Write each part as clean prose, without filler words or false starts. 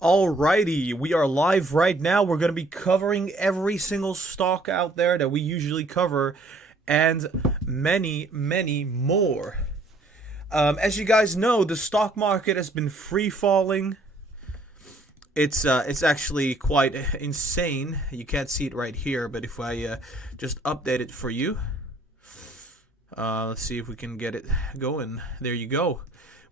Alrighty, we are live right now. We're going to be covering every single stock out there that we usually cover and many, many more. As you guys know, the stock market has been free falling. It's actually quite insane. You can't see it right here, but if I just update it for you, let's see if we can get it going. There you go.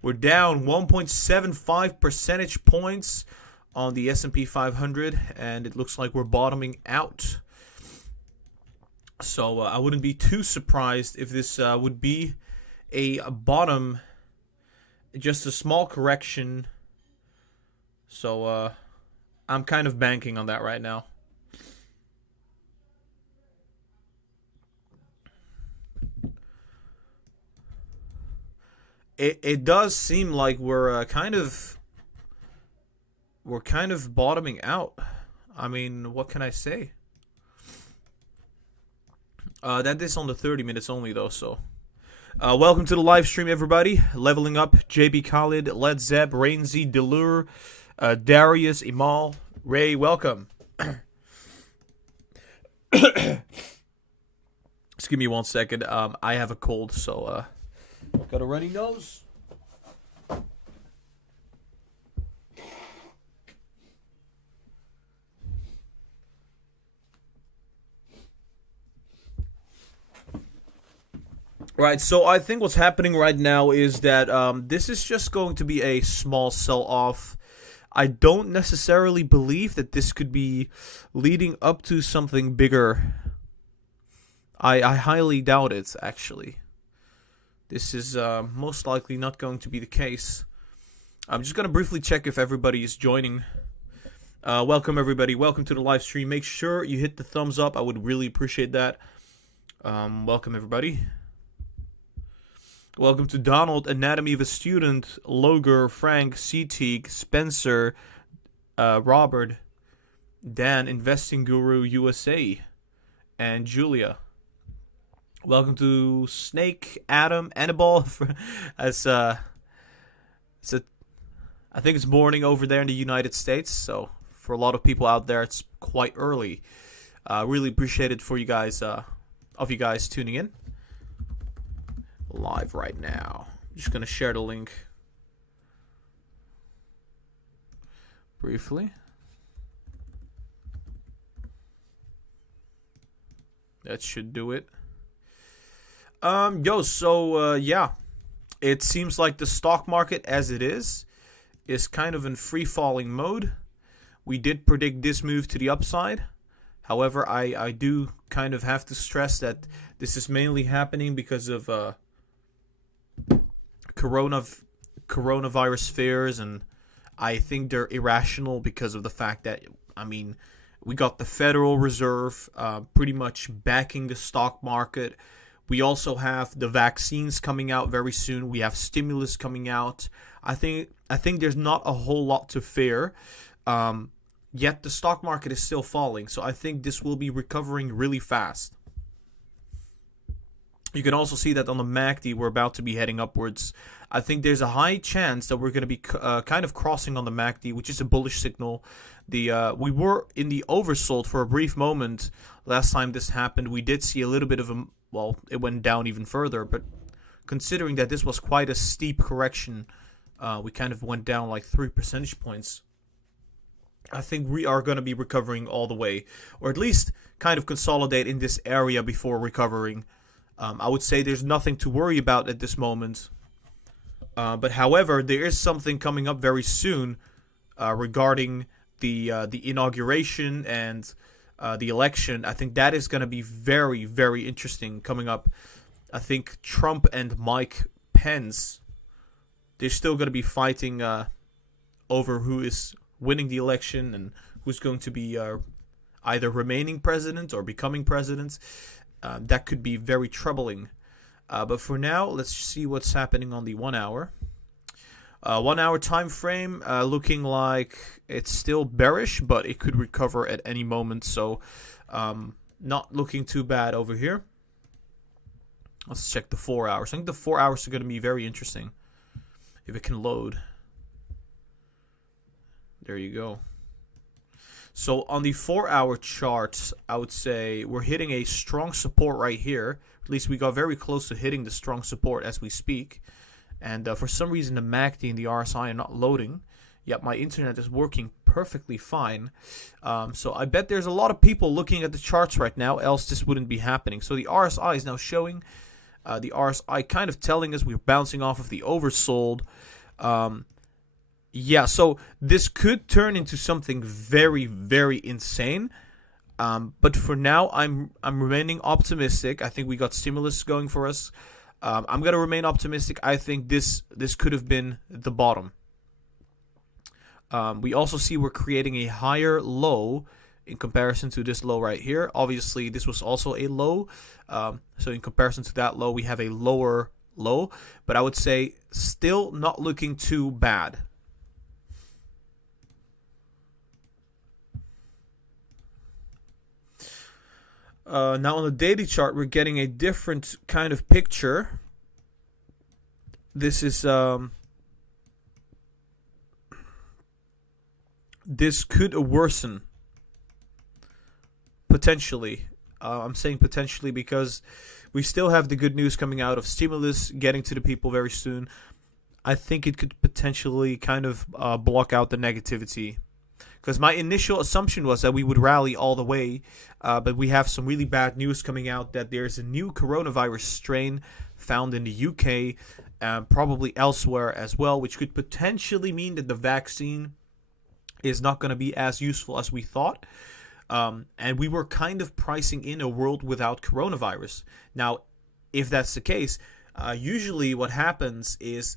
We're down 1.75 percentage points on the S&P 500, and it looks like we're bottoming out. So I wouldn't be too surprised if this would be a bottom, just a small correction. So I'm kind of banking on that right now. It does seem like we're kind of bottoming out. I mean, what can I say? That is on the 30 minutes only though, so. Welcome to the live stream, everybody. Leveling Up, JB Khalid, Led Zeb, Rainzy, Delure, Darius, Imal, Ray, welcome. Just give me 1 second. I have a cold, so I've got a runny nose. Right, so I think what's happening right now is that this is just going to be a small sell-off. I don't necessarily believe that this could be leading up to something bigger. I highly doubt it, actually. This is most likely not going to be the case. I'm just going to briefly check if everybody is joining. Welcome, everybody. Welcome to the live stream. Make sure you hit the thumbs up. I would really appreciate that. Welcome, everybody. Welcome to Donald, Anatomy of a Student, Loger, Frank, C-Teague, Spencer, Robert, Dan, Investing Guru USA, and Julia. Welcome to Snake, Adam, Annabelle. As I think it's morning over there in the United States, so for a lot of people out there, it's quite early. Really appreciate it for you guys, tuning in. Live right now. I'm just gonna share the link briefly. That should do it. Yeah, it seems like the stock market as it is kind of in free falling mode. We did predict this move to the upside. However, I do kind of have to stress that this is mainly happening because of coronavirus fears, and I think they're irrational because of the fact that, I mean, we got the Federal Reserve pretty much backing the stock market. We also have the vaccines coming out very soon. We have stimulus coming out. I think there's not a whole lot to fear. Yet the stock market is still falling, so I think this will be recovering really fast. You can also see that on the MACD, we're about to be heading upwards. I think there's a high chance that we're going to be kind of crossing on the MACD, which is a bullish signal. We were in the oversold for a brief moment last time this happened. We did see a little bit of a, well, it went down even further, but considering that this was quite a steep correction, we kind of went down like 3 percentage points. I think we are going to be recovering all the way, or at least kind of consolidate in this area before recovering. I would say there's nothing to worry about at this moment. But however, there is something coming up very soon regarding the inauguration and the election. I think that is going to be very, very interesting coming up. I think Trump and Mike Pence, they're still going to be fighting over who is winning the election and who's going to be either remaining president or becoming president. That could be very troubling. But for now, let's see what's happening on the 1 hour. 1 hour time frame looking like it's still bearish, but it could recover at any moment. So not looking too bad over here. Let's check the 4 hours. I think the 4 hours are going to be very interesting if it can load. There you go. So on the 4-hour charts, I would say we're hitting a strong support right here. At least we got very close to hitting the strong support as we speak. And for some reason, the MACD and the RSI are not loading. Yet my internet is working perfectly fine. So I bet there's a lot of people looking at the charts right now, else this wouldn't be happening. So the RSI is now showing. The RSI kind of telling us we're bouncing off of the oversold. Yeah, so this could turn into something very, very insane. But for now, I'm remaining optimistic. I think we got stimulus going for us. I'm gonna remain optimistic. I think this could have been the bottom. We also see we're creating a higher low in comparison to this low right here. Obviously, this was also a low. So in comparison to that low, we have a lower low. But I would say still not looking too bad. Now on the daily chart, we're getting a different kind of picture. This is this could worsen potentially. I'm saying potentially because we still have the good news coming out of stimulus getting to the people very soon. I think it could potentially kind of block out the negativity. Because my initial assumption was that we would rally all the way, but we have some really bad news coming out that there's a new coronavirus strain found in the UK, probably elsewhere as well, which could potentially mean that the vaccine is not going to be as useful as we thought. And we were kind of pricing in a world without coronavirus. Now, if that's the case, usually what happens is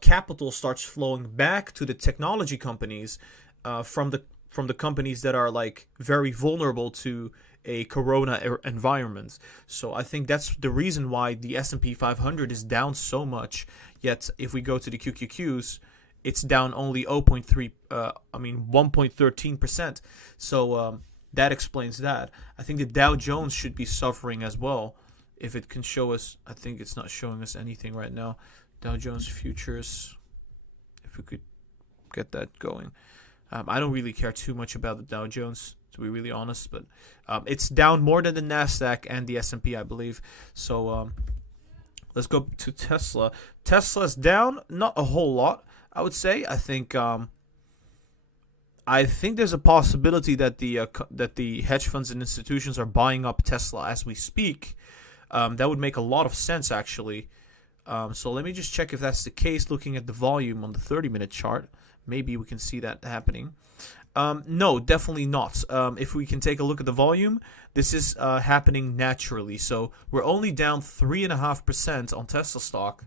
capital starts flowing back to the technology companies from the companies that are like very vulnerable to a corona environment. So I think that's the reason why the S&P 500 is down so much. Yet if we go to the QQQs, it's down only 1.13%. So that explains that. I think the Dow Jones should be suffering as well. If it can show us, I think it's not showing us anything right now. Dow Jones futures, if we could get that going. I don't really care too much about the Dow Jones, to be really honest, but it's down more than the Nasdaq and the S&P, I believe. So let's go to Tesla. Tesla's down, not a whole lot, I would say. I think there's a possibility that the hedge funds and institutions are buying up Tesla as we speak. That would make a lot of sense, actually. So let me just check if that's the case. Looking at the volume on the 30-minute chart, maybe we can see that happening. No, definitely not. If we can take a look at the volume, this is happening naturally. So we're only down 3.5% on Tesla stock.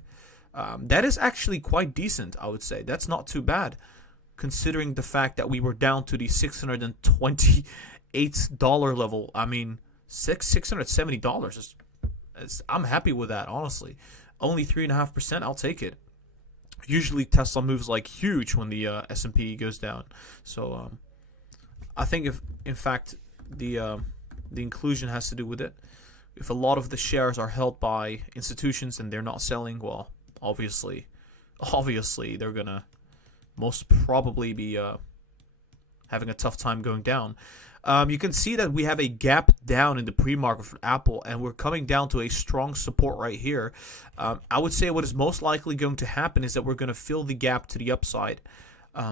That is actually quite decent, I would say. That's not too bad, considering the fact that we were down to the $628 level. I mean, $670 is I'm happy with that, honestly. Only 3.5%, I'll take it. Usually Tesla moves like huge when the S&P goes down. So I think if, in fact, the inclusion has to do with it. If a lot of the shares are held by institutions and they're not selling, well, obviously they're gonna most probably be having a tough time going down. You can see that we have a gap down in the pre-market for Apple, and we're coming down to a strong support right here. I would say what is most likely going to happen is that we're going to fill the gap to the upside.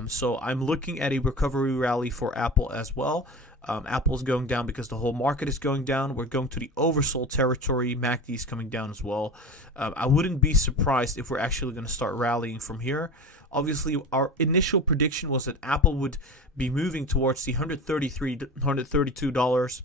So I'm looking at a recovery rally for Apple as well. Apple's going down because the whole market is going down. We're going to the oversold territory. MACD is coming down as well. I wouldn't be surprised if we're actually going to start rallying from here. Obviously, our initial prediction was that Apple would be moving towards the $133, $132.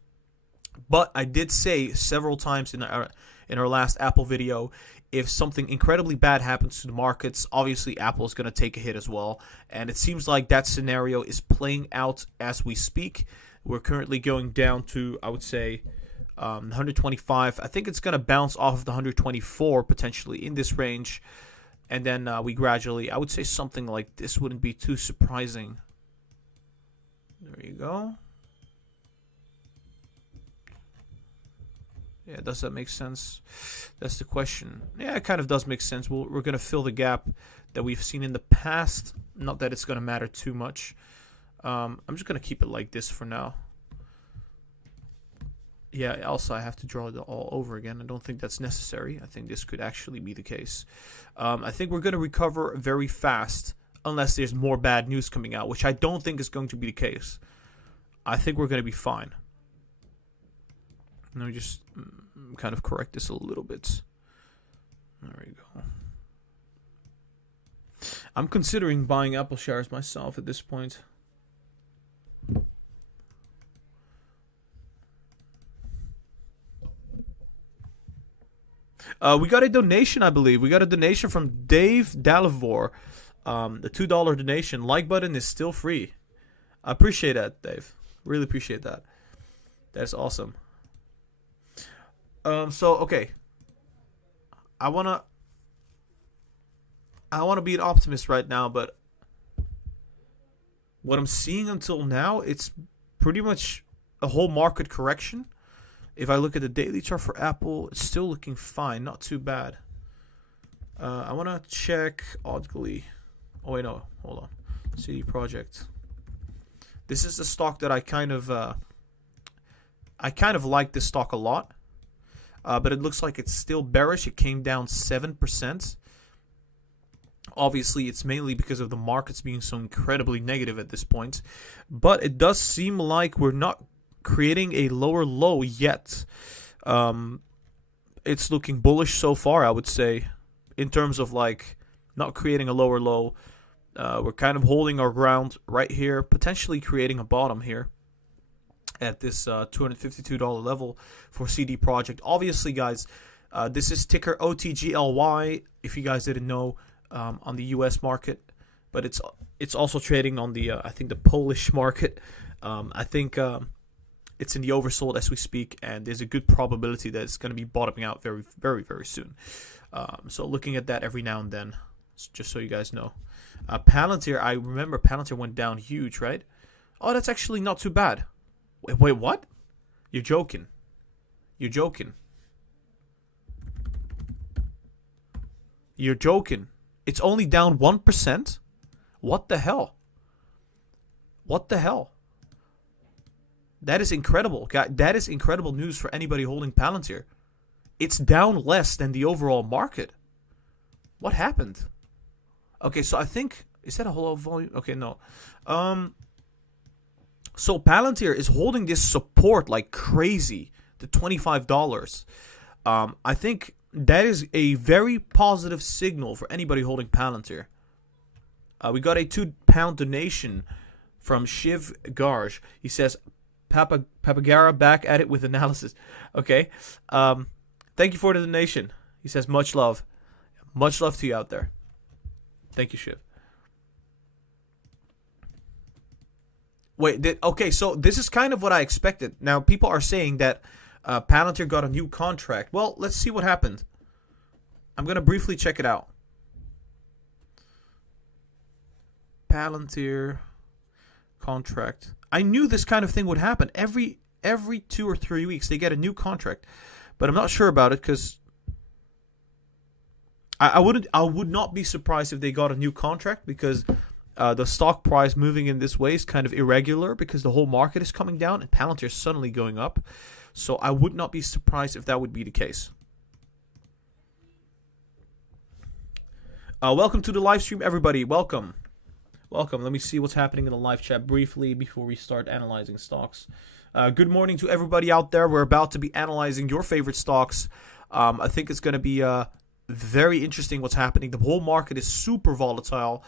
But I did say several times in our last Apple video, if something incredibly bad happens to the markets, obviously Apple is going to take a hit as well. And it seems like that scenario is playing out as we speak. We're currently going down to, I would say, 125. I think it's going to bounce off of the 124 potentially in this range. And then we gradually, I would say something like this wouldn't be too surprising. There you go. Yeah, does that make sense? That's the question. Yeah, it kind of does make sense. We're going to fill the gap that we've seen in the past. Not that it's going to matter too much. I'm just gonna keep it like this for now. Yeah, also I have to draw it all over again. I don't think that's necessary. I think this could actually be the case. I think we're going to recover very fast unless there's more bad news coming out, which I don't think is going to be the case. I think we're going to be fine. Let me just kind of correct this a little bit. There we go. I'm considering buying Apple shares myself at this point. We got a donation, I believe. We got a donation from Dave Dalivor. The $2 donation. Like button is still free. I appreciate that, Dave. Really appreciate that. That's awesome. So okay. I wanna be an optimist right now, but what I'm seeing until now, it's pretty much a whole market correction. If I look at the daily chart for Apple, it's still looking fine, not too bad. I want to check Oddly. Oh wait, no, hold on. CD Projekt. This is the stock that I kind of like this stock a lot, but it looks like it's still bearish. It came down 7%. Obviously, it's mainly because of the markets being so incredibly negative at this point, but it does seem like we're not creating a lower low yet. It's looking bullish so far, I would say, in terms of like not creating a lower low. We're kind of holding our ground right here, potentially creating a bottom here at this $252 level for CD Projekt. Obviously, guys, this is ticker OTGLY, if you guys didn't know, on the US market, but it's also trading on the I think the Polish market. I think it's in the oversold as we speak, and there's a good probability that it's going to be bottoming out very, very, very soon. So looking at that every now and then, just so you guys know. Palantir, I remember Palantir went down huge, right? Oh, that's actually not too bad. Wait, what? You're joking. You're joking. You're joking. It's only down 1%? What the hell? What the hell? That is incredible. That is incredible news for anybody holding Palantir. It's down less than the overall market. What happened? Okay, so I think... Is that a whole volume? Okay, no. So Palantir is holding this support like crazy. The $25. I think that is a very positive signal for anybody holding Palantir. We got a £2 donation from Shiv Garj. He says... Papagara back at it with analysis. Okay. Thank you for the donation. He says much love. Much love to you out there. Thank you, Shiv. Wait, okay, so this is kind of what I expected. Now, people are saying that Palantir got a new contract. Well, let's see what happened. I'm going to briefly check it out. Palantir contract. I knew this kind of thing would happen. Every 2 or 3 weeks they get a new contract, but I'm not sure about it because I would not be surprised if they got a new contract because the stock price moving in this way is kind of irregular because the whole market is coming down and Palantir is suddenly going up. So I would not be surprised if that would be the case. Welcome to the live stream, everybody. Welcome. Welcome. Let me see what's happening in the live chat briefly before we start analyzing stocks. Good morning to everybody out there. We're about to be analyzing your favorite stocks. I think it's going to be very interesting what's happening. The whole market is super volatile.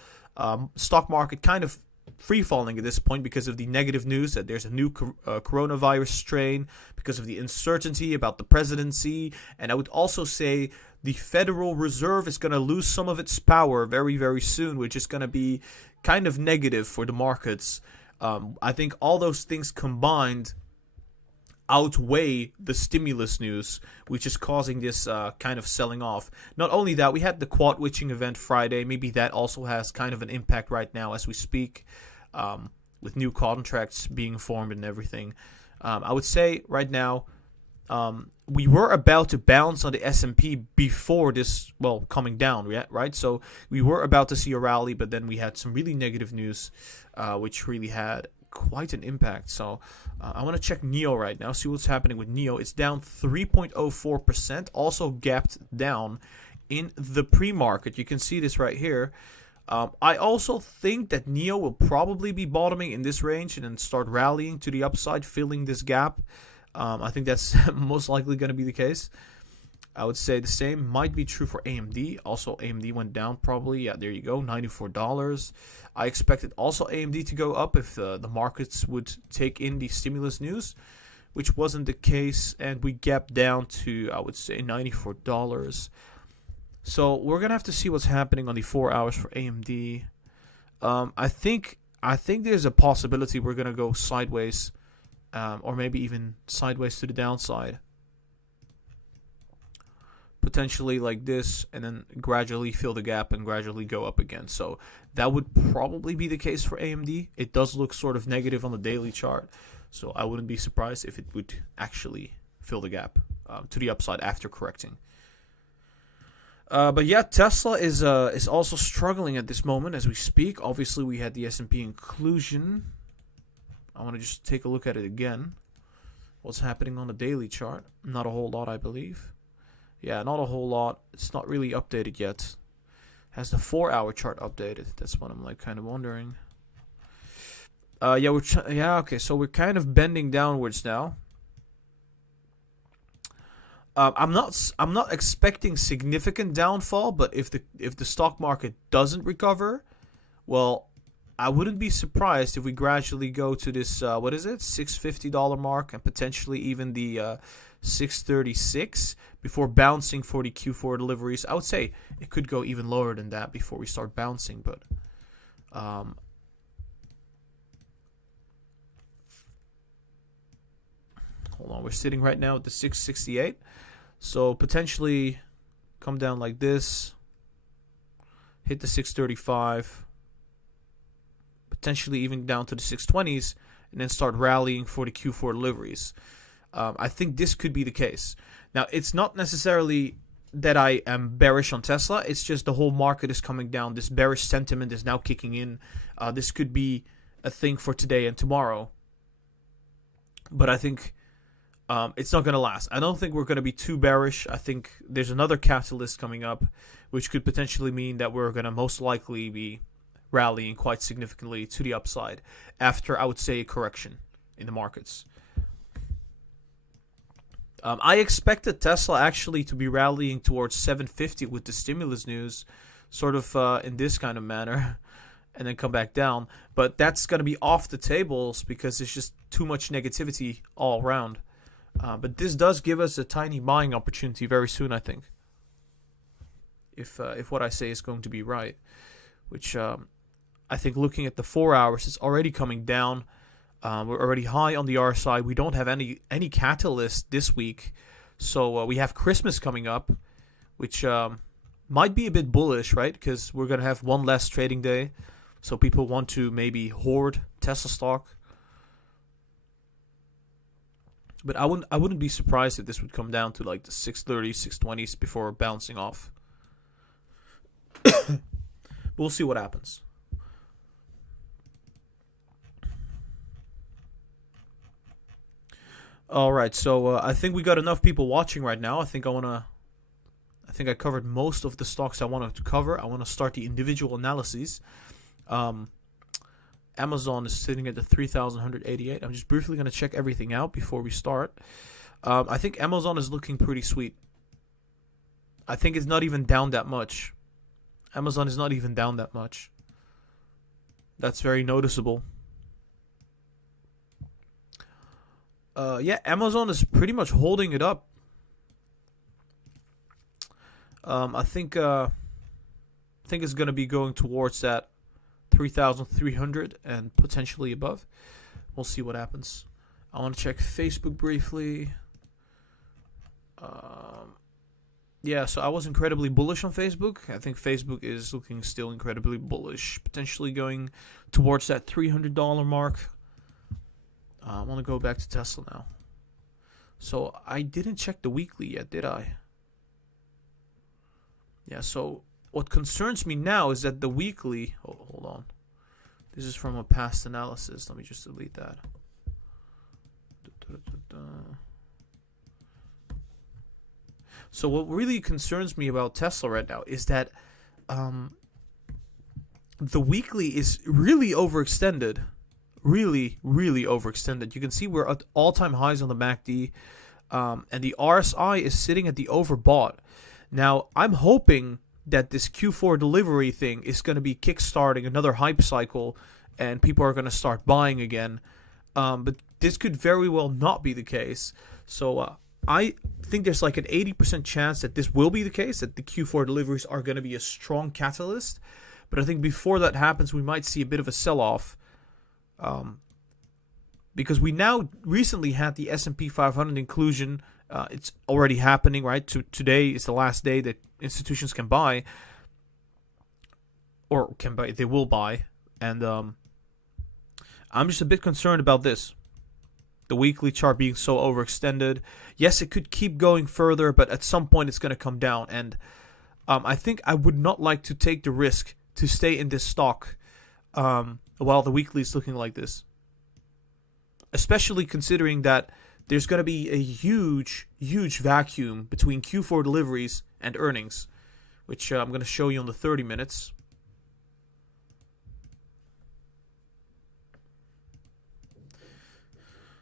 Stock market kind of free falling at this point because of the negative news that there's a new coronavirus strain, because of the uncertainty about the presidency. And I would also say the Federal Reserve is going to lose some of its power very, very soon, which is going to be kind of negative for the markets. I think all those things combined outweigh the stimulus news, which is causing this kind of selling off. Not only that, we had the quad witching event Friday. Maybe that also has kind of an impact right now as we speak, with new contracts being formed and everything. I would say right now, we were about to bounce on the S&P before this, well, coming down, right? So we were about to see a rally, but then we had some really negative news, which really had quite an impact. So I want to check Nio right now, see what's happening with Nio. It's down 3.04%, also gapped down in the pre-market. You can see this right here. I also think that Nio will probably be bottoming in this range and then start rallying to the upside, filling this gap. I think that's most likely going to be the case. I would say the same might be true for AMD. Also, AMD went down probably. Yeah, there you go, $94. I expected also AMD to go up if the markets would take in the stimulus news, which wasn't the case. And we gapped down to, I would say, $94. So we're going to have to see what's happening on the 4 hours for AMD. I think there's a possibility we're going to go sideways. Or maybe even sideways to the downside. Potentially like this, and then gradually fill the gap and gradually go up again. So that would probably be the case for AMD. It does look sort of negative on the daily chart, so I wouldn't be surprised if it would actually fill the gap to the upside after correcting. But yeah, Tesla is also struggling at this moment as we speak. Obviously, we had the S&P inclusion. I want to just take a look at it again. What's happening on the daily chart? Not a whole lot, I believe. Yeah, not a whole lot. It's not really updated yet. Has the 4-hour chart updated? That's what I'm like kind of wondering. Yeah, okay. So we're kind of bending downwards now. I'm not expecting significant downfall, but if the stock market doesn't recover, well, I wouldn't be surprised if we gradually go to this, what is it, $650 mark and potentially even the $636 before bouncing for the Q4 deliveries. I would say it could go even lower than that before we start bouncing, but hold on, we're sitting right now at the 668, so potentially come down like this, hit the 635, potentially even down to the 620s, and then start rallying for the Q4 deliveries. I think this could be the case. Now, it's not necessarily that I am bearish on Tesla. It's just the whole market is coming down. This bearish sentiment is now kicking in. This could be a thing for today and tomorrow. But I think it's not going to last. I don't think we're going to be too bearish. I think there's another catalyst coming up, which could potentially mean that we're going to most likely be rallying quite significantly to the upside after, I would say, a correction in the markets. I expected Tesla actually to be rallying towards 750 with the stimulus news, sort of in this kind of manner, and then come back down. But that's going to be off the tables because there's just too much negativity all around. But this does give us a tiny buying opportunity very soon, I think. If what I say is going to be right, which I think looking at the 4 hours, it's already coming down. We're already high on the RSI. We don't have any catalyst this week. So we have Christmas coming up, which might be a bit bullish, right? Because we're going to have one less trading day. So people want to maybe hoard Tesla stock. But I wouldn't be surprised if this would come down to like the 630s, 620s before bouncing off. We'll see what happens. All right, so I think we got enough people watching right now. I think I covered most of the stocks I wanted to cover. I want to start the individual analyses. Amazon is sitting at the 3,188. I'm just briefly going to check everything out before we start. I think Amazon is looking pretty sweet. I think it's not even down that much. Amazon is not even down that much. That's very noticeable. Yeah, Amazon is pretty much holding it up. I think it's going to be going towards that 3,300 and potentially above. We'll see what happens. I want to check Facebook briefly. Yeah, so I was incredibly bullish on Facebook. I think Facebook is looking still incredibly bullish, potentially going towards that $300 mark. I want to go back to Tesla now. So I didn't check the weekly yet, did I? Yeah, so what concerns me now is that the weekly... Oh, hold on. This is from a past analysis. Let me just delete that. So what really concerns me about Tesla right now is that the weekly is really overextended. Really, really overextended. You can see we're at all-time highs on the MACD, and the RSI is sitting at the overbought. Now, I'm hoping that this Q4 delivery thing is going to be kickstarting another hype cycle, and people are going to start buying again. But this could very well not be the case. So I think there's like an 80% chance that this will be the case, that the Q4 deliveries are going to be a strong catalyst. But I think before that happens, we might see a bit of a sell-off. Because we now recently had the S&P 500 inclusion. It's already happening, right? Today is the last day that institutions can buy. Or can buy, they will buy. And I'm just a bit concerned about this. The weekly chart being so overextended. Yes, it could keep going further, but at some point it's going to come down. And I think I would not like to take the risk to stay in this stock while the weekly is looking like this. Especially considering that there's going to be a huge, huge vacuum between Q4 deliveries and earnings, which I'm going to show you on the 30 minutes.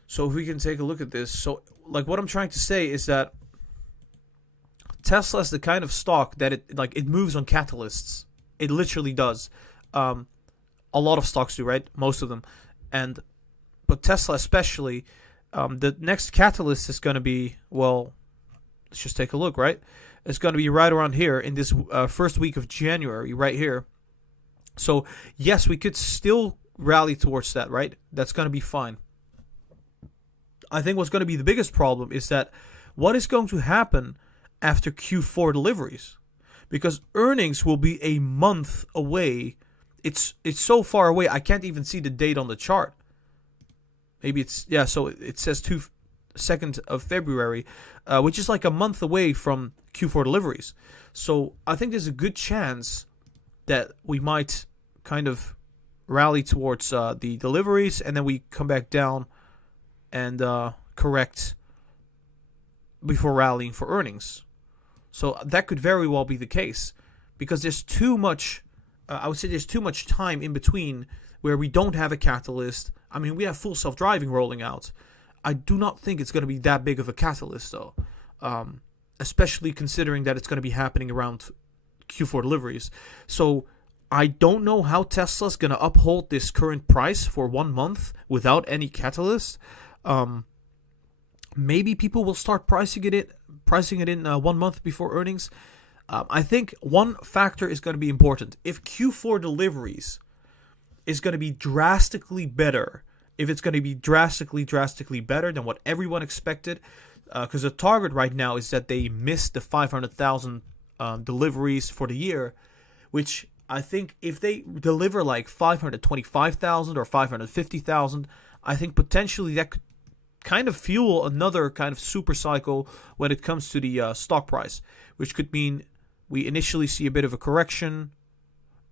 So if we can take a look at this. So like what I'm trying to say is that Tesla is the kind of stock that it moves on catalysts. It literally does. A lot of stocks do, right? Most of them. But Tesla especially, the next catalyst is going to be, well, let's just take a look, right? It's going to be right around here in this first week of January, right here. So yes, we could still rally towards that, right? That's going to be fine. I think what's going to be the biggest problem is that what is going to happen after Q4 deliveries? Because earnings will be a month away. It's so far away, I can't even see the date on the chart. Maybe it's, yeah, so it says 2nd of February, which is like a month away from Q4 deliveries. So I think there's a good chance that we might kind of rally towards the deliveries, and then we come back down and correct before rallying for earnings. So that could very well be the case, because there's too much, I would say there's too much time in between where we don't have a catalyst. I mean, we have full self-driving rolling out. I do not think it's going to be that big of a catalyst, though, especially considering that it's going to be happening around Q4 deliveries. So I don't know how Tesla's going to uphold this current price for 1 month without any catalyst. Maybe people will start pricing it in 1 month before earnings. I think one factor is going to be important. If Q4 deliveries is going to be drastically better, if it's going to be drastically better than what everyone expected, because the target right now is that they missed the 500,000 deliveries for the year, which I think if they deliver like 525,000 or 550,000, I think potentially that could kind of fuel another kind of super cycle when it comes to the stock price, which could mean we initially see a bit of a correction,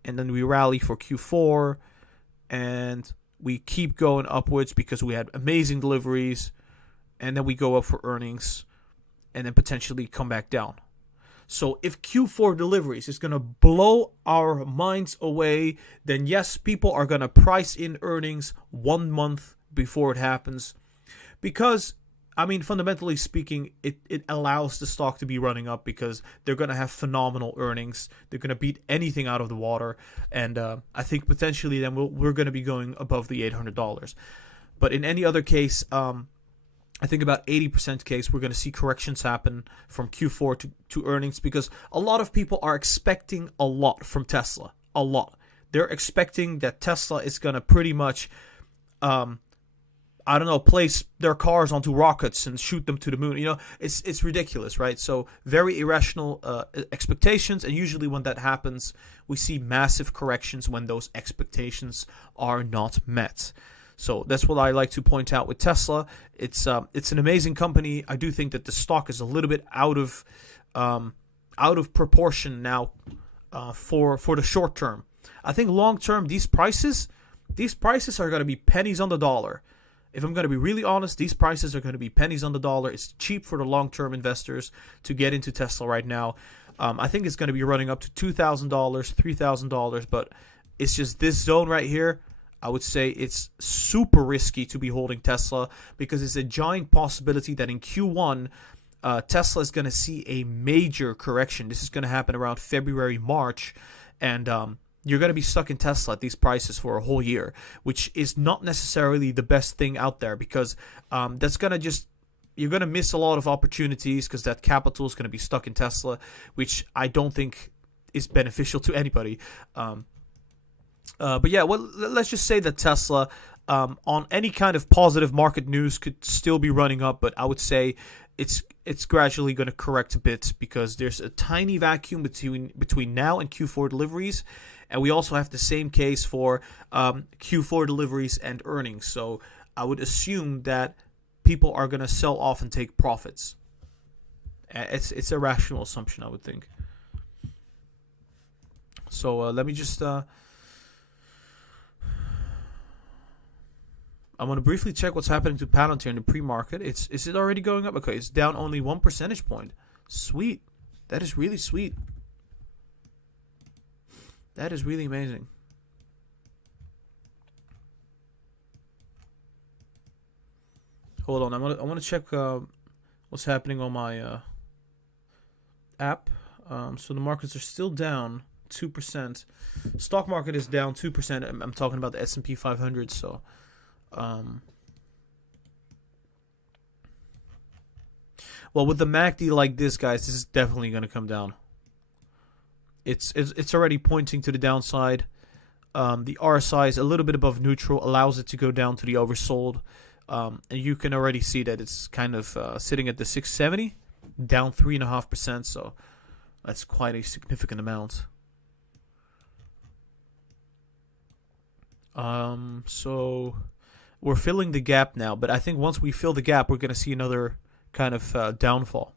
and then we rally for Q4, and we keep going upwards because we had amazing deliveries, and then we go up for earnings, and then potentially come back down. So if Q4 deliveries is going to blow our minds away, then yes, people are going to price in earnings 1 month before it happens. Because, I mean, fundamentally speaking, it allows the stock to be running up because they're going to have phenomenal earnings. They're going to beat anything out of the water. And I think potentially then we're going to be going above the $800. But in any other case, I think about 80% case, we're going to see corrections happen from Q4 to earnings, because a lot of people are expecting a lot from Tesla. A lot. They're expecting that Tesla is going to pretty much, place their cars onto rockets and shoot them to the moon. You know, it's ridiculous, right? So very irrational expectations, and usually when that happens, we see massive corrections when those expectations are not met. So that's what I like to point out with Tesla. It's an amazing company. I do think that the stock is a little bit out of proportion now for the short term. I think long term these prices are going to be pennies on the dollar. If I'm going to be really honest, these prices are going to be pennies on the dollar. It's cheap for the long-term investors to get into Tesla right now. I think it's going to be running up to $2,000, $3,000, but it's just this zone right here. I would say it's super risky to be holding Tesla because it's a giant possibility that in Q1, Tesla is going to see a major correction. This is going to happen around February, March, and you're going to be stuck in Tesla at these prices for a whole year, which is not necessarily the best thing out there because that's going to just, you're going to miss a lot of opportunities because that capital is going to be stuck in Tesla, which I don't think is beneficial to anybody. But yeah, well, let's just say that Tesla, on any kind of positive market news, could still be running up, but I would say it's gradually going to correct a bit because there's a tiny vacuum between now and Q4 deliveries, and we also have the same case for Q4 deliveries and earnings. So I would assume that people are going to sell off and take profits. It's a rational assumption, I would think. So let me just I'm going to briefly check what's happening to Palantir in the pre-market. Is it already going up? Okay, it's down only 1 percentage point. Sweet. That is really sweet. That is really amazing. Hold on, I want to check what's happening on my app. So the markets are still down 2%. Stock market is down 2%. I'm talking about the S&P 500. So, well, with the MACD like this, guys, this is definitely going to come down. It's already pointing to the downside. The RSI is a little bit above neutral, allows it to go down to the oversold. And you can already see that it's kind of sitting at the 670, down 3.5%. So that's quite a significant amount. So we're filling the gap now, but I think once we fill the gap, we're going to see another kind of downfall.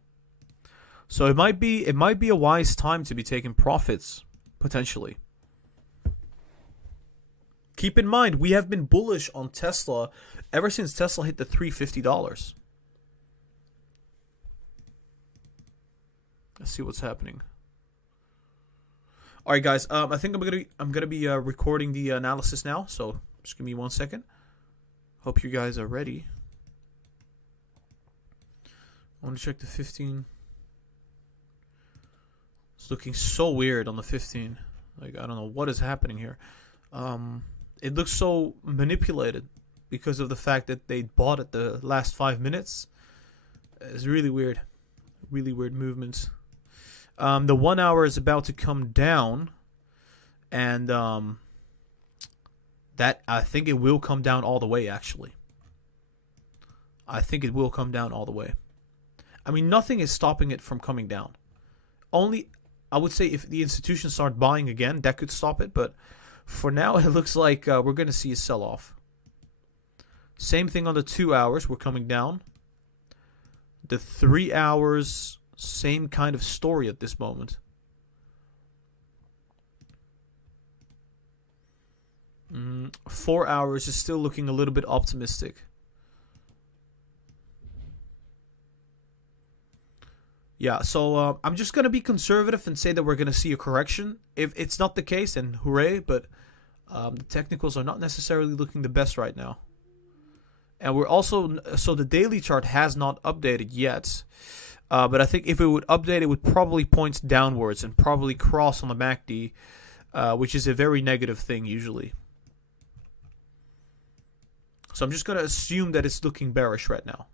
So it might be a wise time to be taking profits potentially. Keep in mind, we have been bullish on Tesla ever since Tesla hit the $350. Let's see what's happening. All right, guys. I think I'm gonna be recording the analysis now. So just give me 1 second. Hope you guys are ready. I want to check the 15. It's looking so weird on the 15. Like, I don't know what is happening here. It looks so manipulated because of the fact that they bought at the last 5 minutes. It's really weird. Really weird movements. The 1 hour is about to come down. And that, I think it will come down all the way, actually. I think it will come down all the way. I mean, nothing is stopping it from coming down. Only, I would say, if the institutions start buying again, that could stop it. But for now, it looks like we're going to see a sell-off. Same thing on the 2 hours. We're coming down. The 3 hours, same kind of story at this moment. Mm, 4 hours is still looking a little bit optimistic. Yeah, so I'm just going to be conservative and say that we're going to see a correction. If it's not the case, then hooray, but the technicals are not necessarily looking the best right now. And we're also, so the daily chart has not updated yet. But I think if it would update, it would probably point downwards and probably cross on the MACD, which is a very negative thing usually. So I'm just going to assume that it's looking bearish right now.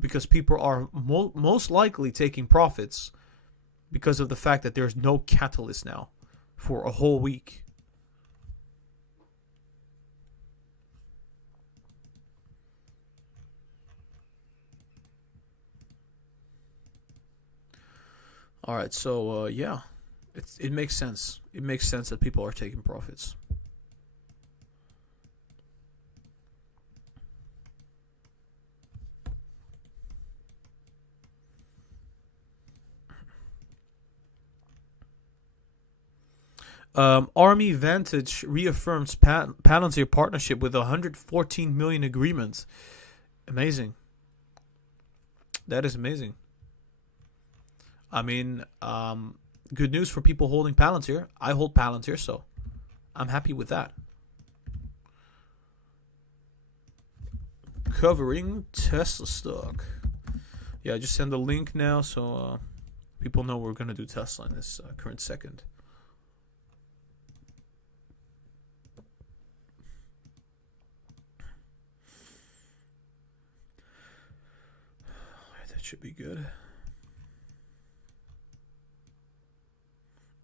Because people are most likely taking profits because of the fact that there's no catalyst now for a whole week. All right, so yeah, it makes sense. It makes sense that people are taking profits. Army Vantage reaffirms Palantir partnership with 114 million agreements. Amazing. That is amazing. I mean, good news for people holding Palantir. I hold Palantir, so I'm happy with that. Covering Tesla stock. Yeah, I just send the link now so people know we're going to do Tesla in this current second. That should be good.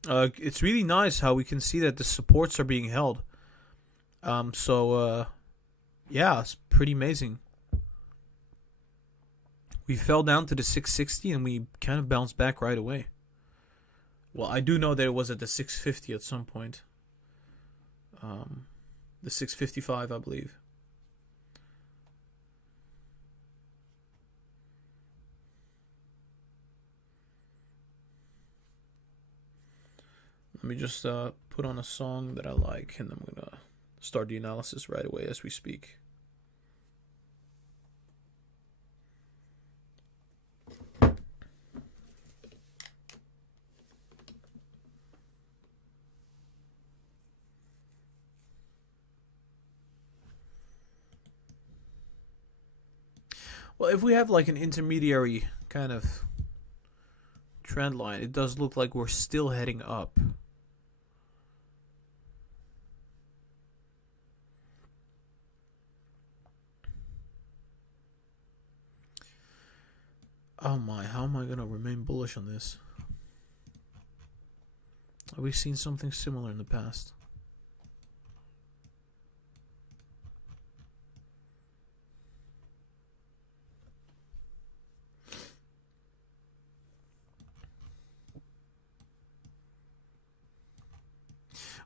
It's really nice how we can see that the supports are being held. Yeah, it's pretty amazing. We fell down to the 660 and we kind of bounced back right away. Well, I do know that it was at the 650 at some point. The 655, I believe. Let me just put on a song that I like, and I'm going to start the analysis right away as we speak. Well, if we have like an intermediary kind of trend line, it does look like we're still heading up. Oh my, how am I going to remain bullish on this? Have we seen something similar in the past?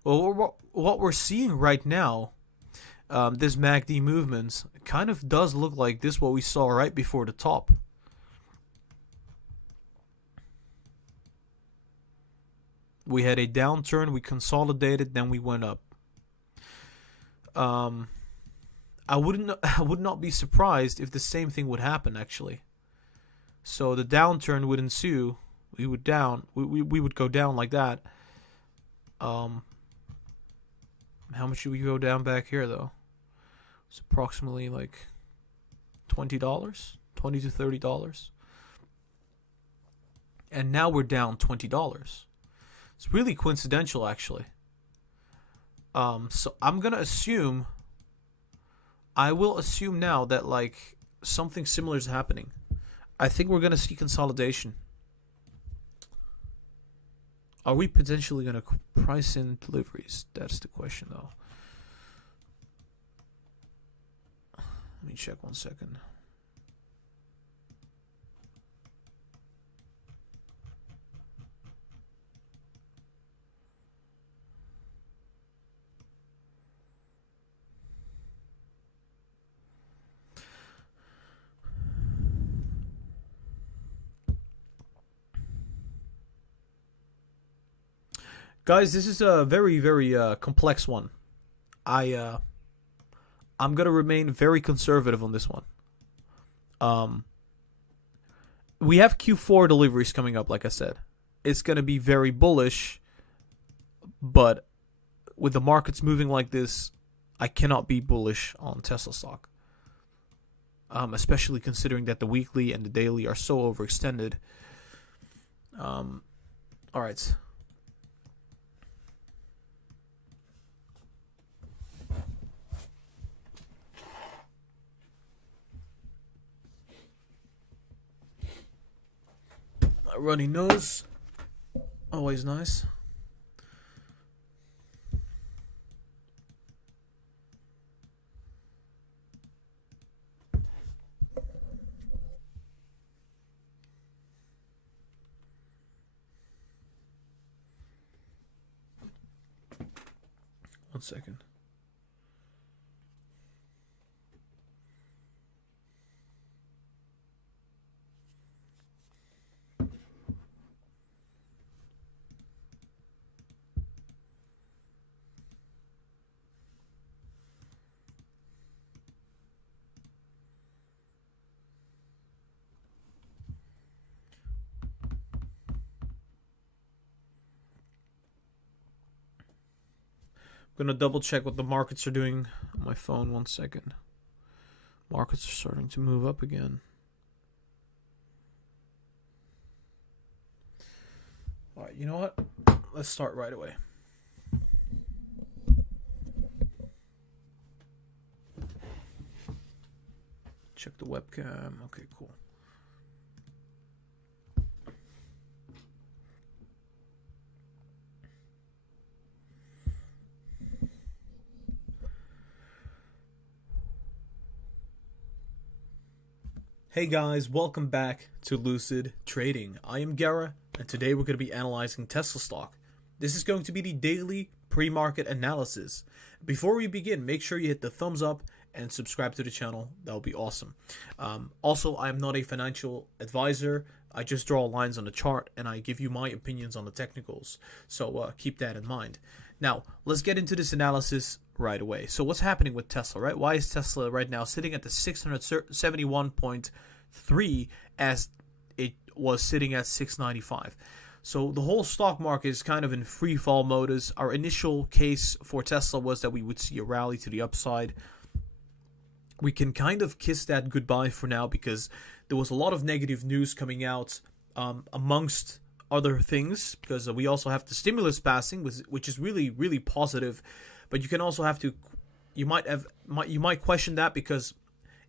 Well, what we're seeing right now, this MACD movements, kind of does look like this what we saw right before the top. We had a downturn, we consolidated, then we went up. I would not be surprised if the same thing would happen actually. So the downturn would ensue. We would go down like that. How much do we go down back here though? It's approximately like $20, $20 to $30. And now we're down $20. It's really coincidental actually. So I'm gonna assume, I will assume now that like something similar is happening. I think we're gonna see consolidation. Are we potentially gonna price in deliveries? That's the question though. Let me check 1 second. Guys, this is a very, very complex one. I'm gonna remain very conservative on this one. We have Q4 deliveries coming up, like I said. It's gonna be very bullish, but with the markets moving like this, I cannot be bullish on Tesla stock. Especially considering that the weekly and the daily are so overextended. All right. A runny nose, always nice. One second. gonna double check what the markets are doing on my phone. 1 second. Markets are starting to move up again. All right, you know what? Let's start right away. Check the webcam. Okay, cool. Hey guys, welcome back to Lucid Trading. I am Gara, and today we're going to be analyzing Tesla stock. This is going to be the daily pre-market analysis. Before we begin, make sure you hit the thumbs up and subscribe to the channel. That would be awesome. Also, I am not a financial advisor. I just draw lines on the chart and I give you my opinions on the technicals. So keep that in mind. Now, let's get into this analysis right away. So what's happening with Tesla, right? Why is Tesla right now sitting at the 671.3 as it was sitting at 695? So the whole stock market is kind of in free fall modus. Our initial case for Tesla was that we would see a rally to the upside. We can kind of kiss that goodbye for now because there was a lot of negative news coming out amongst other things, because we also have the stimulus passing, which is really, really positive. But you can also have to, you might question that because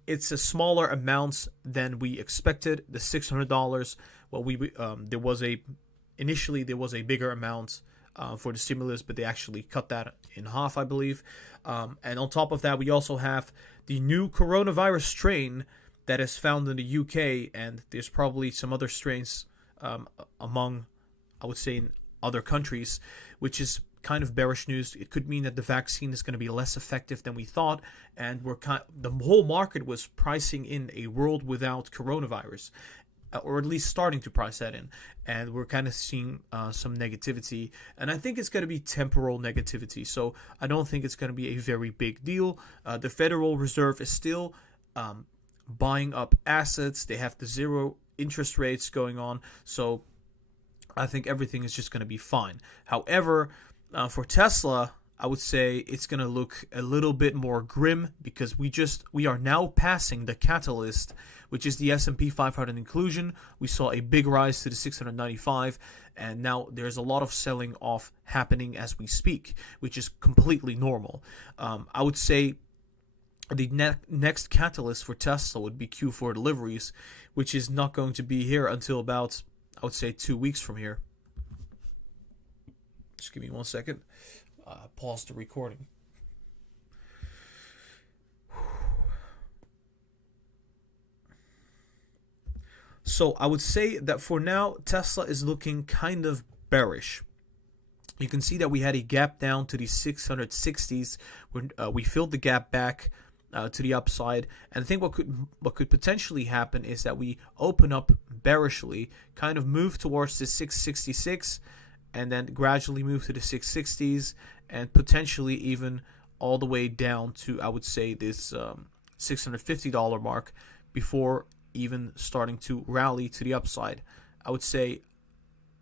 it's a smaller amount than we expected. The $600. Well, initially there was a bigger amount for the stimulus, but they actually cut that in half, I believe. And on top of that, we also have the new coronavirus strain that is found in the UK, and there's probably some other strains among, I would say, in other countries, which is kind of bearish news. It could mean that the vaccine is going to be less effective than we thought, and the whole market was pricing in a world without coronavirus, or at least starting to price that in, and we're kind of seeing some negativity, and I think it's going to be temporal negativity, so I don't think it's going to be a very big deal. The Federal Reserve is still buying up assets. They have the zero interest rates going on, so I think everything is just going to be fine. However, for Tesla, I would say it's going to look a little bit more grim because we are now passing the catalyst, which is the S&P 500 inclusion. We saw a big rise to the 695, and now there's a lot of selling off happening as we speak, which is completely normal. I would say the next catalyst for Tesla would be Q4 deliveries, which is not going to be here until about, I would say, 2 weeks from here. Just give me 1 second. Pause the recording. So I would say that for now, Tesla is looking kind of bearish. You can see that we had a gap down to the 660s when we filled the gap back to the upside, and I think what could potentially happen is that we open up bearishly, kind of move towards the 666, and then gradually move to the 660s, and potentially even all the way down to, I would say, this $650 mark before even starting to rally to the upside. I would say,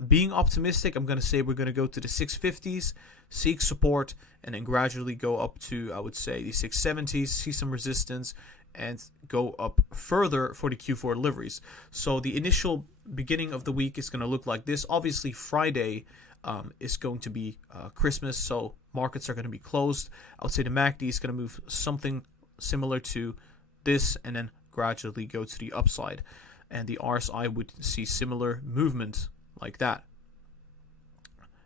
being optimistic, I'm going to say we're going to go to the 650s, seek support, and then gradually go up to, I would say, the 670s, see some resistance, and go up further for the Q4 deliveries. So the initial beginning of the week is going to look like this. Obviously, Friday is going to be Christmas, so markets are going to be closed. I would say the MACD is going to move something similar to this, and then gradually go to the upside. And the RSI would see similar movement like that.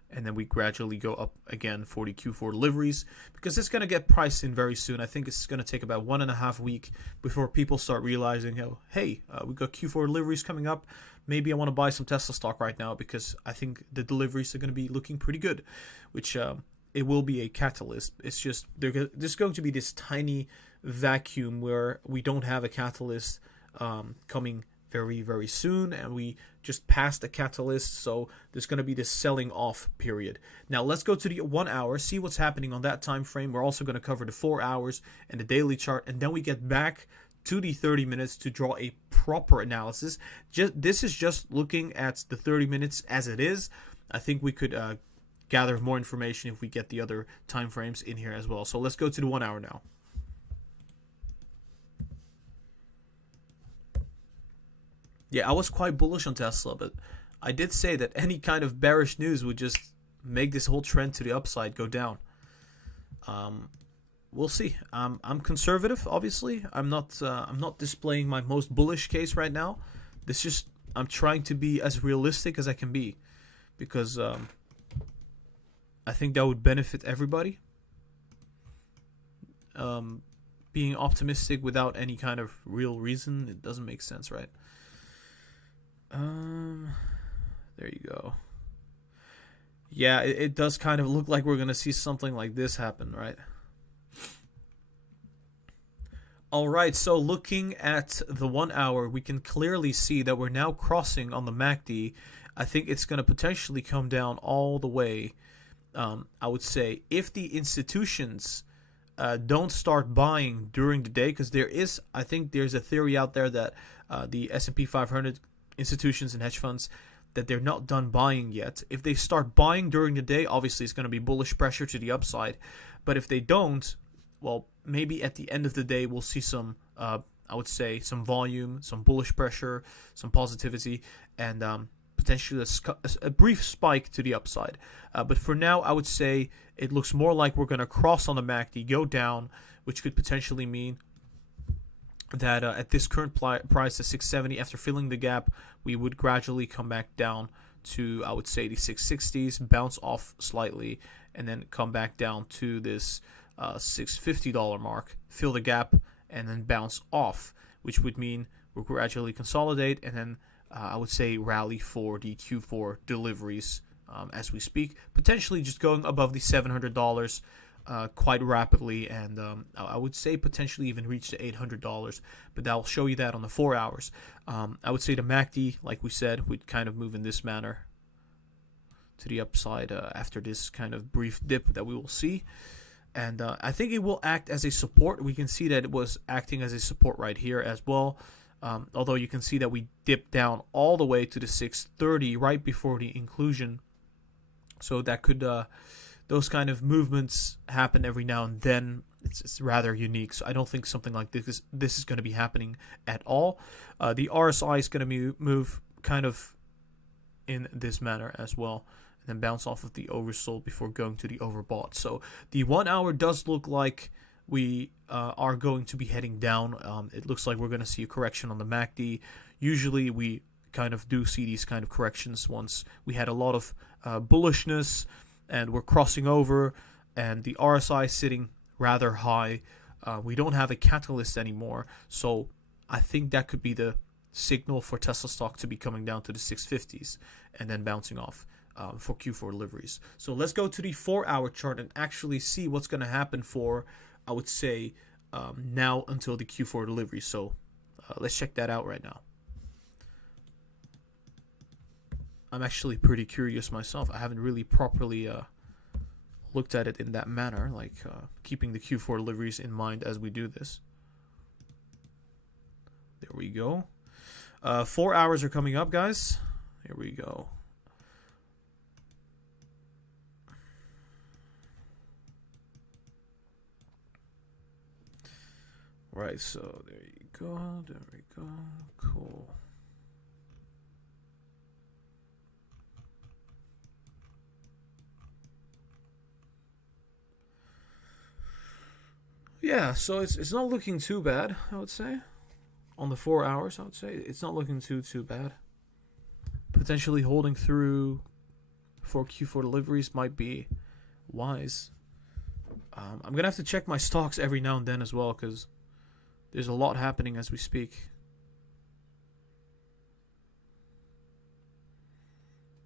And then we gradually go up again for the Q4 deliveries, because it's going to get priced in very soon. I think it's going to take about 1.5 weeks before people start realizing, hey, we got Q4 deliveries coming up. Maybe I want to buy some Tesla stock right now because I think the deliveries are going to be looking pretty good, which it will be a catalyst. It's just there's going to be this tiny vacuum where we don't have a catalyst coming very, very soon, and we just passed the catalyst, so there's going to be this selling off period. Now let's go to the 1 hour, see what's happening on that time frame. We're also going to cover the 4 hours and the daily chart, and then we get back to the 30 minutes to draw a proper analysis. This is just looking at the 30 minutes as it is. I think we could gather more information if we get the other time frames in here as well. So let's go to the 1 hour now. Yeah, I was quite bullish on Tesla, but I did say that any kind of bearish news would just make this whole trend to the upside go down. We'll see. I'm conservative, obviously. I'm not displaying my most bullish case right now. I'm trying to be as realistic as I can be, because I think that would benefit everybody. Being optimistic without any kind of real reason, it doesn't make sense, right? There you go. Yeah, it does kind of look like we're gonna see something like this happen, right? Alright, so looking at the 1 hour, we can clearly see that we're now crossing on the MACD. I think it's going to potentially come down all the way. I would say if the institutions don't start buying during the day, because I think there's a theory out there that the S&P 500 institutions and hedge funds, that they're not done buying yet. If they start buying during the day, obviously it's going to be bullish pressure to the upside. But if they don't, well, maybe at the end of the day we'll see some, I would say, some volume, some bullish pressure, some positivity, and potentially a brief spike to the upside. But for now, I would say it looks more like we're going to cross on the MACD, go down, which could potentially mean that at this current price, the 670, after filling the gap, we would gradually come back down to, I would say, the 660s, bounce off slightly, and then come back down to this $650 mark, fill the gap, and then bounce off, which would mean we'll gradually consolidate, and then I would say rally for the Q4 deliveries as we speak, potentially just going above the $700 quite rapidly, and I would say potentially even reach the $800, but I'll show you that on the 4 hours. I would say the MACD, like we said, would kind of move in this manner to the upside after this kind of brief dip that we will see. And I think it will act as a support. We can see that it was acting as a support right here as well. Although you can see that we dipped down all the way to the 630 right before the inclusion. So that could, those kind of movements happen every now and then. It's rather unique. So I don't think something like this is going to be happening at all. The RSI is going to move kind of in this manner as well, and then bounce off of the oversold before going to the overbought. So the 1 hour does look like we are going to be heading down. It looks like we're going to see a correction on the MACD. Usually we kind of do see these kind of corrections once we had a lot of bullishness and we're crossing over, and the RSI is sitting rather high. We don't have a catalyst anymore, so I think that could be the signal for Tesla stock to be coming down to the 650s and then bouncing off for Q4 deliveries. So let's go to the 4 hour chart and actually see what's going to happen for, I would say, now until the Q4 delivery. So let's check that out right now. I'm actually pretty curious myself. I haven't really properly looked at it in that manner, like keeping the Q4 deliveries in mind as we do this. There we go. 4 hours are coming up, guys. Here we go. Right, so there you go. There we go. Cool. Yeah, so it's not looking too bad, I would say. On the 4 hours, I would say it's not looking too bad. Potentially holding through for Q4 deliveries might be wise. I'm gonna have to check my stocks every now and then as well, because there's a lot happening as we speak.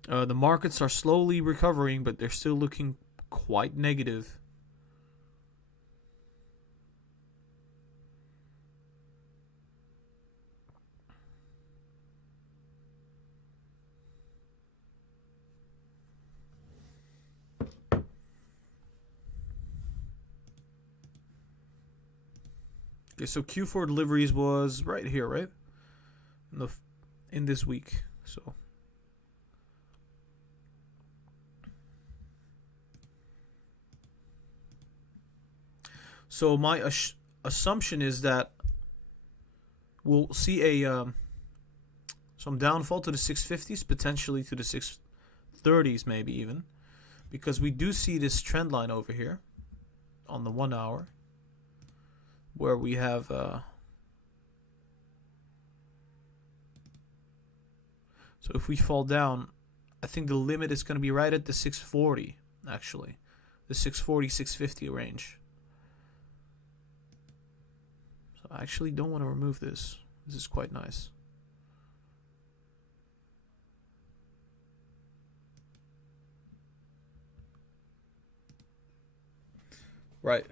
The markets are slowly recovering, but they're still looking quite negative. Okay, so Q4 deliveries was right here, right? In this week. So So my assumption is that we'll see some downfall to the 650s, potentially to the 630s, maybe even, because we do see this trend line over here on the 1 hour where we have so if we fall down, I think the limit is going to be right at the 640, actually, the 640 650 range. So I actually don't want to remove this. This is quite nice. Right.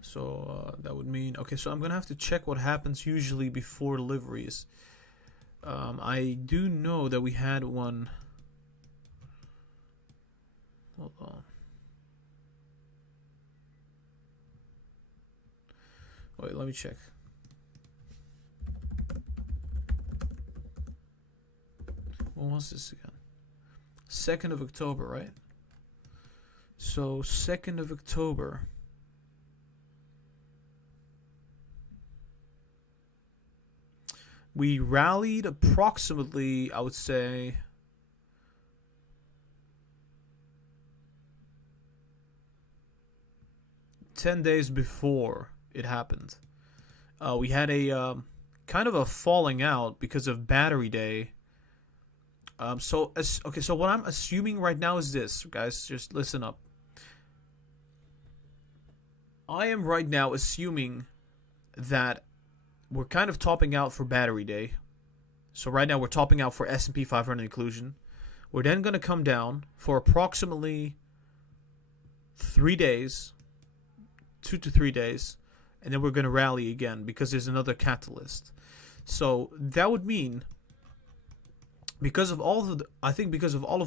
So that would mean, okay, so I'm gonna have to check what happens usually before deliveries. I do know that we had one. Hold on. Wait, let me check. When was this again? 2nd of October, right? So 2nd of October. We rallied approximately, I would say, $10 days before it happened. We had a kind of a falling out because of Battery Day. So what I'm assuming right now is this, guys. Just listen up. I am right now assuming that we're kind of topping out for Battery Day. So right now we're topping out for S&P 500 inclusion. We're then going to come down for approximately 3 days, 2 to 3 days, and then we're going to rally again because there's another catalyst. So that would mean, because of all of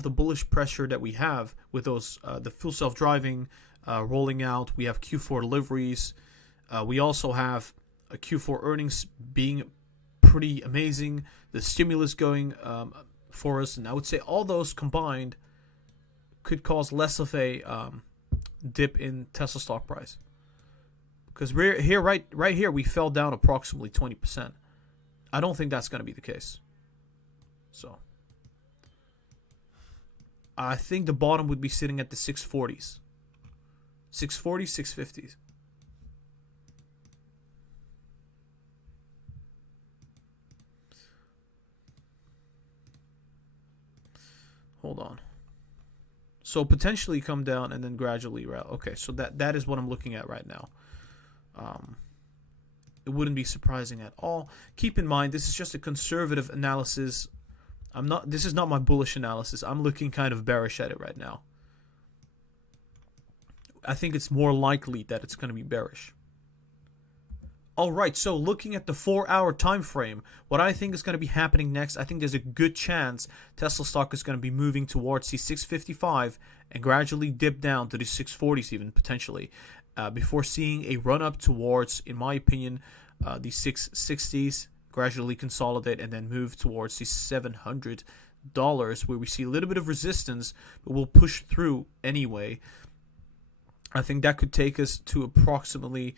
the bullish pressure that we have with those the full self-driving rolling out, we have Q4 deliveries. We also have a Q4 earnings being pretty amazing. The stimulus going for us, and I would say all those combined could cause less of a dip in Tesla stock price. Because we're here, right here, we fell down approximately 20%. I don't think that's going to be the case. So I think the bottom would be sitting at the 640s. 640s, 650s. Hold on. So potentially come down and then gradually rally. Okay, so that is what I'm looking at right now. It wouldn't be surprising at all. Keep in mind, this is just a conservative analysis. This is not my bullish analysis. I'm looking kind of bearish at it right now. I think it's more likely that it's going to be bearish. Alright, so looking at the 4-hour time frame, what I think is going to be happening next, I think there's a good chance Tesla stock is going to be moving towards the 655 and gradually dip down to the 640s even, potentially, before seeing a run-up towards, in my opinion, the 660s, gradually consolidate and then move towards the $700, where we see a little bit of resistance, but we'll push through anyway. I think that could take us to approximately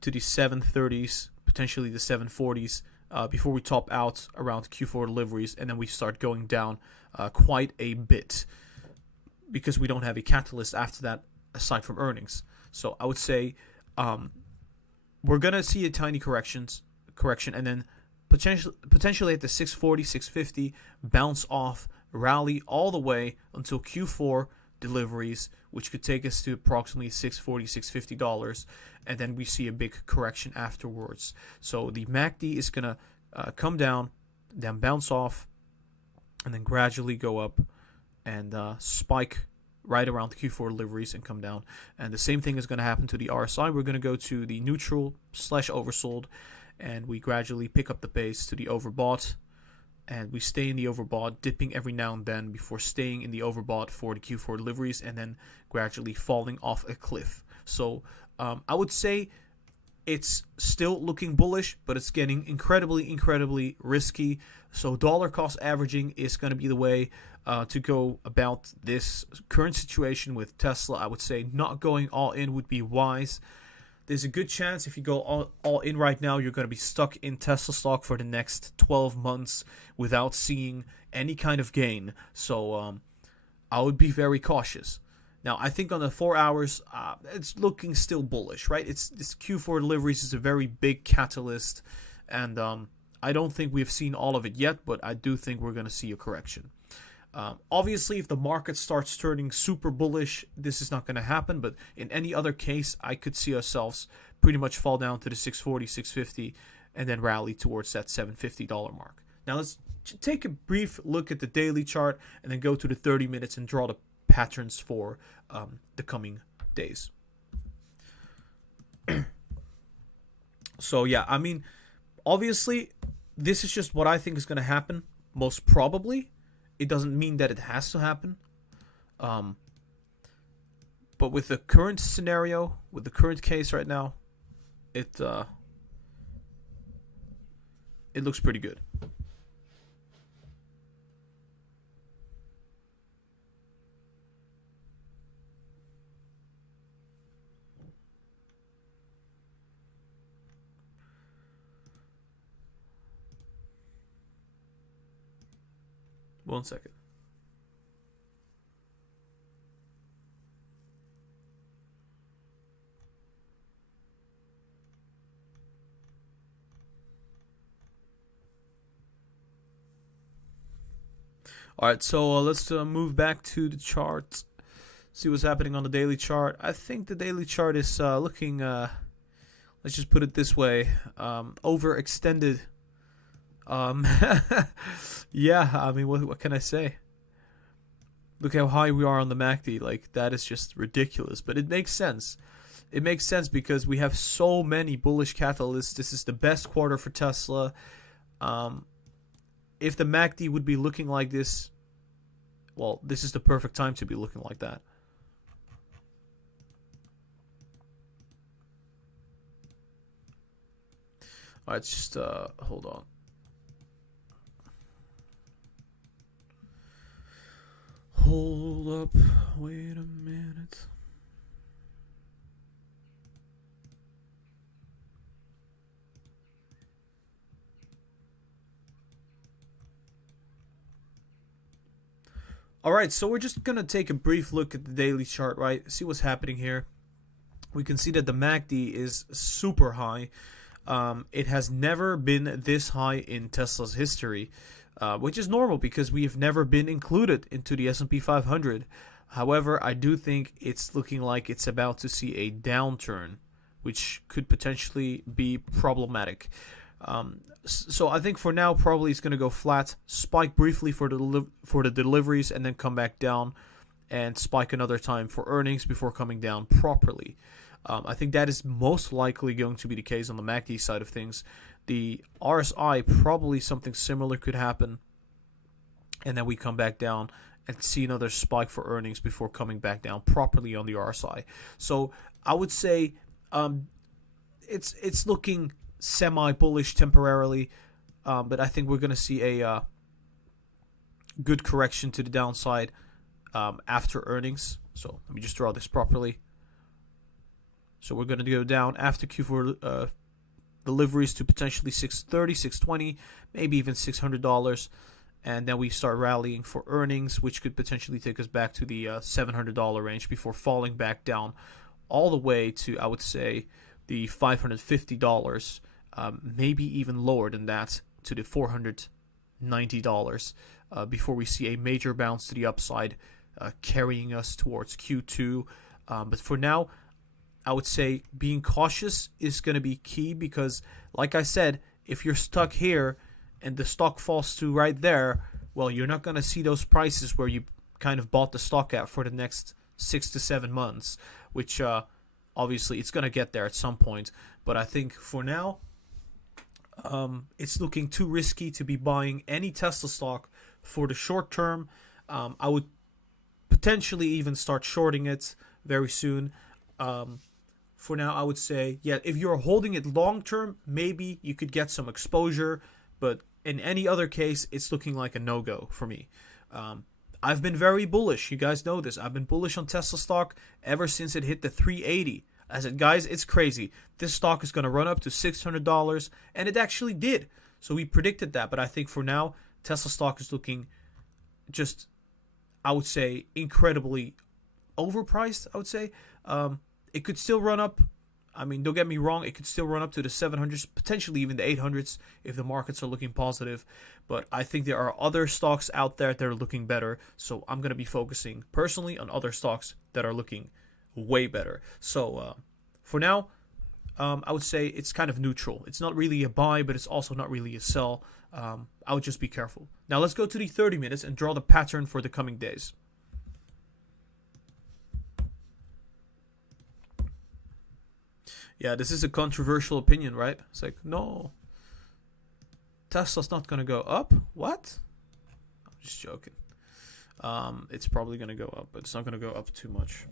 to the 730s, potentially the 740s, before we top out around Q4 deliveries, and then we start going down quite a bit because we don't have a catalyst after that aside from earnings. So I would say we're gonna see a tiny correction, and then potentially at the 640, 650 bounce off, rally all the way until Q4 deliveries, which could take us to approximately $640, $650, and then we see a big correction afterwards. So the MACD is gonna come down, then bounce off, and then gradually go up and spike right around the Q4 deliveries and come down. And the same thing is going to happen to the RSI. We're going to go to the neutral / oversold, and we gradually pick up the pace to the overbought, and we stay in the overbought, dipping every now and then before staying in the overbought for the Q4 deliveries, and then gradually falling off a cliff. So I would say it's still looking bullish, but it's getting incredibly risky. So dollar cost averaging is going to be the way to go about this current situation with Tesla. I would say not going all in would be wise. There's a good chance if you go all in right now, you're going to be stuck in Tesla stock for the next 12 months without seeing any kind of gain. So I would be very cautious. Now, I think on the 4 hours, it's looking still bullish, right? It's Q4 deliveries is a very big catalyst, and I don't think we've seen all of it yet, but I do think we're going to see a correction. Obviously, if the market starts turning super bullish, this is not going to happen, but in any other case, I could see ourselves pretty much fall down to the 640, 650, and then rally towards that $750 mark. Now, let's take a brief look at the daily chart and then go to the 30 minutes and draw the patterns for the coming days. So yeah, I mean, obviously this is just what I think is going to happen, most probably. It doesn't mean that it has to happen, but with the current scenario, with the current case right now, it looks pretty good. One second. All right, so let's move back to the chart. See what's happening on the daily chart. I think the daily chart is looking, let's just put it this way, overextended. Yeah, I mean, what can I say? Look how high we are on the MACD. Like, that is just ridiculous. But it makes sense. It makes sense because we have so many bullish catalysts. This is the best quarter for Tesla. If the MACD would be looking like this, well, this is the perfect time to be looking like that. Alright, just hold on. Hold up. Wait a minute. Alright, so we're just going to take a brief look at the daily chart, right? See what's happening here. We can see that the MACD is super high. It has never been this high in Tesla's history, which is normal because we have never been included into the S&P 500. However, I do think it's looking like it's about to see a downturn, which could potentially be problematic. So I think for now, probably it's going to go flat, spike briefly for the deliveries, and then come back down and spike another time for earnings before coming down properly. I think that is most likely going to be the case on the MACD side of things. The RSI, probably something similar could happen, and then we come back down and see another spike for earnings before coming back down properly on the RSI. So I would say it's looking semi-bullish temporarily, but I think we're going to see a good correction to the downside after earnings. So let me just draw this properly. So we're going to go down after Q4 deliveries to potentially $630, $620, maybe even $600, and then we start rallying for earnings, which could potentially take us back to the $700 range before falling back down all the way to, I would say, the $550, maybe even lower than that, to the $490 before we see a major bounce to the upside, carrying us towards Q2. But for now, I would say being cautious is going to be key because, like I said, if you're stuck here and the stock falls to right there, well, you're not going to see those prices where you kind of bought the stock at for the next 6 to 7 months, which obviously it's going to get there at some point. But I think for now, it's looking too risky to be buying any Tesla stock for the short term. I would potentially even start shorting it very soon. for now, I would say, yeah, if you're holding it long term, maybe you could get some exposure. But in any other case, it's looking like a no-go for me. I've been very bullish. You guys know this. I've been bullish on Tesla stock ever since it hit the 380. I said, guys, it's crazy. This stock is going to run up to $600, and it actually did. So we predicted that. But I think for now, Tesla stock is looking just, I would say, incredibly overpriced, I would say. It could still run up. I mean, don't get me wrong, it could still run up to the 700s, potentially even the 800s if the markets are looking positive. But I think there are other stocks out there that are looking better. So I'm going to be focusing personally on other stocks that are looking way better. So for now, I would say it's kind of neutral. It's not really a buy, but it's also not really a sell. I would just be careful. Now let's go to the 30 minutes and draw the pattern for the coming days. Yeah, this is a controversial opinion, right? It's like, no, Tesla's not going to go up. What? I'm just joking. It's probably going to go up, but it's not going to go up too much.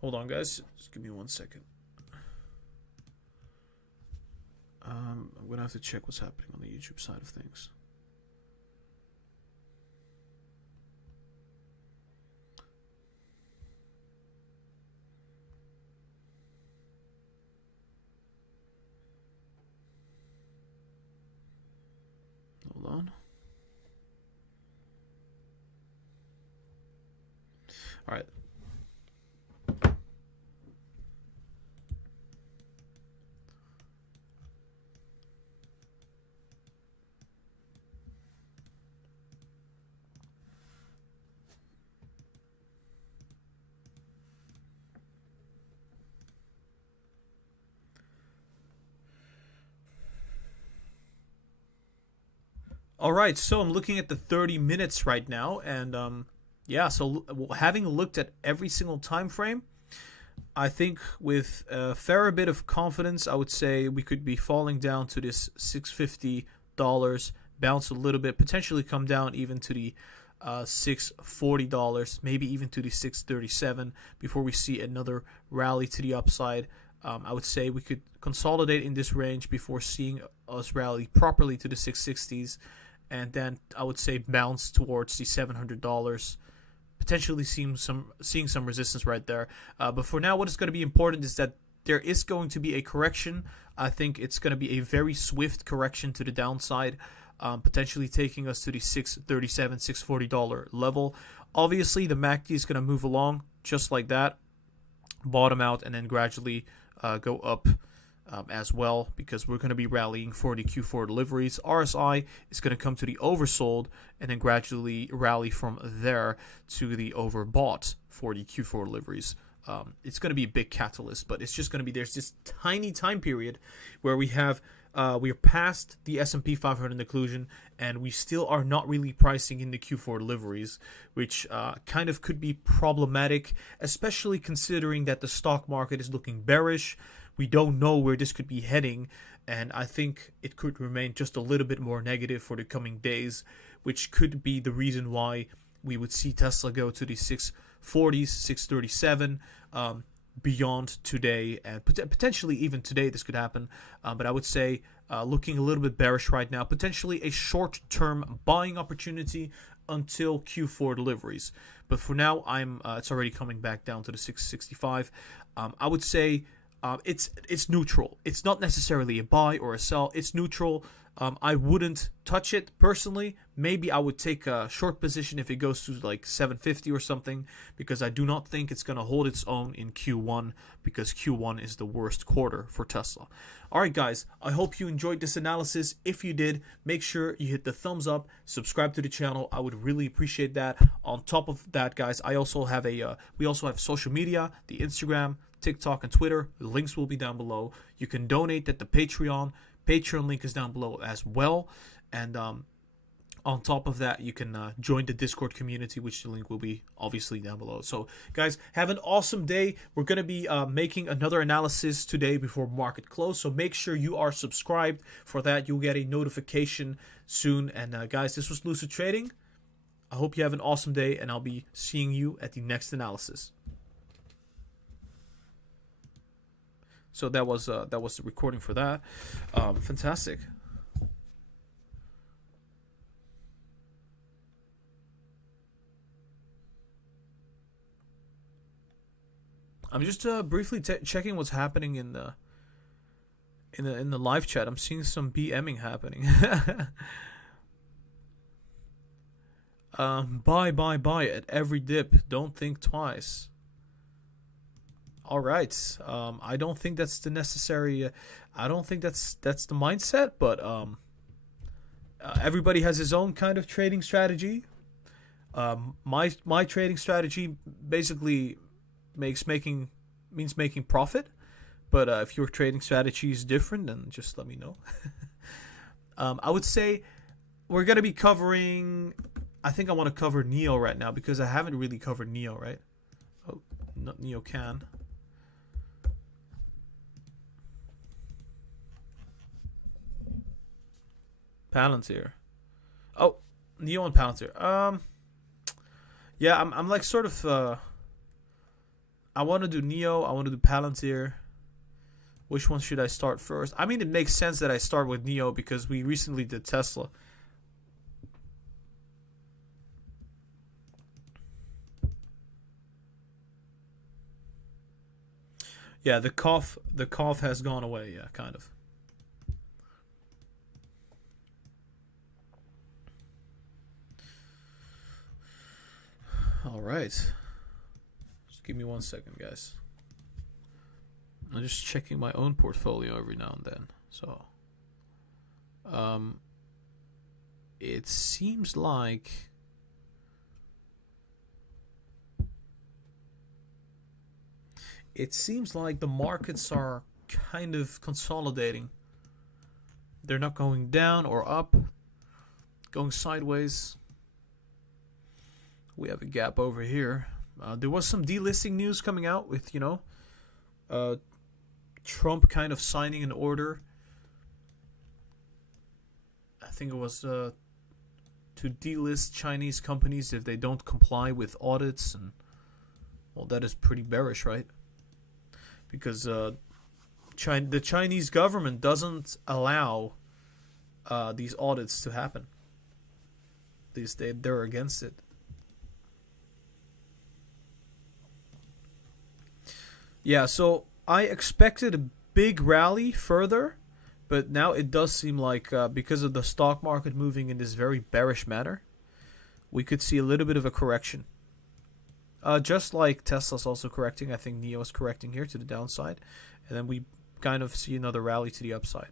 Hold on, guys. Just give me 1 second. I'm going to have to check what's happening on the YouTube side of things. Hold on. All right. All right, so I'm looking at the 30 minutes right now, and yeah, so having looked at every single time frame, I think with a fair bit of confidence, I would say we could be falling down to this $650, bounce a little bit, potentially come down even to the $640, maybe even to the $637 before we see another rally to the upside. I would say we could consolidate in this range before seeing us rally properly to the 660s. And then I would say bounce towards the $700, potentially seeing some resistance right there. But for now, what is going to be important is that there is going to be a correction. I think it's going to be a very swift correction to the downside, potentially taking us to the $637, $640 level. Obviously, the MACD is going to move along just like that, bottom out, and then gradually go up as well, because we're going to be rallying for the Q4 deliveries. RSI is going to come to the oversold and then gradually rally from there to the overbought for the Q4 deliveries. It's going to be a big catalyst, but it's just going to be, there's this tiny time period where we're past the S&P 500 inclusion, and we still are not really pricing in the Q4 deliveries, which kind of could be problematic, especially considering that the stock market is looking bearish. We don't know where this could be heading, and I think it could remain just a little bit more negative for the coming days, which could be the reason why we would see Tesla go to the 640s, 637, beyond today, and potentially even today this could happen. But I would say looking a little bit bearish right now, potentially a short-term buying opportunity until Q4 deliveries. But for now, it's already coming back down to the 665. I would say it's neutral. It's not necessarily a buy or a sell. It's neutral. I wouldn't touch it personally. Maybe I would take a short position if it goes to like 750 or something, because I do not think it's going to hold its own in Q1, because Q1 is the worst quarter for Tesla. Alright guys, I hope you enjoyed this analysis. If you did, make sure you hit the thumbs up, subscribe to the channel. I would really appreciate that. On top of that, guys, I also have we also have social media, the Instagram, TikTok, and Twitter. The links will be down below. You can donate at the Patreon link is down below as well. And On top of that, you can join the Discord community, which the link will be obviously down below. So, guys, have an awesome day. We're going to be making another analysis today before market close. So make sure you are subscribed. For that, you'll get a notification soon. And, guys, this was Lucid Trading. I hope you have an awesome day, and I'll be seeing you at the next analysis. So that was the recording for that. Fantastic. I'm just briefly checking what's happening in the live chat. I'm seeing some BMing happening. Buy at every dip. Don't think twice. All right. I don't think that's the necessary. I don't think that's the mindset. But everybody has his own kind of trading strategy. My trading strategy basically means making profit. But if your trading strategy is different, then just let me know. I would say we're gonna be covering. I think I want to cover Nio right now because I haven't really covered Nio, right? Oh, not Nio can. Palantir. Oh, Nio and Palantir. Yeah, I'm like sort of. I want to do Nio. I want to do Palantir. Which one should I start first? I mean, it makes sense that I start with Nio because we recently did Tesla. Yeah, the cough has gone away. Yeah, kind of. All right. Just give me 1 second, guys. I'm just checking my own portfolio every now and then. So, it seems like the markets are kind of consolidating. They're not going down or up, going sideways. We have a gap over here. There was some delisting news coming out with, Trump kind of signing an order. I think it was to delist Chinese companies if they don't comply with audits. And, well, that is pretty bearish, right? Because the Chinese government doesn't allow these audits to happen. They're against it. Yeah, so I expected a big rally further, but now it does seem like because of the stock market moving in this very bearish manner, we could see a little bit of a correction. Just like Tesla's also correcting, I think Nio is correcting here to the downside, and then we kind of see another rally to the upside.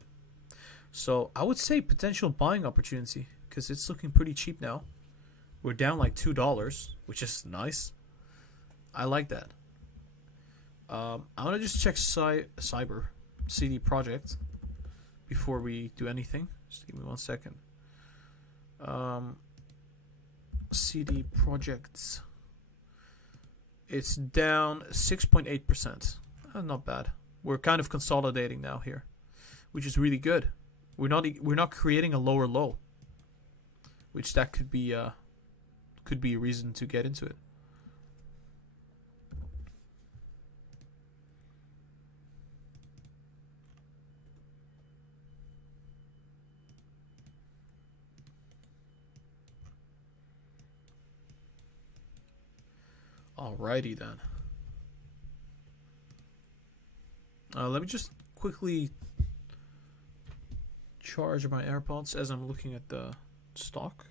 So I would say potential buying opportunity because it's looking pretty cheap now. We're down like $2, which is nice. I like that. I want to just check Cyber CD Projekt before we do anything. Just give me 1 second. CD Projekt. It's down 6.8%. Not bad. We're kind of consolidating now here, which is really good. We're not creating a lower low, which that could be a reason to get into it. Alrighty then. Let me just quickly charge my AirPods as I'm looking at the stock.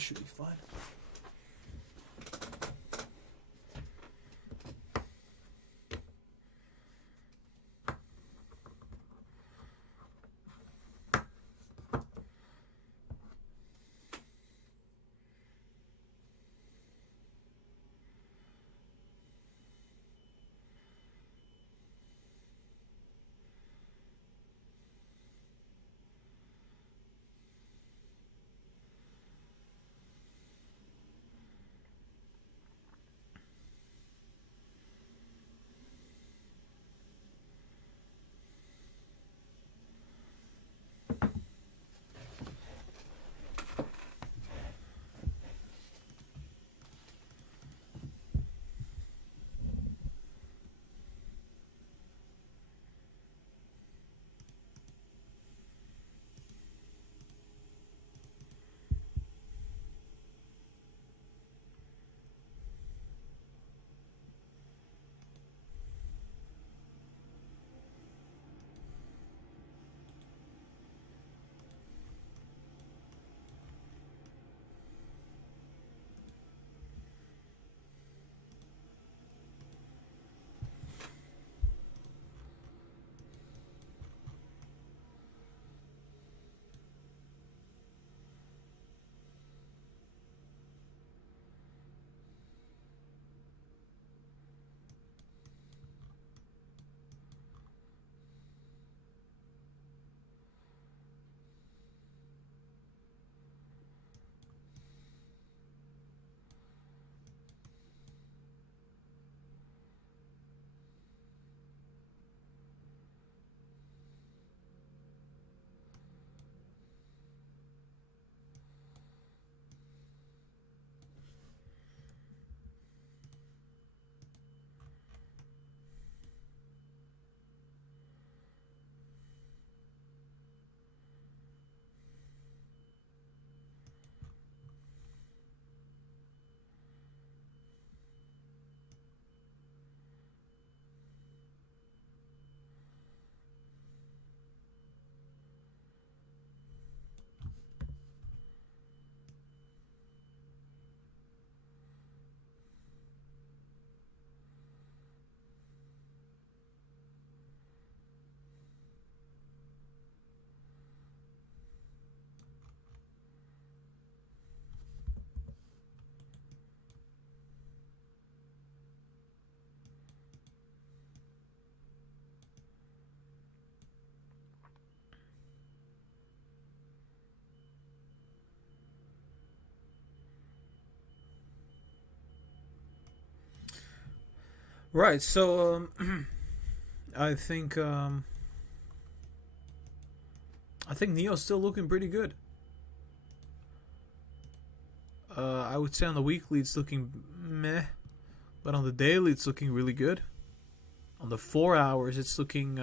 That should be fine. Right, so I think Nio's still looking pretty good. I would say on the weekly it's looking meh, but on the daily it's looking really good. On the 4 hours it's looking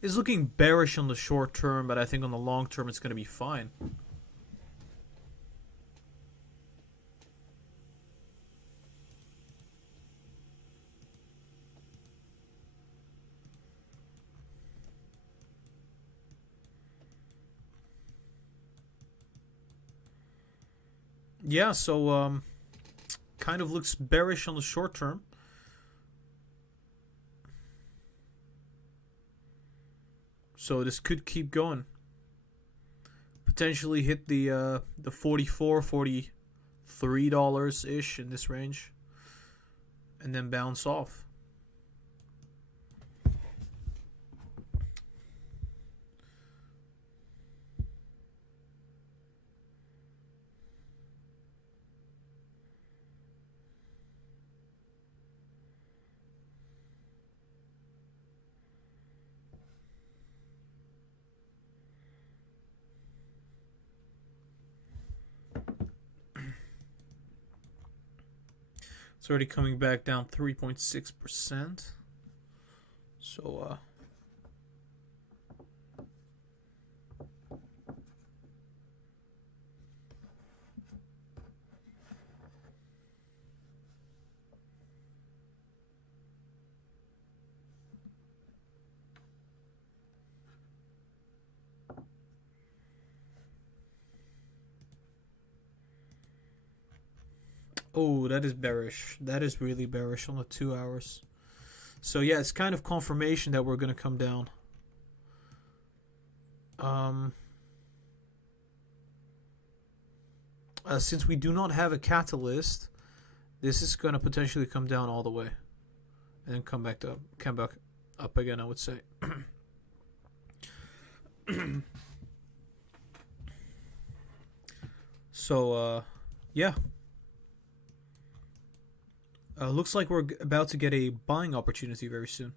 it's looking bearish on the short term, but I think on the long term it's going to be fine. Yeah, so kind of looks bearish on the short term. So this could keep going. Potentially hit the $44, $43 ish in this range, and then bounce off. It's already coming back down 3.6%. So Oh, that is bearish. That is really bearish on the 2 hours. So yeah, it's kind of confirmation that we're going to come down. Since we do not have a catalyst, this is going to potentially come down all the way and then come back up again, I would say. So yeah, looks like we're about to get a buying opportunity very soon.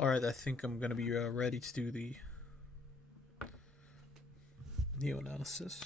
Alright, I think I'm going to be ready to do the Nio analysis.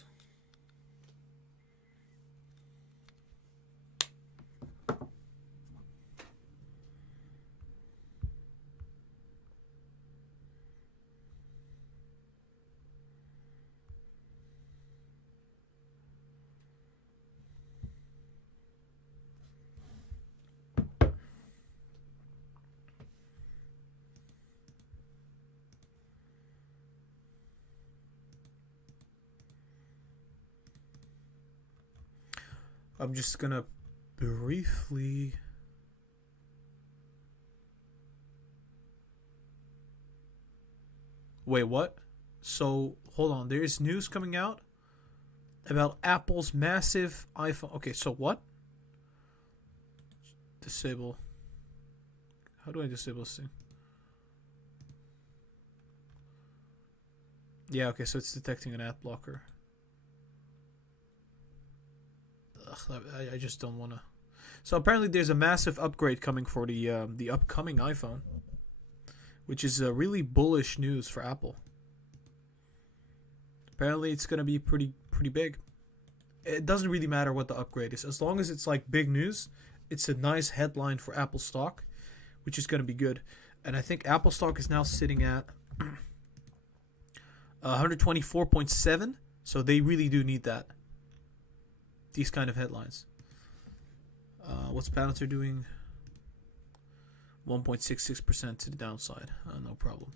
I'm just gonna briefly wait, what? So hold on, there's news coming out about Apple's massive iPhone. Okay, so what? Disable. How do I disable this thing? Yeah, okay, so it's detecting an ad blocker. I just don't want to. So apparently there's a massive upgrade coming for the upcoming iPhone, which is really bullish news for Apple. Apparently it's going to be pretty big. It doesn't really matter what the upgrade is. As long as it's like big news, it's a nice headline for Apple stock, which is going to be good. And I think Apple stock is now sitting at 124.7, so they really do need that. These kind of headlines. What's Palantir doing? 1.66% to the downside. No problem.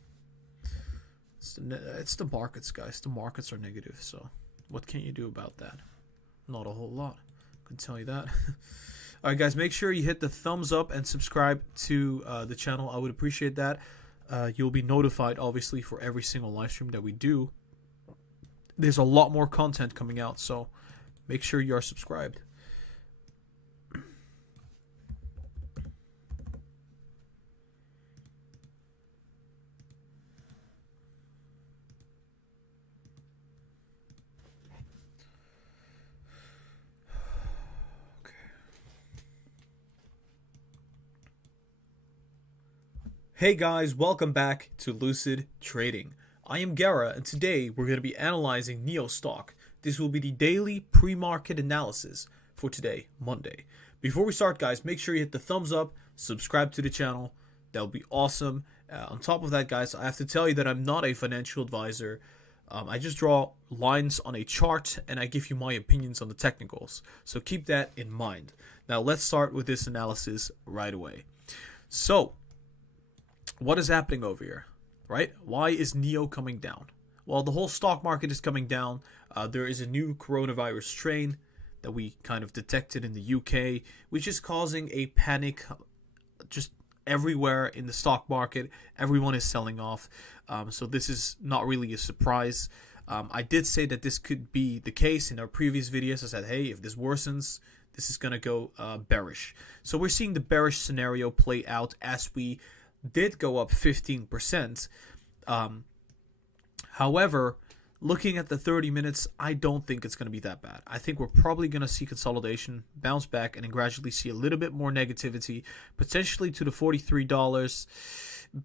It's the markets, guys. The markets are negative, so what can you do about that? Not a whole lot. I can tell you that. All right, guys, make sure you hit the thumbs up and subscribe to the channel. I would appreciate that. You'll be notified, obviously, for every single live stream that we do. There's a lot more content coming out, so make sure you are subscribed. Hey guys, welcome back to Lucid Trading. I am Gara, and today we're going to be analyzing Nio stock. This will be the daily pre-market analysis for today, Monday. Before we start, guys, make sure you hit the thumbs up, subscribe to the channel. That would be awesome. On top of that, guys, I have to tell you that I'm not a financial advisor. I just draw lines on a chart, and I give you my opinions on the technicals. So keep that in mind. Now, let's start with this analysis right away. So, what is happening over here, right? Why is Nio coming down? Well, the whole stock market is coming down. There is a new coronavirus strain that we kind of detected in the UK, which is causing a panic just everywhere in the stock market. Everyone is selling off. So this is not really a surprise. I did say that this could be the case in our previous videos. I said, hey, if this worsens, this is going to go bearish. So we're seeing the bearish scenario play out as we did go up 15%. However, looking at the 30 minutes, I don't think it's going to be that bad. I think we're probably going to see consolidation, bounce back, and then gradually see a little bit more negativity, potentially to the $43.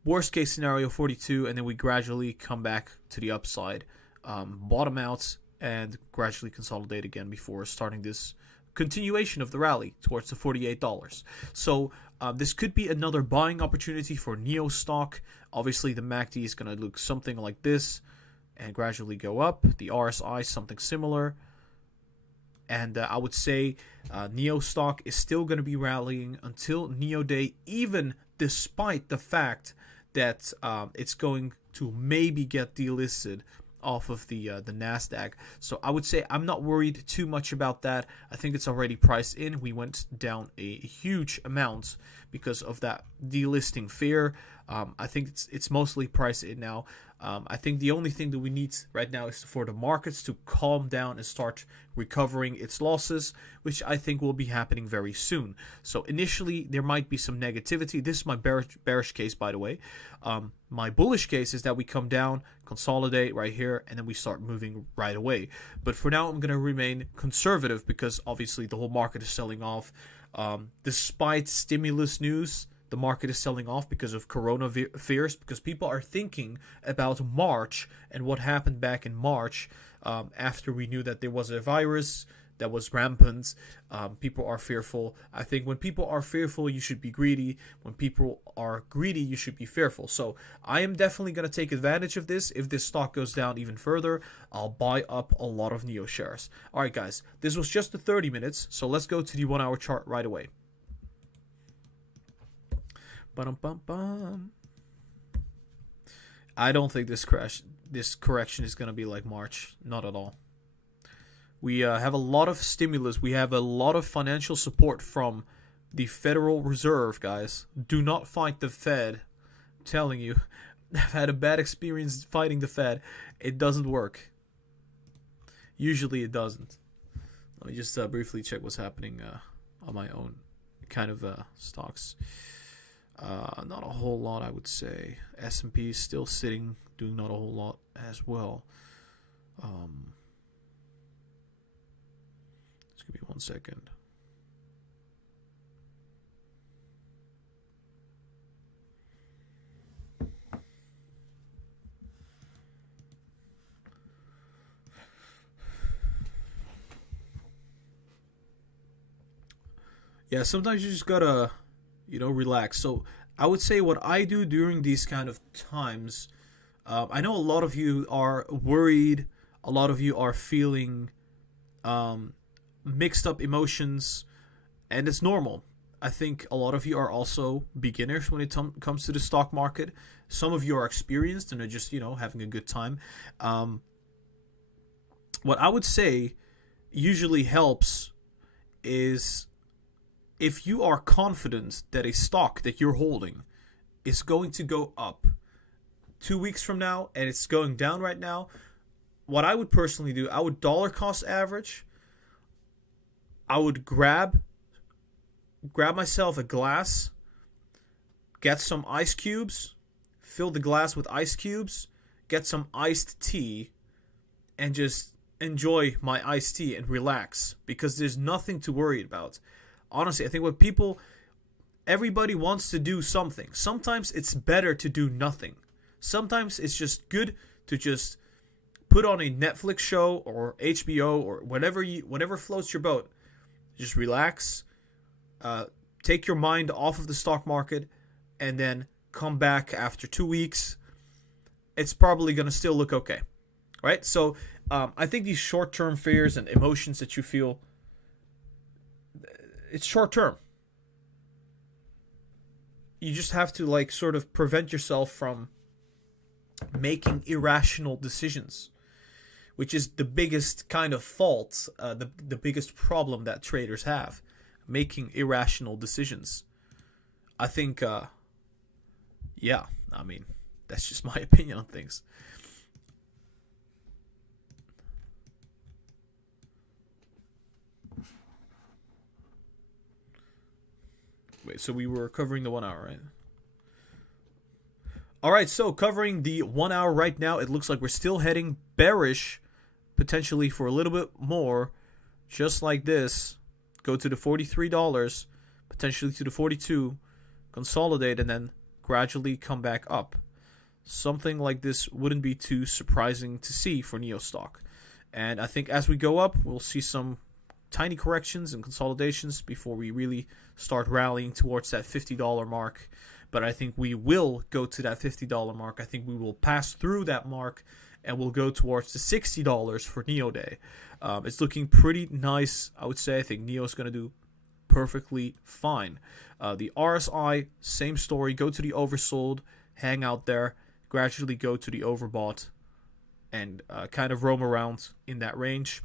Worst case scenario, 42, and then we gradually come back to the upside, bottom out, and gradually consolidate again before starting this continuation of the rally towards the $48. So this could be another buying opportunity for Nio stock. Obviously, the MACD is going to look something like this and gradually go up. The RSI, something similar. And I would say Nio stock is still going to be rallying until Nio Day, even despite the fact that it's going to maybe get delisted off of the NASDAQ. So I would say I'm not worried too much about that. I think it's already priced in. We went down a huge amount because of that delisting fear. I think it's mostly priced in now. I think the only thing that we need right now is for the markets to calm down and start recovering its losses, which I think will be happening very soon. So initially, there might be some negativity. This is my bearish case, by the way. My bullish case is that we come down, consolidate right here, and then we start moving right away. But for now, I'm going to remain conservative because obviously the whole market is selling off. Despite stimulus news, the market is selling off because of corona fears, because people are thinking about March and what happened back in March after we knew that there was a virus that was rampant. People are fearful. I think when people are fearful, you should be greedy. When people are greedy, you should be fearful. So I am definitely going to take advantage of this. If this stock goes down even further, I'll buy up a lot of Nio shares. All right, guys, this was just the 30 minutes. So let's go to the 1 hour chart right away. I don't think this correction is going to be like March. Not at all. We have a lot of stimulus. We have a lot of financial support from the Federal Reserve, guys. Do not fight the Fed. I'm telling you, I've had a bad experience fighting the Fed. It doesn't work. Usually it doesn't. Let me just briefly check what's happening on my own kind of stocks. Not a whole lot, I would say. S&P is still sitting, doing not a whole lot as well. Just give me 1 second. Yeah, sometimes you just gotta relax. So I would say what I do during these kind of times, I know a lot of you are worried, a lot of you are feeling mixed up emotions, and it's normal. I think a lot of you are also beginners when it comes to the stock market. Some of you are experienced and are just, having a good time. What I would say usually helps is if you are confident that a stock that you're holding is going to go up 2 weeks from now and it's going down right now, what I would personally do, I would dollar cost average. I would grab myself a glass, get some ice cubes, fill the glass with ice cubes, get some iced tea, and just enjoy my iced tea and relax, because there's nothing to worry about. Honestly, I think everybody wants to do something. Sometimes it's better to do nothing. Sometimes it's just good to just put on a Netflix show or HBO or whatever floats your boat. Just relax, take your mind off of the stock market, and then come back after 2 weeks. It's probably going to still look okay, right? So I think these short-term fears and emotions that you feel, it's short-term. You just have to sort of prevent yourself from making irrational decisions, which is the biggest kind of fault, the biggest problem that traders have, making irrational decisions. I think, that's just my opinion on things. Wait, so we were covering the 1 hour, right? All right, so covering the 1 hour right now, it looks like we're still heading bearish, potentially for a little bit more, just like this. Go to the $43, potentially to the 42, consolidate, and then gradually come back up. Something like this wouldn't be too surprising to see for Nio stock. And I think as we go up, we'll see some tiny corrections and consolidations before we really start rallying towards that $50 mark. But I think we will go to that $50 mark. I think we will pass through that mark and we'll go towards the $60 for Nio Day. It's looking pretty nice, I would say. I think Nio is going to do perfectly fine. The RSI, same story. Go to the oversold, hang out there, gradually go to the overbought, and kind of roam around in that range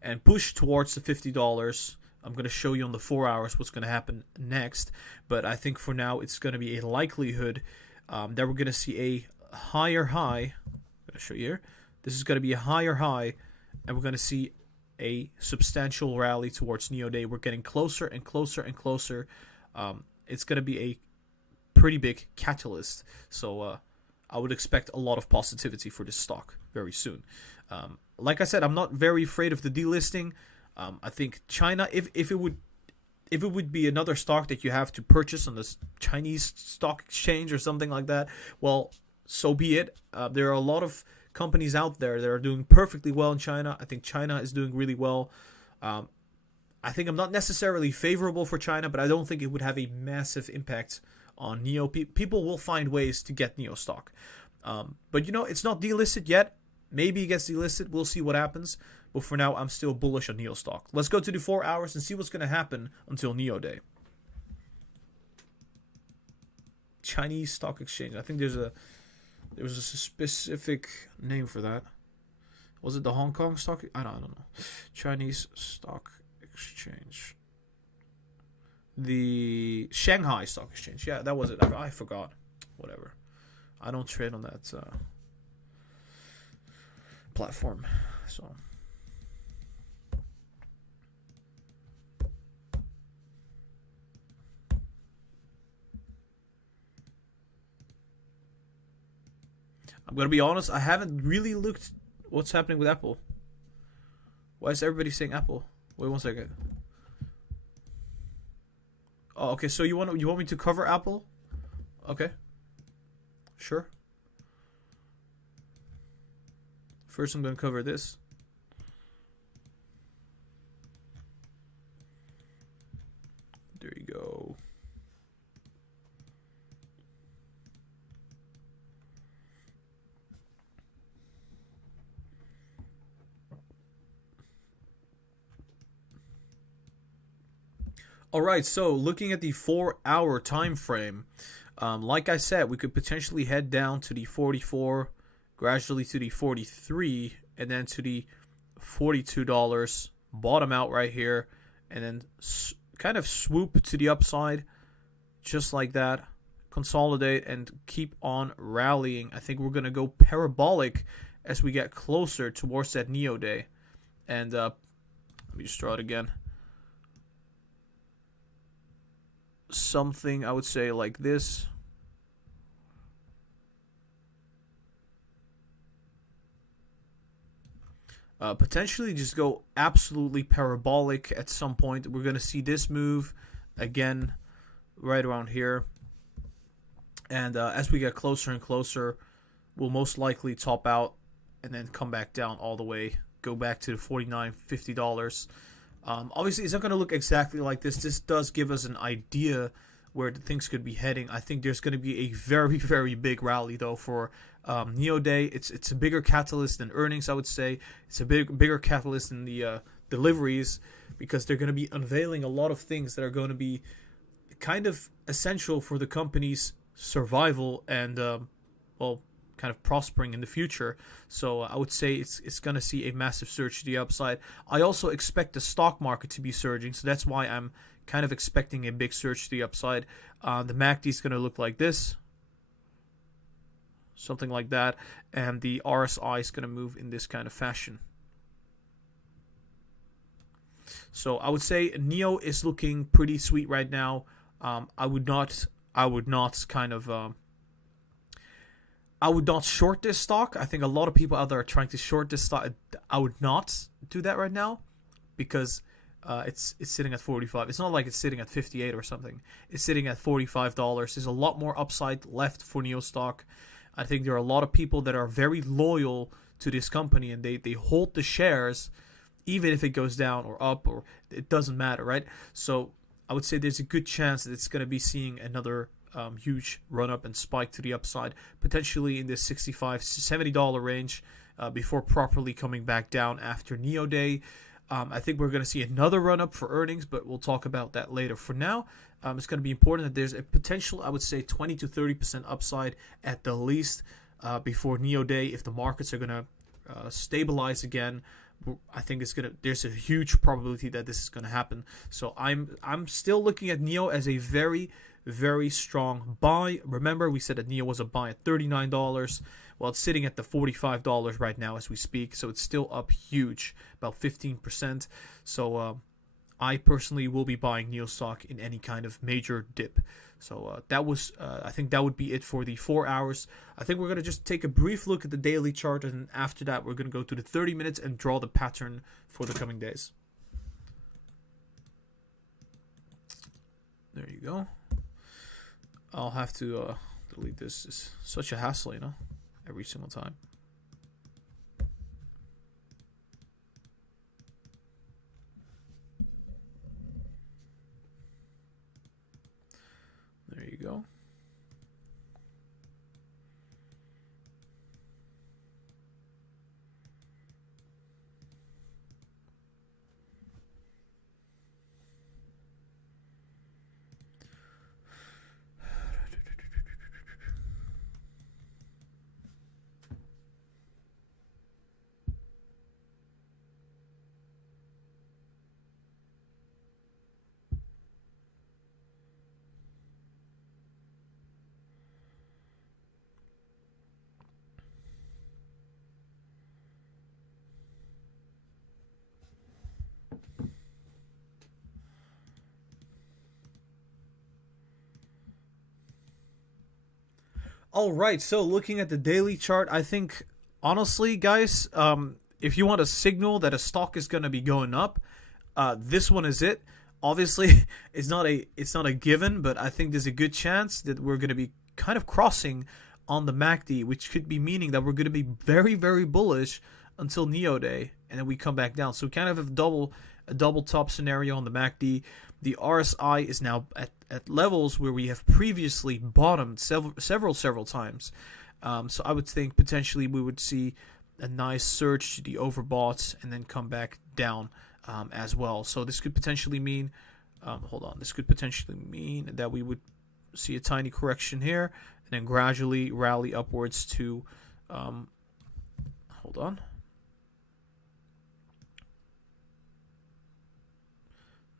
and push towards the $50. I'm going to show you on the 4 hours what's going to happen next, but I think for now it's going to be a likelihood that we're going to see a higher high. I'm going to show you here. This is going to be a higher high, and we're going to see a substantial rally towards Nio Day. We're getting closer and closer and closer. It's going to be a pretty big catalyst, so I would expect a lot of positivity for this stock very soon. Like I said, I'm not very afraid of the delisting. I think China, if it would be another stock that you have to purchase on the Chinese stock exchange or something like that, well, so be it. There are a lot of companies out there that are doing perfectly well in China. I think China is doing really well. I think I'm not necessarily favorable for China, but I don't think it would have a massive impact on Nio. People will find ways to get Nio stock. But it's not delisted yet. Maybe it gets delisted. We'll see what happens. But for now, I'm still bullish on Nio stock. Let's go to the 4 hours and see what's going to happen until Nio Day. Chinese stock exchange. I think there was a specific name for that. Was it the Hong Kong stock? I don't know. Chinese stock exchange. The Shanghai Stock Exchange. Yeah, that was it. I forgot. Whatever. I don't trade on that platform. So. I'm going to be honest. I haven't really looked what's happening with Apple. Why is everybody saying Apple? Wait 1 second. Oh, okay. So you want me to cover Apple? Okay. Sure. First, I'm going to cover this. There you go. Alright, so looking at the 4 hour time frame, like I said, we could potentially head down to the 44, gradually to the 43, and then to the $42, bottom out right here, and then kind of swoop to the upside, just like that, consolidate, and keep on rallying. I think we're going to go parabolic as we get closer towards that Nio Day. And let me just draw it again. Something I would say like this. Potentially just go absolutely parabolic at some point. We're going to see this move again right around here. And as we get closer and closer, we'll most likely top out and then come back down all the way. Go back to the $49, $50. Obviously, it's not going to look exactly like this. This does give us an idea where things could be heading. I think there's going to be a very, very big rally, though, for Nio Day. It's a bigger catalyst than earnings, I would say. It's a bigger catalyst than the deliveries, because they're going to be unveiling a lot of things that are going to be kind of essential for the company's survival and, kind of prospering in the future. So I would say it's going to see a massive surge to the upside. I also expect the stock market to be surging, so that's why I'm kind of expecting a big surge to the upside. The MACD is going to look like this, something like that, and the RSI is going to move in this kind of fashion. So I would say Nio is looking pretty sweet right now. I would not short this stock. I think a lot of people out there are trying to short this stock. I would not do that right now because it's sitting at 45. It's not like it's sitting at 58 or something. It's sitting at $45. There's a lot more upside left for Nio stock. I think there are a lot of people that are very loyal to this company and they hold the shares even if it goes down or up, or it doesn't matter, right? So I would say there's a good chance that it's going to be seeing another huge run up and spike to the upside, potentially in the $65 to $70 range, before properly coming back down after Nio Day. I think we're going to see another run up for earnings, but we'll talk about that later. For now, it's going to be important that there's a potential, I would say, 20 to 30% upside at the least before Nio Day. If the markets are going to stabilize again, I think there's a huge probability that this is going to happen. So I'm still looking at Nio as a very, very strong buy. Remember, we said that Nio was a buy at $39. Well, it's sitting at the $45 right now as we speak, so it's still up huge, about 15%. So I personally will be buying Nio stock in any kind of major dip. So I think that would be it for the 4 hours. I think we're going to just take a brief look at the daily chart, and after that we're going to go to the 30 minutes and draw the pattern for the coming days. There you go. I'll have to delete this. It's such a hassle, every single time. There you go. All right, so looking at the daily chart, I think honestly, guys, if you want a signal that a stock is going to be going up, this one is it. Obviously, it's not a given, but I think there's a good chance that we're going to be kind of crossing on the MACD, which could be meaning that we're going to be very, very bullish until Nio Day, and then we come back down. So we kind of have a double top scenario on the MACD. The RSI is now at levels where we have previously bottomed several times. So I would think potentially we would see a nice surge to the overbought and then come back down as well. So this could potentially mean, this could potentially mean that we would see a tiny correction here and then gradually rally upwards to,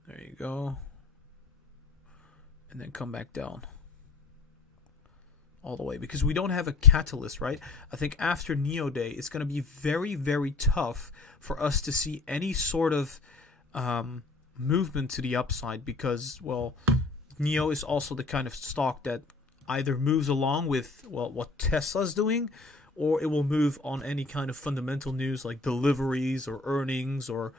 There you go. And then come back down all the way, because we don't have a catalyst, right? I think after Nio Day, it's going to be very, very tough for us to see any sort of movement to the upside, because, well, Nio is also the kind of stock that either moves along with, well, what Tesla's doing, or it will move on any kind of fundamental news like deliveries or earnings or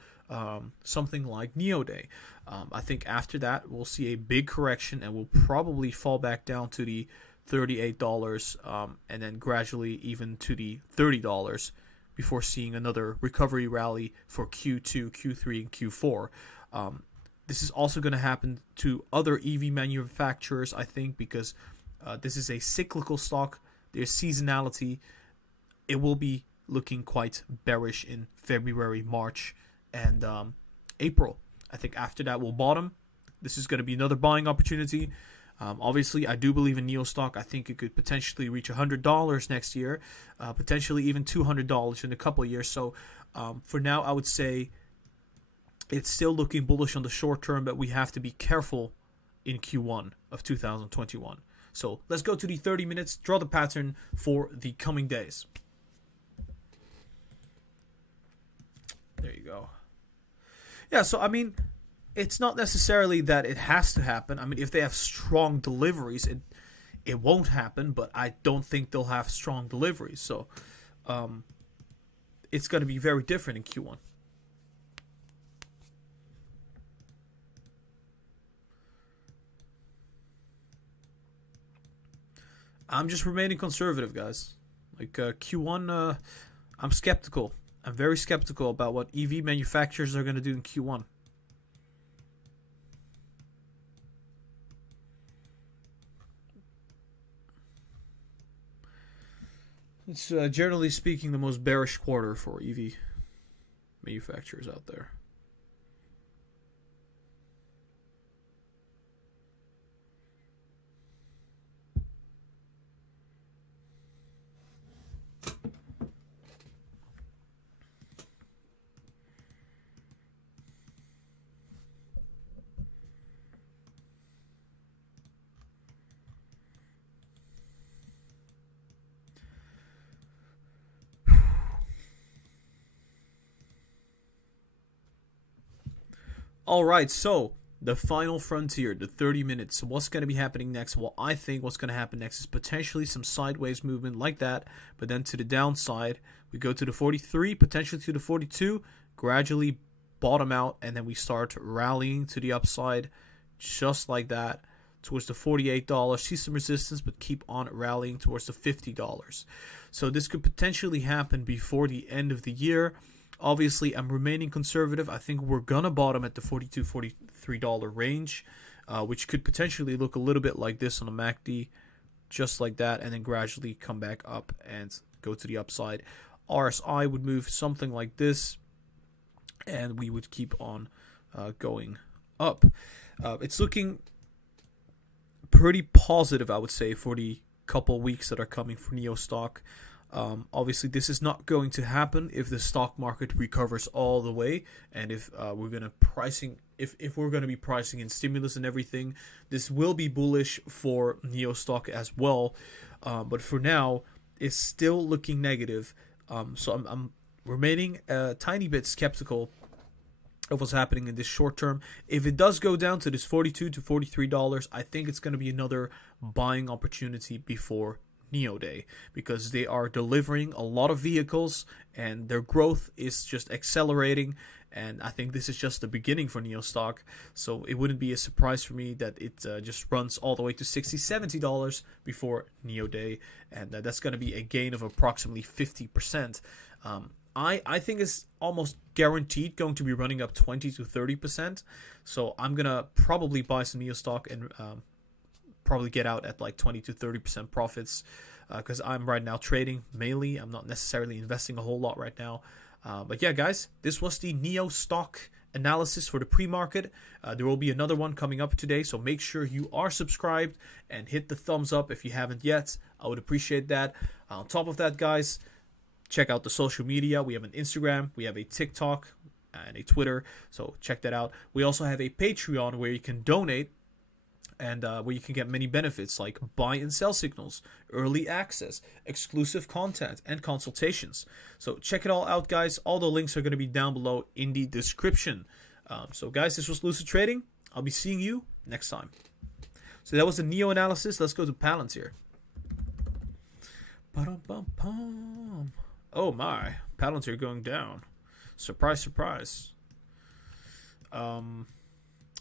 something like Nio Day. I think after that, we'll see a big correction and we'll probably fall back down to the $38 and then gradually even to the $30 before seeing another recovery rally for Q2, Q3, and Q4. This is also going to happen to other EV manufacturers, I think, because this is a cyclical stock. There's seasonality. It will be looking quite bearish in February, March, and April. I think after that we'll bottom. This is going to be another buying opportunity. Obviously, I do believe in Nio stock. I think it could potentially reach $100 next year, potentially even $200 in a couple of years. So for now, I would say it's still looking bullish on the short term, but we have to be careful in Q1 of 2021. So let's go to the 30 minutes, draw the pattern for the coming days. There you go. Yeah, so I mean, it's not necessarily that it has to happen. I mean, if they have strong deliveries, it won't happen, but I don't think they'll have strong deliveries. So it's going to be very different in Q1. I'm just remaining conservative, guys. Like Q1, I'm skeptical. I'm very skeptical about what EV manufacturers are going to do in Q1. It's generally speaking the most bearish quarter for EV manufacturers out there. All right, so the final frontier, the 30 minutes. What's going to be happening next? Well, I think what's going to happen next is potentially some sideways movement like that, but then to the downside, we go to the 43, potentially to the 42, gradually bottom out, and then we start rallying to the upside just like that towards the $48. See some resistance, but keep on rallying towards the $50. So this could potentially happen before the end of the year. Obviously, I'm remaining conservative. I think we're going to bottom at the $42, $43 range, which could potentially look a little bit like this on a MACD, just like that, and then gradually come back up and go to the upside. RSI would move something like this, and we would keep on going up. It's looking pretty positive, I would say, for the couple weeks that are coming for Nio stock. Obviously, this is not going to happen if the stock market recovers all the way, and if we're gonna if we're gonna be pricing in stimulus and everything. This will be bullish for Nio stock as well, but for now, it's still looking negative. So I'm remaining a tiny bit skeptical of what's happening in this short term. If it does go down to this $42 to $43, I think it's going to be another buying opportunity before Nio Day, because they are delivering a lot of vehicles and their growth is just accelerating, and I think this is just the beginning for Nio stock. So it wouldn't be a surprise for me that it just runs all the way to $60, $70 before Nio Day, and that's going to be a gain of approximately 50%. I think it's almost guaranteed going to be running up 20 to 30%. So I'm going to probably buy some Nio stock and probably get out at like 20 to 30% profits, because I'm right now trading mainly. I'm not necessarily investing a whole lot right now. But yeah, guys, this was the Nio stock analysis for the pre-market. There will be another one coming up today, so make sure you are subscribed and hit the thumbs up if you haven't yet. I would appreciate that. On top of that, guys, check out the social media. We have an Instagram, we have a TikTok, and a Twitter, so check that out. We also have a Patreon where you can donate, and where you can get many benefits like buy and sell signals, early access, exclusive content, and consultations. So check it all out, guys. All the links are going to be down below in the description. So guys, this was Lucid Trading. I'll be seeing you next time. So that was the Nio analysis. Let's go to Palantir. Oh my, Palantir going down. Surprise, surprise.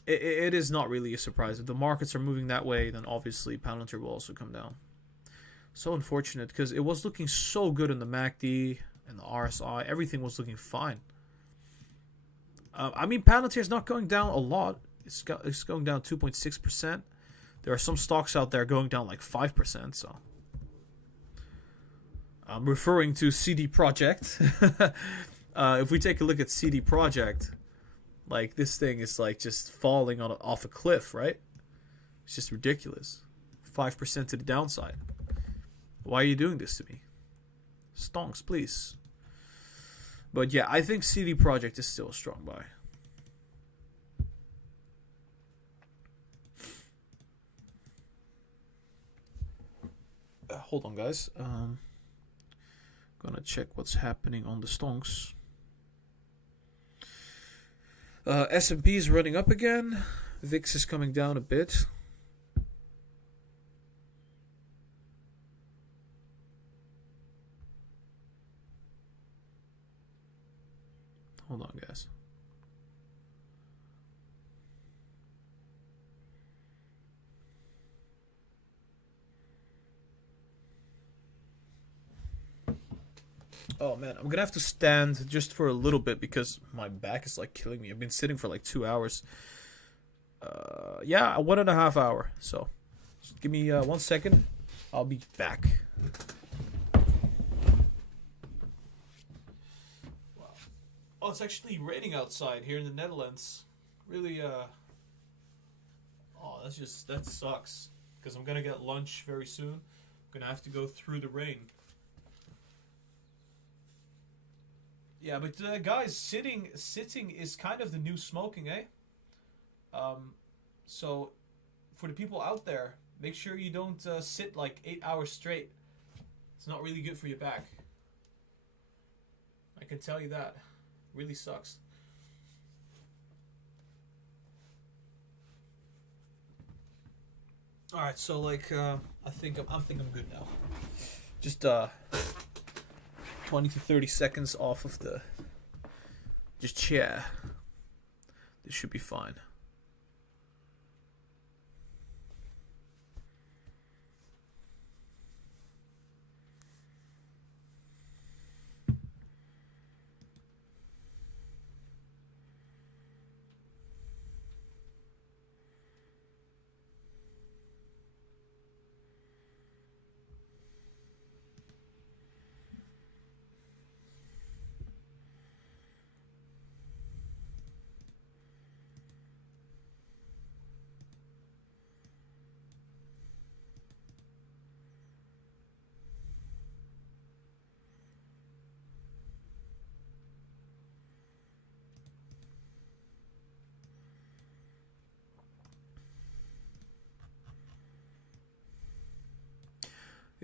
It is not really a surprise. If the markets are moving that way, then obviously Palantir will also come down. So unfortunate, because it was looking so good in the MACD and the RSI. Everything was looking fine. I mean, Palantir is not going down a lot. It's going down 2.6%. There are some stocks out there going down like 5%. So I'm referring to CD Projekt. If we take a look at CD Projekt, like, this thing is like just falling off a cliff, right? It's just ridiculous. 5% to the downside. Why are you doing this to me? Stonks, please. But yeah, I think CD Projekt is still a strong buy. Hold on, guys. Gonna check what's happening on the stonks. S&P is running up again. VIX is coming down a bit. Hold on, guys. Oh man, I'm gonna have to stand just for a little bit because my back is like killing me. I've been sitting for like 2 hours. Yeah, 1.5 hours. So, just give me 1 second. I'll be back. Wow. Oh, it's actually raining outside here in the Netherlands. Really, oh, that sucks. Because I'm gonna get lunch very soon. I'm gonna have to go through the rain. Yeah, but guys, sitting is kind of the new smoking, eh? So for the people out there, make sure you don't sit like 8 hours straight. It's not really good for your back. I can tell you that. Really sucks. All right, so like I think I'm good now. Just 20 to 30 seconds off of the just chair. This should be fine.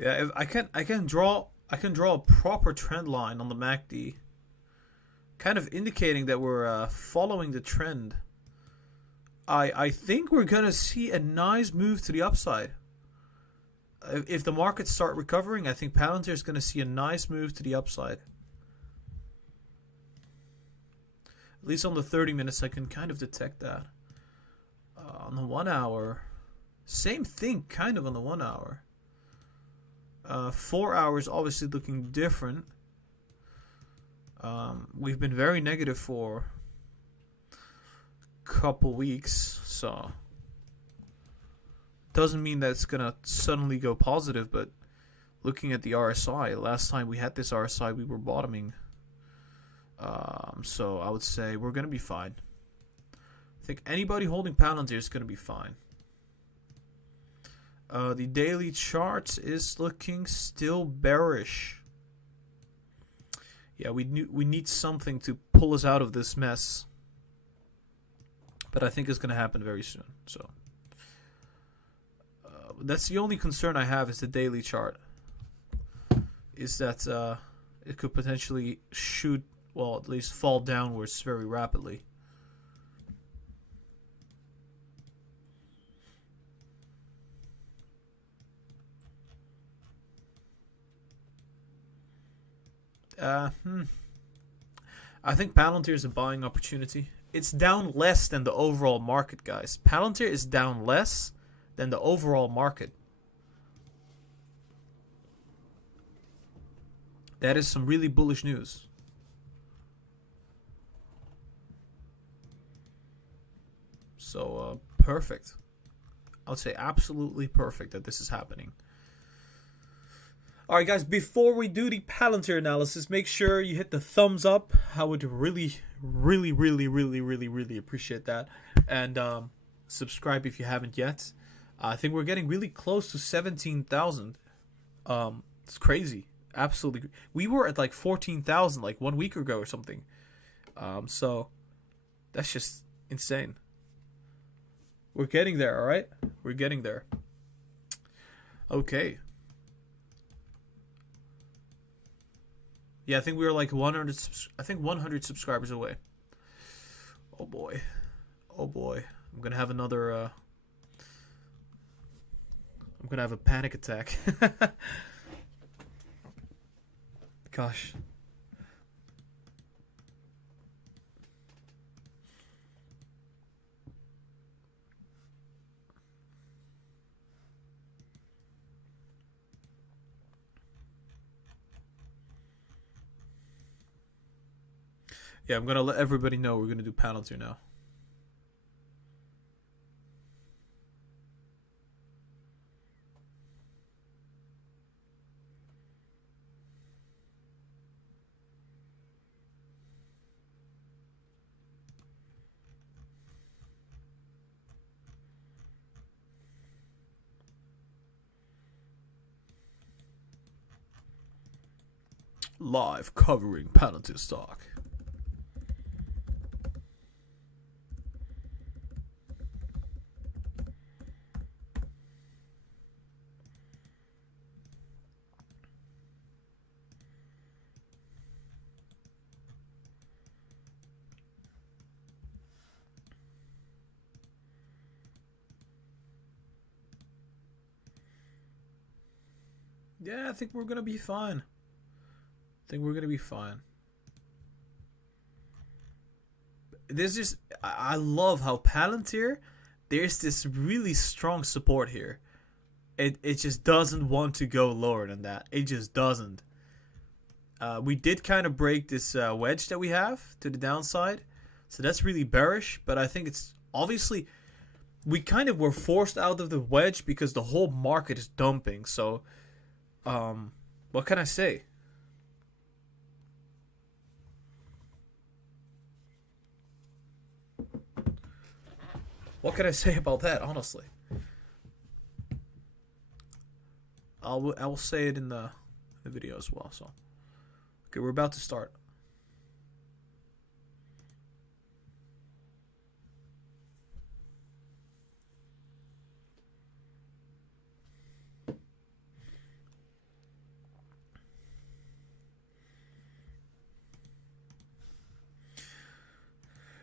Yeah, if I can draw a proper trend line on the MACD, kind of indicating that we're following the trend. I think we're gonna see a nice move to the upside. If the markets start recovering, I think Palantir is gonna see a nice move to the upside. At least on the 30 minutes, I can kind of detect that. On the 1 hour, same thing, kind of on the 1 hour. 4 hours obviously looking different. We've been very negative for a couple weeks, so doesn't mean that it's gonna suddenly go positive. But looking at the RSI, last time we had this RSI, we were bottoming. So I would say we're gonna be fine. I think anybody holding Palantir is gonna be fine. The daily chart is looking still bearish. Yeah, we need something to pull us out of this mess. But I think it's going to happen very soon. So that's the only concern I have is the daily chart. Is that it could potentially shoot, well, at least fall downwards very rapidly. I think Palantir is a buying opportunity. It's down less than the overall market, guys. Palantir is down less than the overall market. That is some really bullish news. So, perfect. I would say absolutely perfect that this is happening. Alright guys, before we do the Palantir analysis, make sure you hit the thumbs up. I would really appreciate that. And subscribe if you haven't yet. I think we're getting really close to 17,000. It's crazy. Absolutely. We were at like 14,000 like 1 week ago or something. So that's just insane. We're getting there, alright? We're getting there. Okay. Yeah, I think we were like 100 subscribers away. Oh boy. Oh boy. I'm going to have another I'm going to have a panic attack. Gosh. Yeah, I'm gonna let everybody know we're gonna do Palantir now. Live covering Palantir stock. Yeah, I think we're gonna be fine. I think we're gonna be fine. There's just I love how Palantir. There's this really strong support here. It just doesn't want to go lower than that. It just doesn't. We did kind of break this wedge that we have to the downside, so that's really bearish. But I think it's obviously we kind of were forced out of the wedge because the whole market is dumping. So, what can I say? What can I say about that? Honestly, I will say it in the video as well. So, okay, we're about to start.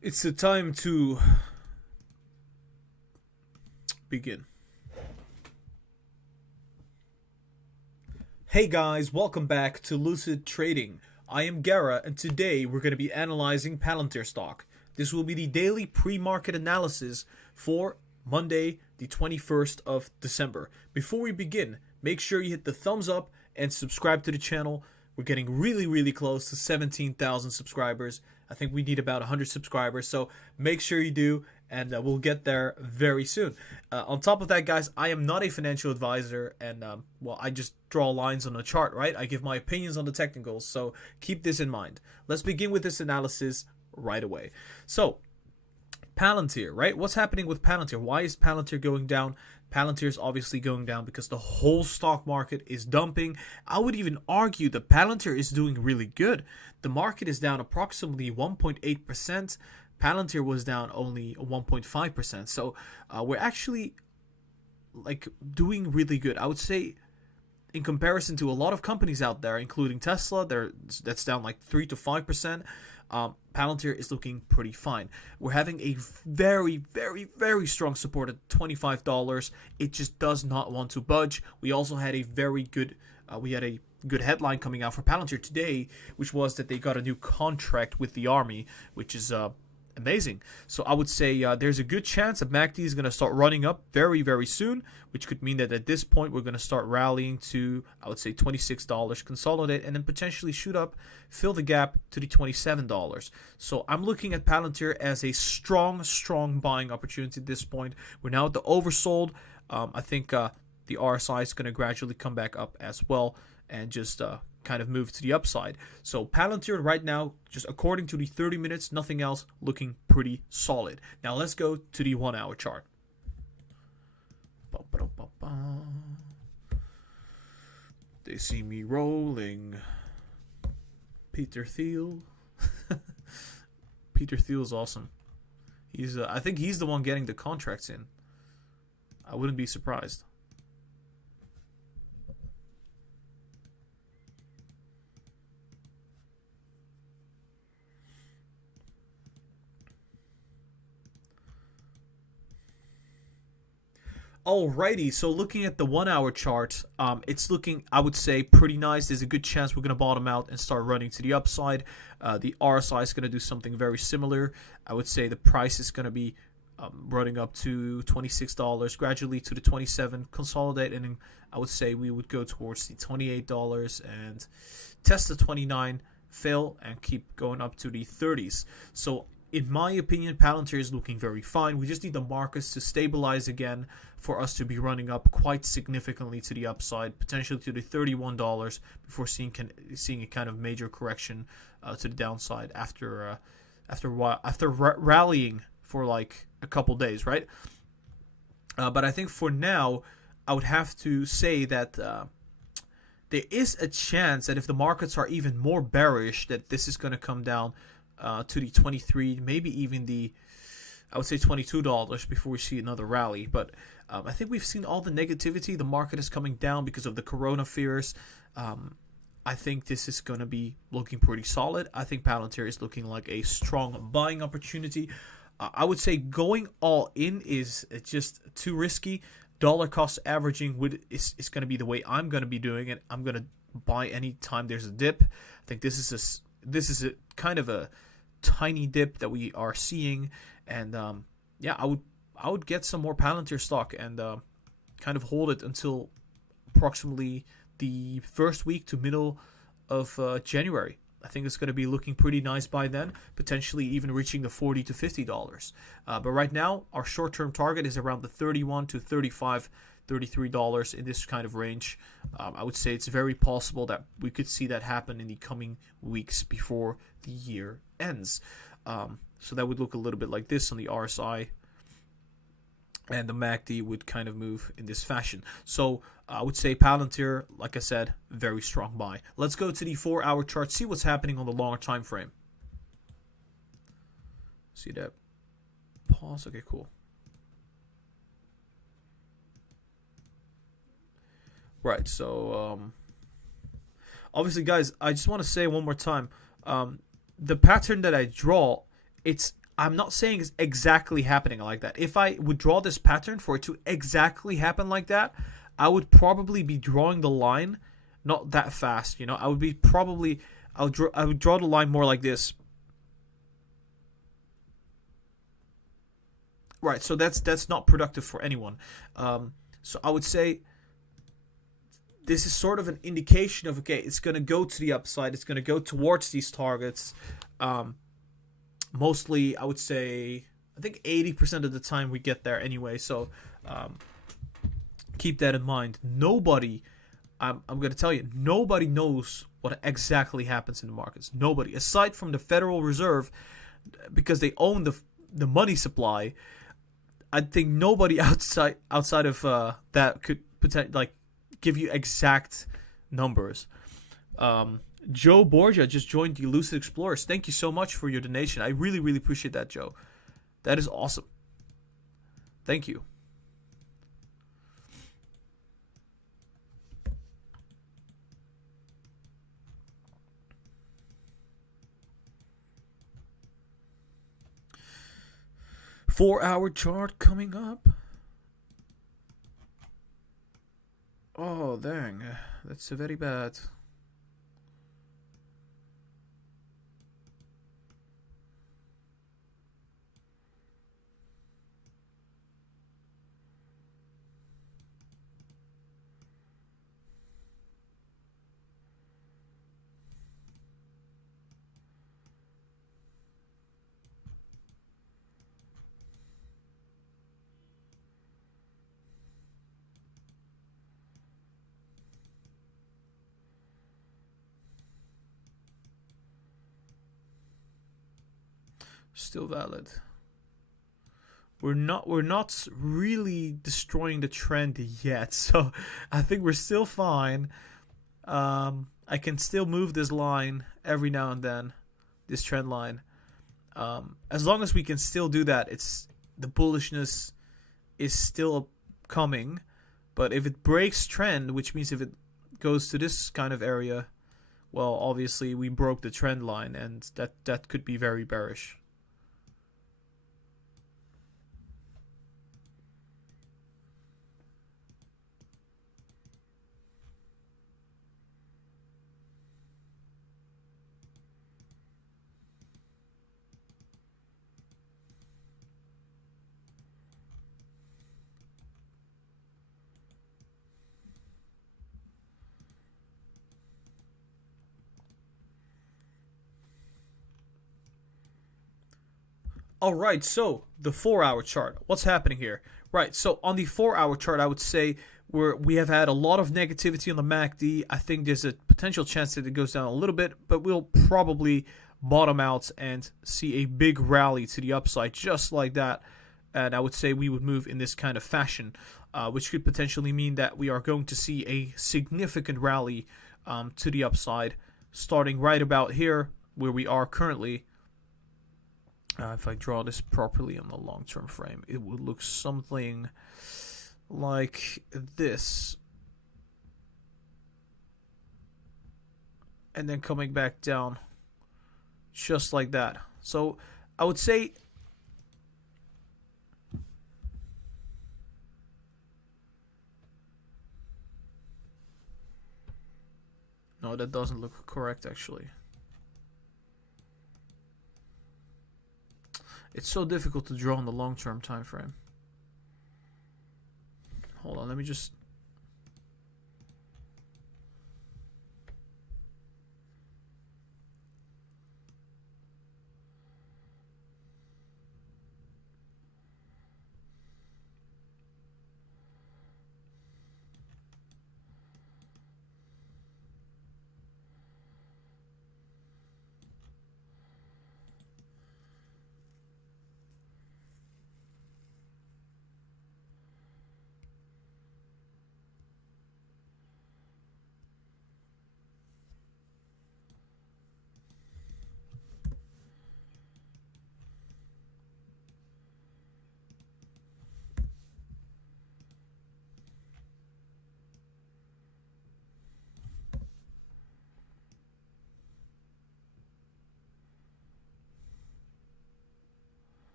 It's the time to begin. Hey guys, welcome back to Lucid Trading. I am Gara, and today we're going to be analyzing Palantir stock. This will be the daily pre-market analysis for Monday, the 21st of December. Before we begin, make sure you hit the thumbs up and subscribe to the channel. We're getting really close to 17,000 subscribers. I think we need about 100 subscribers, so make sure you do, and we'll get there very soon. On top of that, guys, I am not a financial advisor, and well, I just draw lines on a chart, right? I give my opinions on the technicals, so keep this in mind. Let's begin with this analysis right away. So, Palantir, right? What's happening with Palantir? Why is Palantir going down? Palantir is obviously going down because the whole stock market is dumping. I would even argue that Palantir is doing really good. The market is down approximately 1.8%. Palantir was down only 1.5%. So we're actually like doing really good. I would say in comparison to a lot of companies out there, including Tesla, that's down like 3 to 5%. Palantir is looking pretty fine. We're having a very strong support at $25. It just does not want to budge. We also had a very good good headline coming out for Palantir today, which was that they got a new contract with the army, which is amazing. So I would say there's a good chance that MACD is going to start running up very soon, which could mean that at this point we're going to start rallying to, I would say, $26, consolidate, and then potentially shoot up, fill the gap to the $27. So I'm looking at Palantir as a strong buying opportunity at this point. We're now at the oversold. I think the RSI is going to gradually come back up as well and just kind of move to the upside. So Palantir right now, just according to the 30 minutes, nothing else, looking pretty solid. Now let's go to the 1 hour chart. They see me rolling. Peter Thiel. Peter Thiel is awesome. He's I think he's the one getting the contracts in. I wouldn't be surprised. Alrighty, so looking at the 1 hour chart, it's looking, I would say, pretty nice. There's a good chance we're going to bottom out and start running to the upside. The RSI is going to do something very similar. I would say the price is going to be running up to $26, gradually to the $27, consolidate, and I would say we would go towards the $28 and test the $29 fail and keep going up to the 30s. So in my opinion, Palantir is looking very fine. We just need the markets to stabilize again for us to be running up quite significantly to the upside, potentially to the $31 before seeing a kind of major correction to the downside after rallying for like a couple days, right? But I think for now, I would have to say that there is a chance that if the markets are even more bearish, that this is going to come down to the 23, maybe even the, I would say $22 before we see another rally. But I think we've seen all the negativity. The market is coming down because of the corona fears. I think this is going to be looking pretty solid. I think Palantir is looking like a strong buying opportunity. I would say going all in is just too risky. Dollar cost averaging is going to be the way I'm going to be doing it. I'm going to buy any time there's a dip. I think this is a kind of a tiny dip that we are seeing, and yeah, I would get some more Palantir stock and kind of hold it until approximately the first week to middle of January. I think it's going to be looking pretty nice by then, potentially even reaching the $40 to $50. But right now, our short-term target is around the $31 to $35, $33 in this kind of range. I would say it's very possible that we could see that happen in the coming weeks before the year ends. So that would look a little bit like this on the RSI. And the MACD would kind of move in this fashion. So I would say Palantir, like I said, very strong buy. Let's go to the 4-hour chart, see what's happening on the longer time frame. See that? Pause. Okay, cool. Right, so obviously, guys, I just want to say one more time, the pattern that I draw, I'm not saying it's exactly happening like that. If I would draw this pattern for it to exactly happen like that, I would probably be drawing the line not that fast. You know, I would draw the line more like this. Right, so that's not productive for anyone. So I would say this is sort of an indication of, okay, it's going to go to the upside. It's going to go towards these targets. Mostly, I would say, I think 80% of the time we get there anyway. So keep that in mind. Nobody, I'm going to tell you, nobody knows what exactly happens in the markets. Nobody, aside from the Federal Reserve, because they own the money supply. I think nobody outside of that could give you exact numbers. Joe Borgia just joined the Lucid Explorers. Thank you so much for your donation. I really, really appreciate that, Joe. That is awesome. Thank you. Four-hour chart coming up. Oh, dang. That's very bad. Still valid. We're not really destroying the trend yet, so I think we're still fine. I can still move this line every now and then, this trend line. As long as we can still do that, the bullishness is still coming. But if it breaks trend, which means if it goes to this kind of area, well, obviously we broke the trend line, and that could be very bearish. All right, so the 4 hour chart. What's happening here? Right, so on the 4 hour chart, I would say we have had a lot of negativity on the MACD. I think there's a potential chance that it goes down a little bit, but we'll probably bottom out and see a big rally to the upside just like that. And I would say we would move in this kind of fashion, which could potentially mean that we are going to see a significant rally to the upside starting right about here where we are currently. If I draw this properly on the long-term frame, it would look something like this. And then coming back down just like that. So I would say no, that doesn't look correct actually. It's so difficult to draw on the long-term time frame. Hold on, let me just...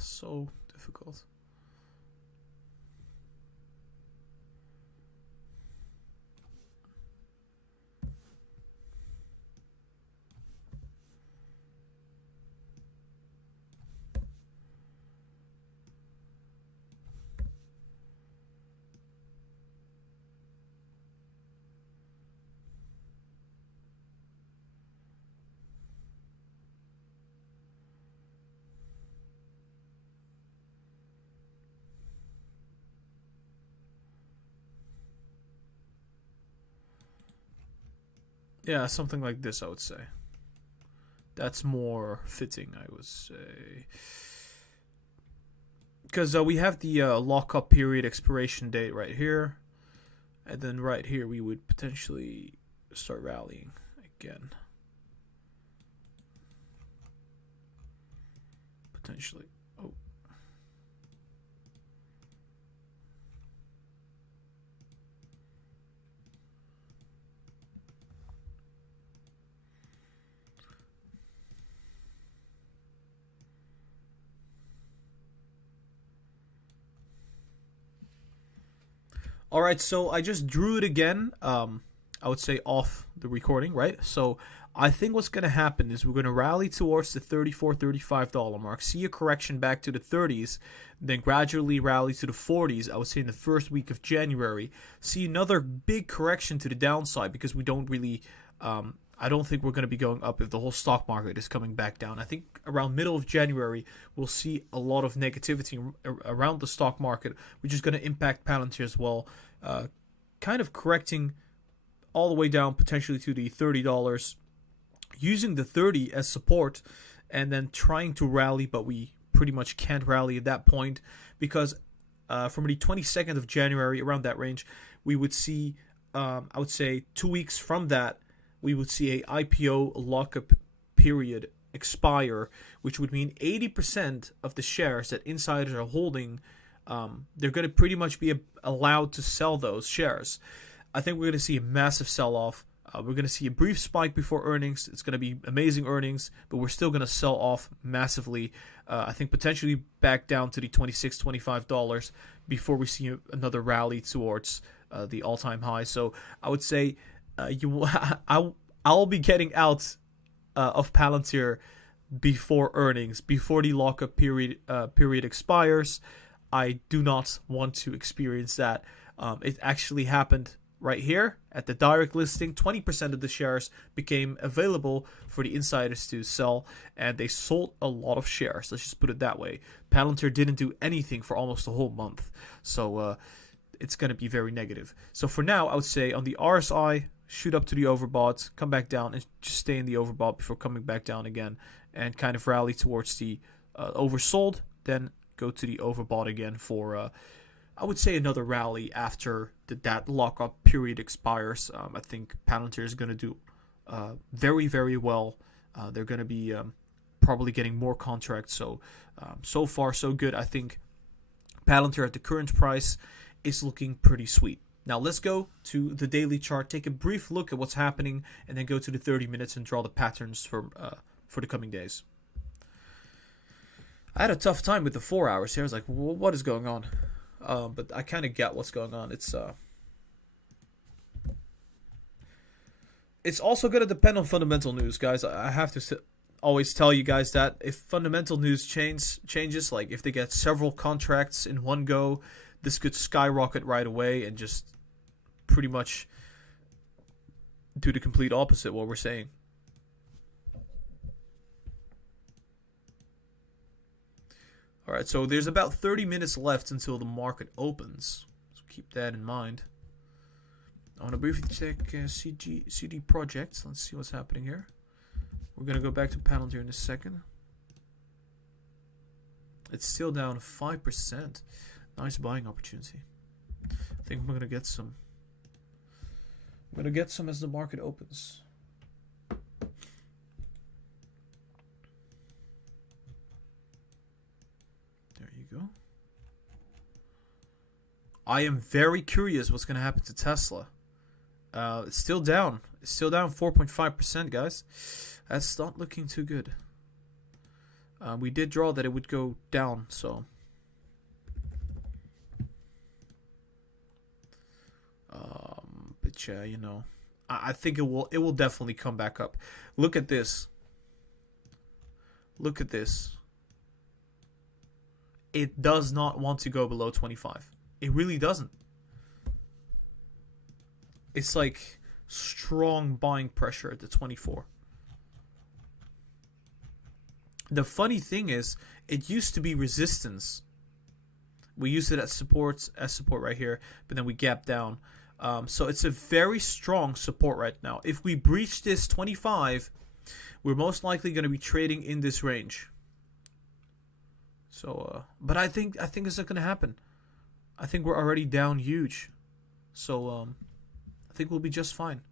So difficult. Yeah, something like this, I would say. That's more fitting, I would say. Because we have the lockup period expiration date right here. And then right here, we would potentially start rallying again. Potentially. Oh. All right, so I just drew it again. I would say off the recording, right? So I think what's going to happen is we're going to rally towards the $34, $35 mark, see a correction back to the 30s, then gradually rally to the 40s, I would say in the first week of January, see another big correction to the downside because we don't really... I don't think we're going to be going up if the whole stock market is coming back down. I think around middle of January, we'll see a lot of negativity around the stock market, which is going to impact Palantir as well, kind of correcting all the way down potentially to the $30, using the 30 as support, and then trying to rally, but we pretty much can't rally at that point because from the 22nd of January, around that range, we would see, I would say 2 weeks from that, we would see a IPO lockup period expire, which would mean 80% of the shares that insiders are holding, they're going to pretty much be allowed to sell those shares. I think we're going to see a massive sell-off. We're going to see a brief spike before earnings. It's going to be amazing earnings, but we're still going to sell off massively. I think potentially back down to the $26, $25 before we see another rally towards the all-time high. So I would say I'll be getting out of Palantir before earnings, before the lockup period expires. I do not want to experience that. It actually happened right here at the direct listing. 20% of the shares became available for the insiders to sell, and they sold a lot of shares. Let's just put it that way. Palantir didn't do anything for almost a whole month, so it's going to be very negative. So for now, I would say on the RSI, shoot up to the overbought, come back down, and just stay in the overbought before coming back down again, and kind of rally towards the oversold, then go to the overbought again for, I would say, another rally after that lockup period expires. I think Palantir is going to do very, very well. They're going to be probably getting more contracts. So, so far, so good. I think Palantir at the current price is looking pretty sweet. Now let's go to the daily chart, take a brief look at what's happening, and then go to the 30 minutes and draw the patterns for the coming days. I had a tough time with the 4 hours here. I was like, well, what is going on? But I kind of get what's going on. It's also going to depend on fundamental news, guys. I have to always tell you guys that if fundamental news changes, like if they get several contracts in one go, this could skyrocket right away and just pretty much do the complete opposite what we're saying. All right, so there's about 30 minutes left until the market opens. So keep that in mind. I want to briefly check CD Projekt. Let's see what's happening here. We're going to go back to Palantir in a second. It's still down 5%. Nice buying opportunity. I think I'm going to get some. I'm going to get some as the market opens. There you go. I am very curious what's going to happen to Tesla. It's still down. It's still down 4.5%, guys. That's not looking too good. We did draw that it would go down, so. But yeah, you know, I think it will definitely come back up. Look at this. Look at this. It does not want to go below 25. It really doesn't. It's like strong buying pressure at the 24. The funny thing is, it used to be resistance. We used it as support right here, but then we gapped down. So it's a very strong support right now. If we breach this 25, we're most likely going to be trading in this range. So, but I think it's not going to happen. I think we're already down huge. So, I think we'll be just fine.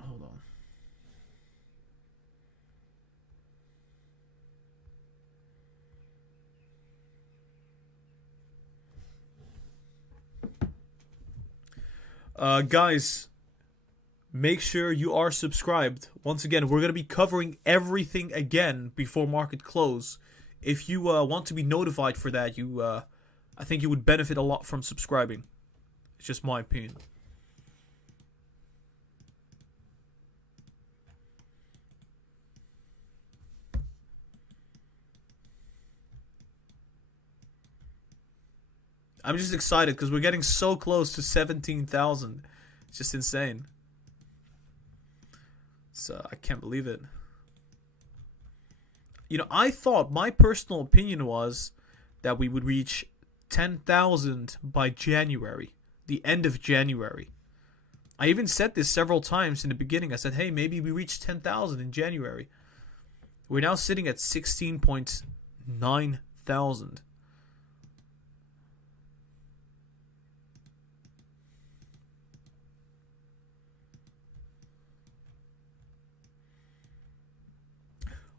Hold on. Guys, make sure you are subscribed. Once again, we're going to be covering everything again before market close. If you want to be notified for that, I think you would benefit a lot from subscribing. It's just my opinion. I'm just excited because we're getting so close to 17,000. It's just insane. So I can't believe it. You know, I thought, my personal opinion was that we would reach 10,000 by January, the end of January. I even said this several times in the beginning. I said, hey, maybe we reach 10,000 in January. We're now sitting at 16.9 thousand.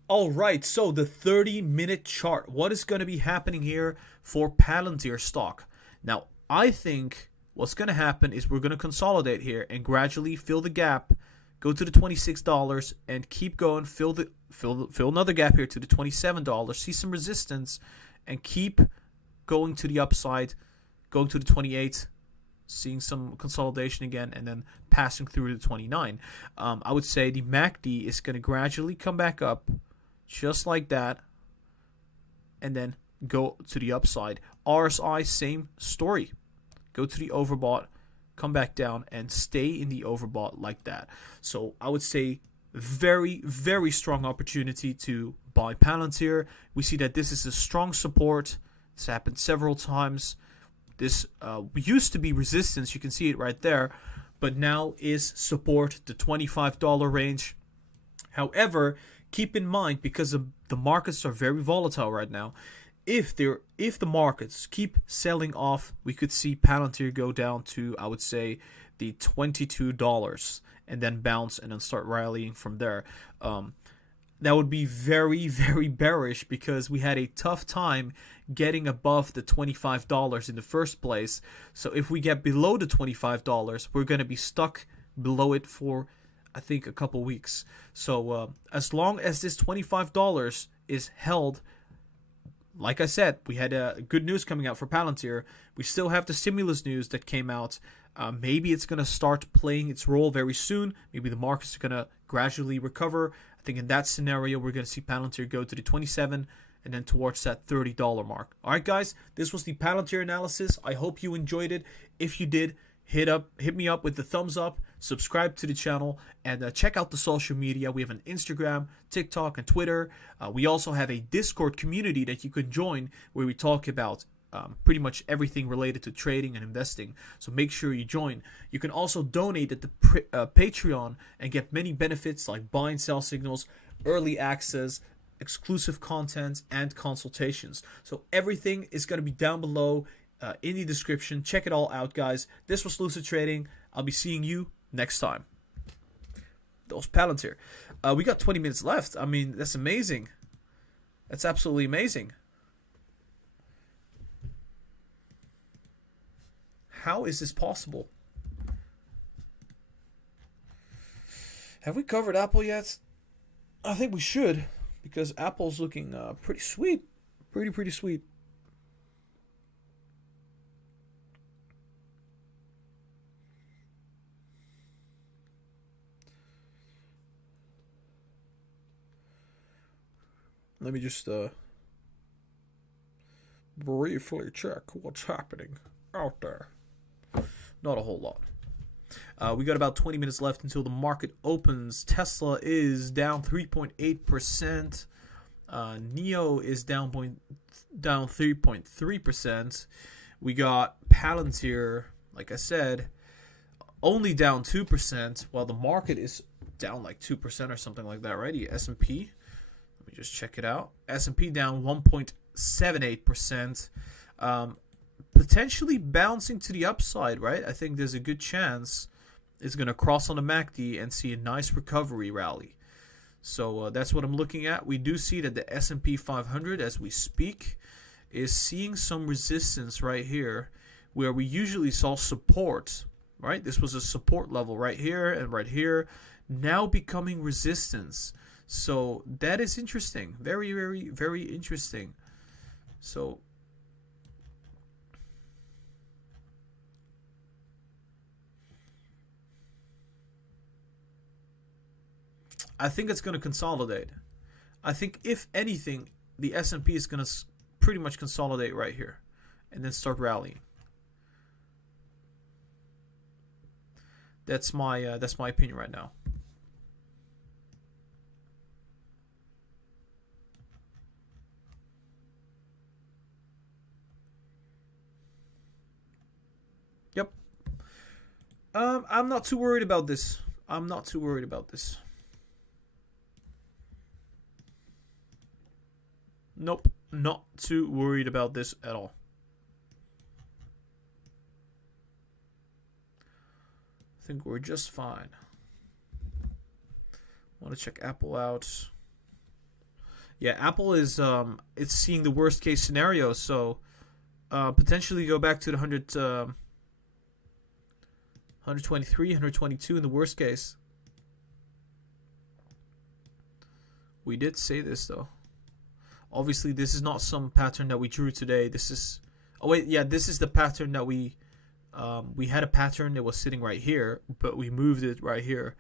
Alright, so the 30-minute chart. What is going to be happening here for Palantir stock? Now, I think what's going to happen is we're going to consolidate here and gradually fill the gap, go to the $26 and keep going, fill another gap here to the $27, see some resistance and keep going to the upside, going to the 28, seeing some consolidation again, and then passing through the 29. I would say the MACD is going to gradually come back up, just like that, and then go to the upside. RSI, same story. Go to the overbought, come back down, and stay in the overbought like that. So I would say very, very strong opportunity to buy Palantir. We see that this is a strong support. It's happened several times. This used to be resistance. You can see it right there. But now is support, the $25 range. However, keep in mind, because the markets are very volatile right now, if the markets keep selling off, we could see Palantir go down to, I would say, the $22 and then bounce and then start rallying from there. That would be very, very bearish, because we had a tough time getting above the $25 in the first place. So if we get below the $25, we're going to be stuck below it for, I think, a couple weeks. So as long as this $25 is held, like I said, we had good news coming out for Palantir. We still have the stimulus news that came out. Maybe it's going to start playing its role very soon. Maybe the markets are going to gradually recover. I think in that scenario, we're going to see Palantir go to the 27 and then towards that $30 mark. All right, guys, this was the Palantir analysis. I hope you enjoyed it. If you did, hit me up with the thumbs up, subscribe to the channel, and check out the social media. We have an Instagram, TikTok, and Twitter. We also have a Discord community that you can join, where we talk about pretty much everything related to trading and investing. So make sure you join. You can also donate at the Patreon and get many benefits like buy and sell signals, early access, exclusive content, and consultations. So everything is going to be down below in the description. Check it all out, guys. This was Lucid Trading. I'll be seeing you next time. That was Palantir. We got 20 minutes left. I mean, that's amazing. That's absolutely amazing. How is this possible? Have we covered Apple yet? I think we should, because Apple's looking pretty sweet. Pretty sweet. Let me just briefly check what's happening out there. Not a whole lot. We got about 20 minutes left until the market opens. Tesla is down 3.8%. Nio is down 3.3%. We got Palantir, like I said, only down 2%, while the market is down like 2% or something like that, right? The S&P. Let me just check it out. S&P down 1.78%. Potentially bouncing to the upside, right? I think there's a good chance it's going to cross on the MACD and see a nice recovery rally. So that's what I'm looking at. We do see that the S&P 500, as we speak, is seeing some resistance right here, where we usually saw support, right? This was a support level right here and right here, now becoming resistance. So that is interesting. Very, very, very interesting. So I think it's going to consolidate. I think, if anything, the S&P is going to pretty much consolidate right here and then start rallying. That's my opinion right now. Yep. I'm not too worried about this. I'm not too worried about this. Nope, not too worried about this at all. I think we're just fine. Want to check Apple out. Yeah, Apple is it's seeing the worst case scenario, so potentially go back to the 123, 122 in the worst case. We did say this though. Obviously, this is not some pattern that we drew today. This is Oh wait, yeah, this is the pattern that we had a pattern that was sitting right here, but we moved it right here,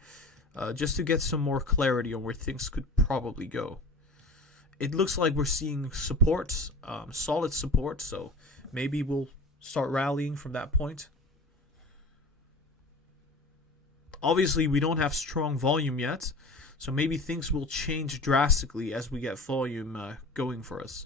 just to get some more clarity on where things could probably go. It looks like we're seeing support, solid support, so maybe we'll start rallying from that point. Obviously, we don't have strong volume yet, so maybe things will change drastically as we get volume going for us.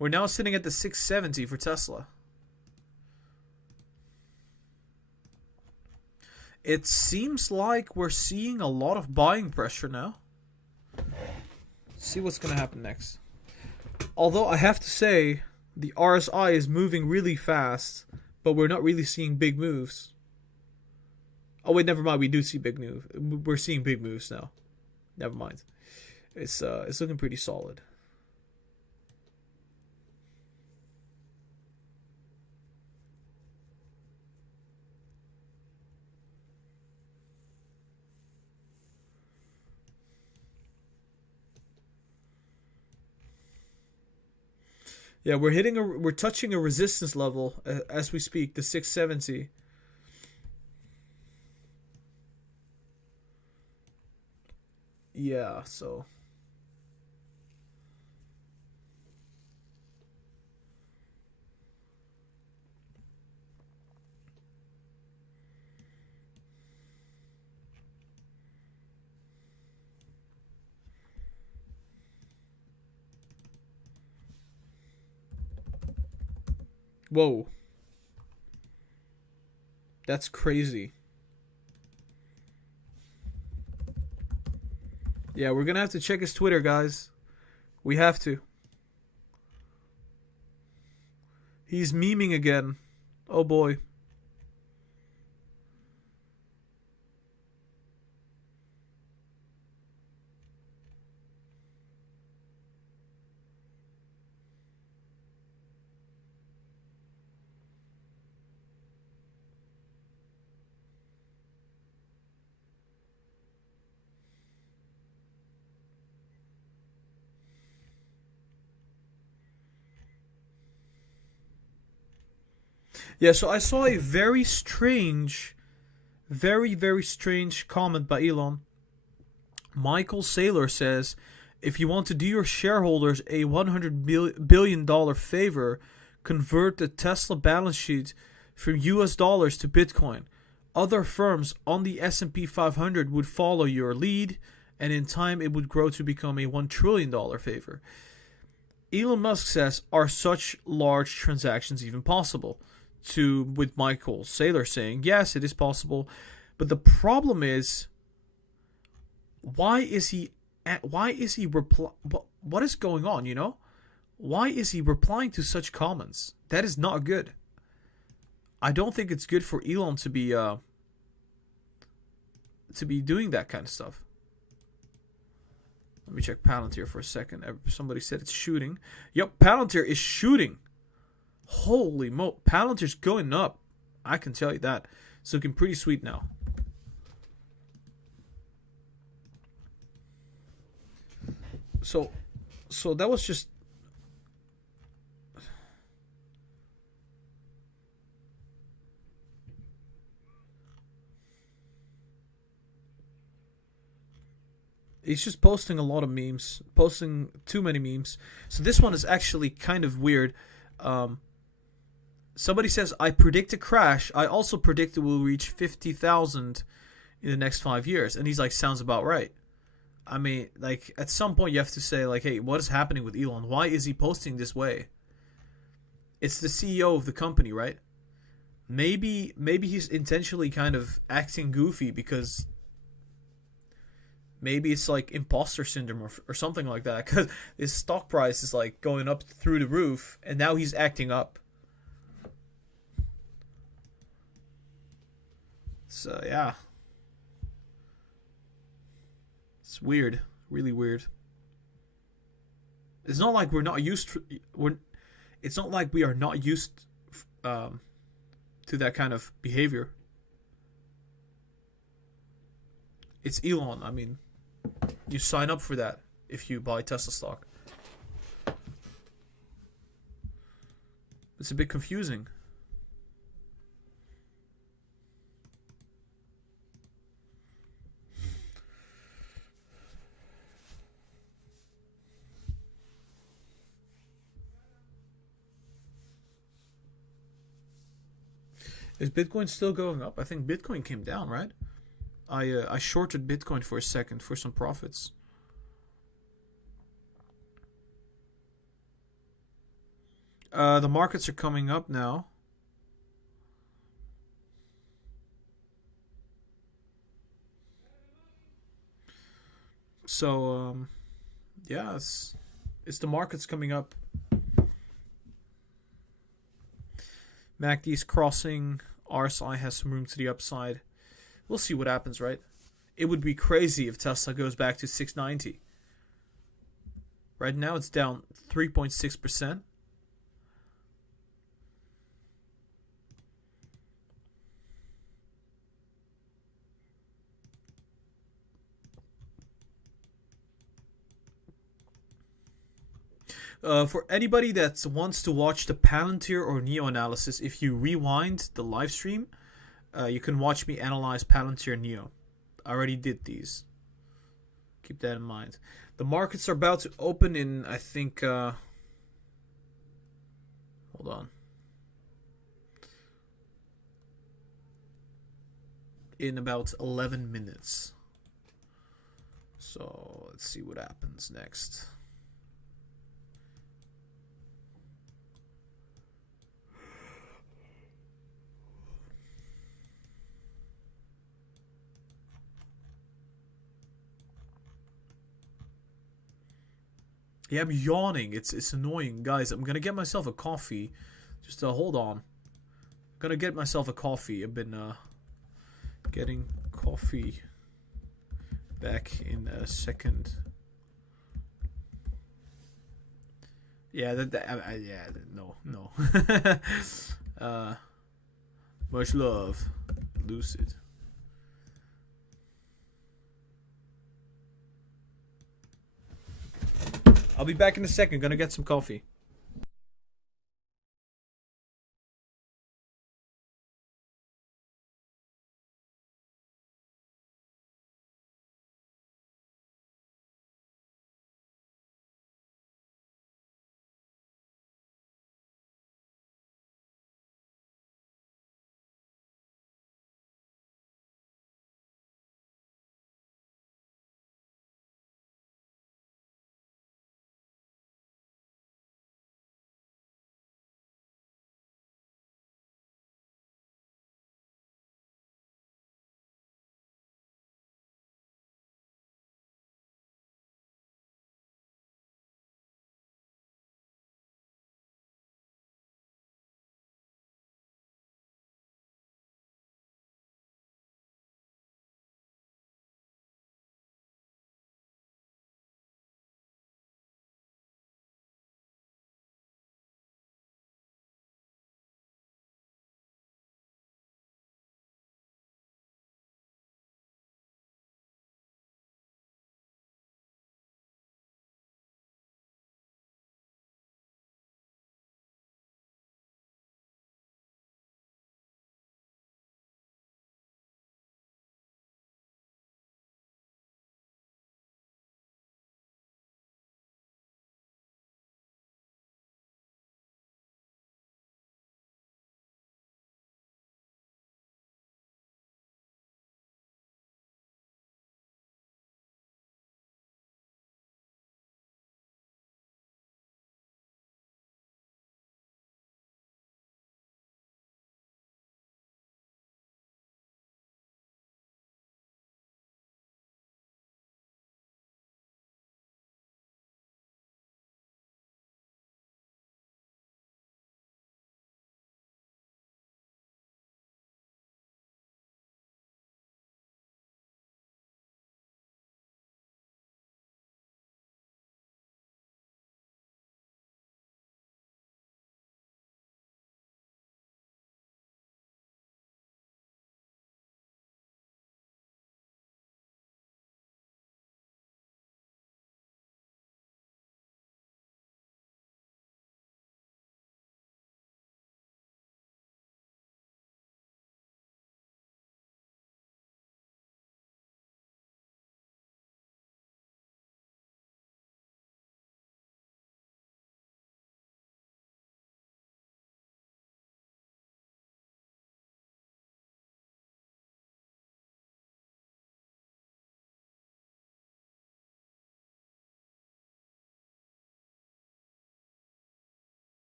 We're now sitting at the 670 for Tesla. It seems like we're seeing a lot of buying pressure now. Let's see what's going to happen next. Although I have to say, the RSI is moving really fast, but we're not really seeing big moves. Oh wait, never mind. We do see big moves. We're seeing big moves now. Never mind. It's looking pretty solid. Yeah, we're touching a resistance level as we speak, the 670. Yeah, so whoa. That's crazy. Yeah, we're gonna have to check his Twitter, guys. We have to. He's memeing again. Oh boy. Yeah, so I saw a very strange, very strange comment by Elon. Michael Saylor says, if you want to do your shareholders a $100 billion favor, convert the Tesla balance sheet from US dollars to Bitcoin. Other firms on the S&P 500 would follow your lead, and in time it would grow to become a $1 trillion favor. Elon Musk says, are such large transactions even possible? With Michael Saylor saying, yes, it is possible. But the problem is, what is going on, you know? Why is he replying to such comments? That is not good. I don't think it's good for Elon to be doing that kind of stuff. Let me check Palantir for a second. Somebody said it's shooting. Yep, Palantir is shooting. Holy mo! Palantir's going up. I can tell you that. It's looking pretty sweet now. So that was just. He's just posting a lot of memes. Posting too many memes. So this one is actually kind of weird. Somebody says, I predict a crash. I also predict it will reach 50,000 in the next 5 years. And he's like, sounds about right. I mean, like, at some point you have to say, like, hey, what is happening with Elon? Why is he posting this way? It's the CEO of the company, right? Maybe he's intentionally kind of acting goofy because maybe it's like imposter syndrome or something like that. Because his stock price is like going up through the roof and now he's acting up. So, yeah. It's weird. Really weird. It's not like we're not used to... It's not like we are not used to that kind of behavior. It's Elon. I mean, you sign up for that if you buy Tesla stock. It's a bit confusing. Is Bitcoin still going up? I think Bitcoin came down, right? I shorted Bitcoin for a second for some profits. The markets are coming up now. So yeah, it's the markets coming up. MACD's crossing. RSI has some room to the upside. We'll see what happens, right? It would be crazy if Tesla goes back to 690. Right now it's down 3.6%. For anybody that wants to watch the Palantir or Nio analysis, if you rewind the live stream, you can watch me analyze Palantir and Nio. I already did these. Keep that in mind. The markets are about to open in, I think, hold on. In about 11 minutes. So let's see what happens next. Yeah, I'm yawning. It's annoying. Guys, I'm gonna get myself a coffee. Just hold on. I'm gonna get myself a coffee. I've been getting coffee back in a second. Yeah, no. Much love, Lucid. I'll be back in a second. Gonna get some coffee.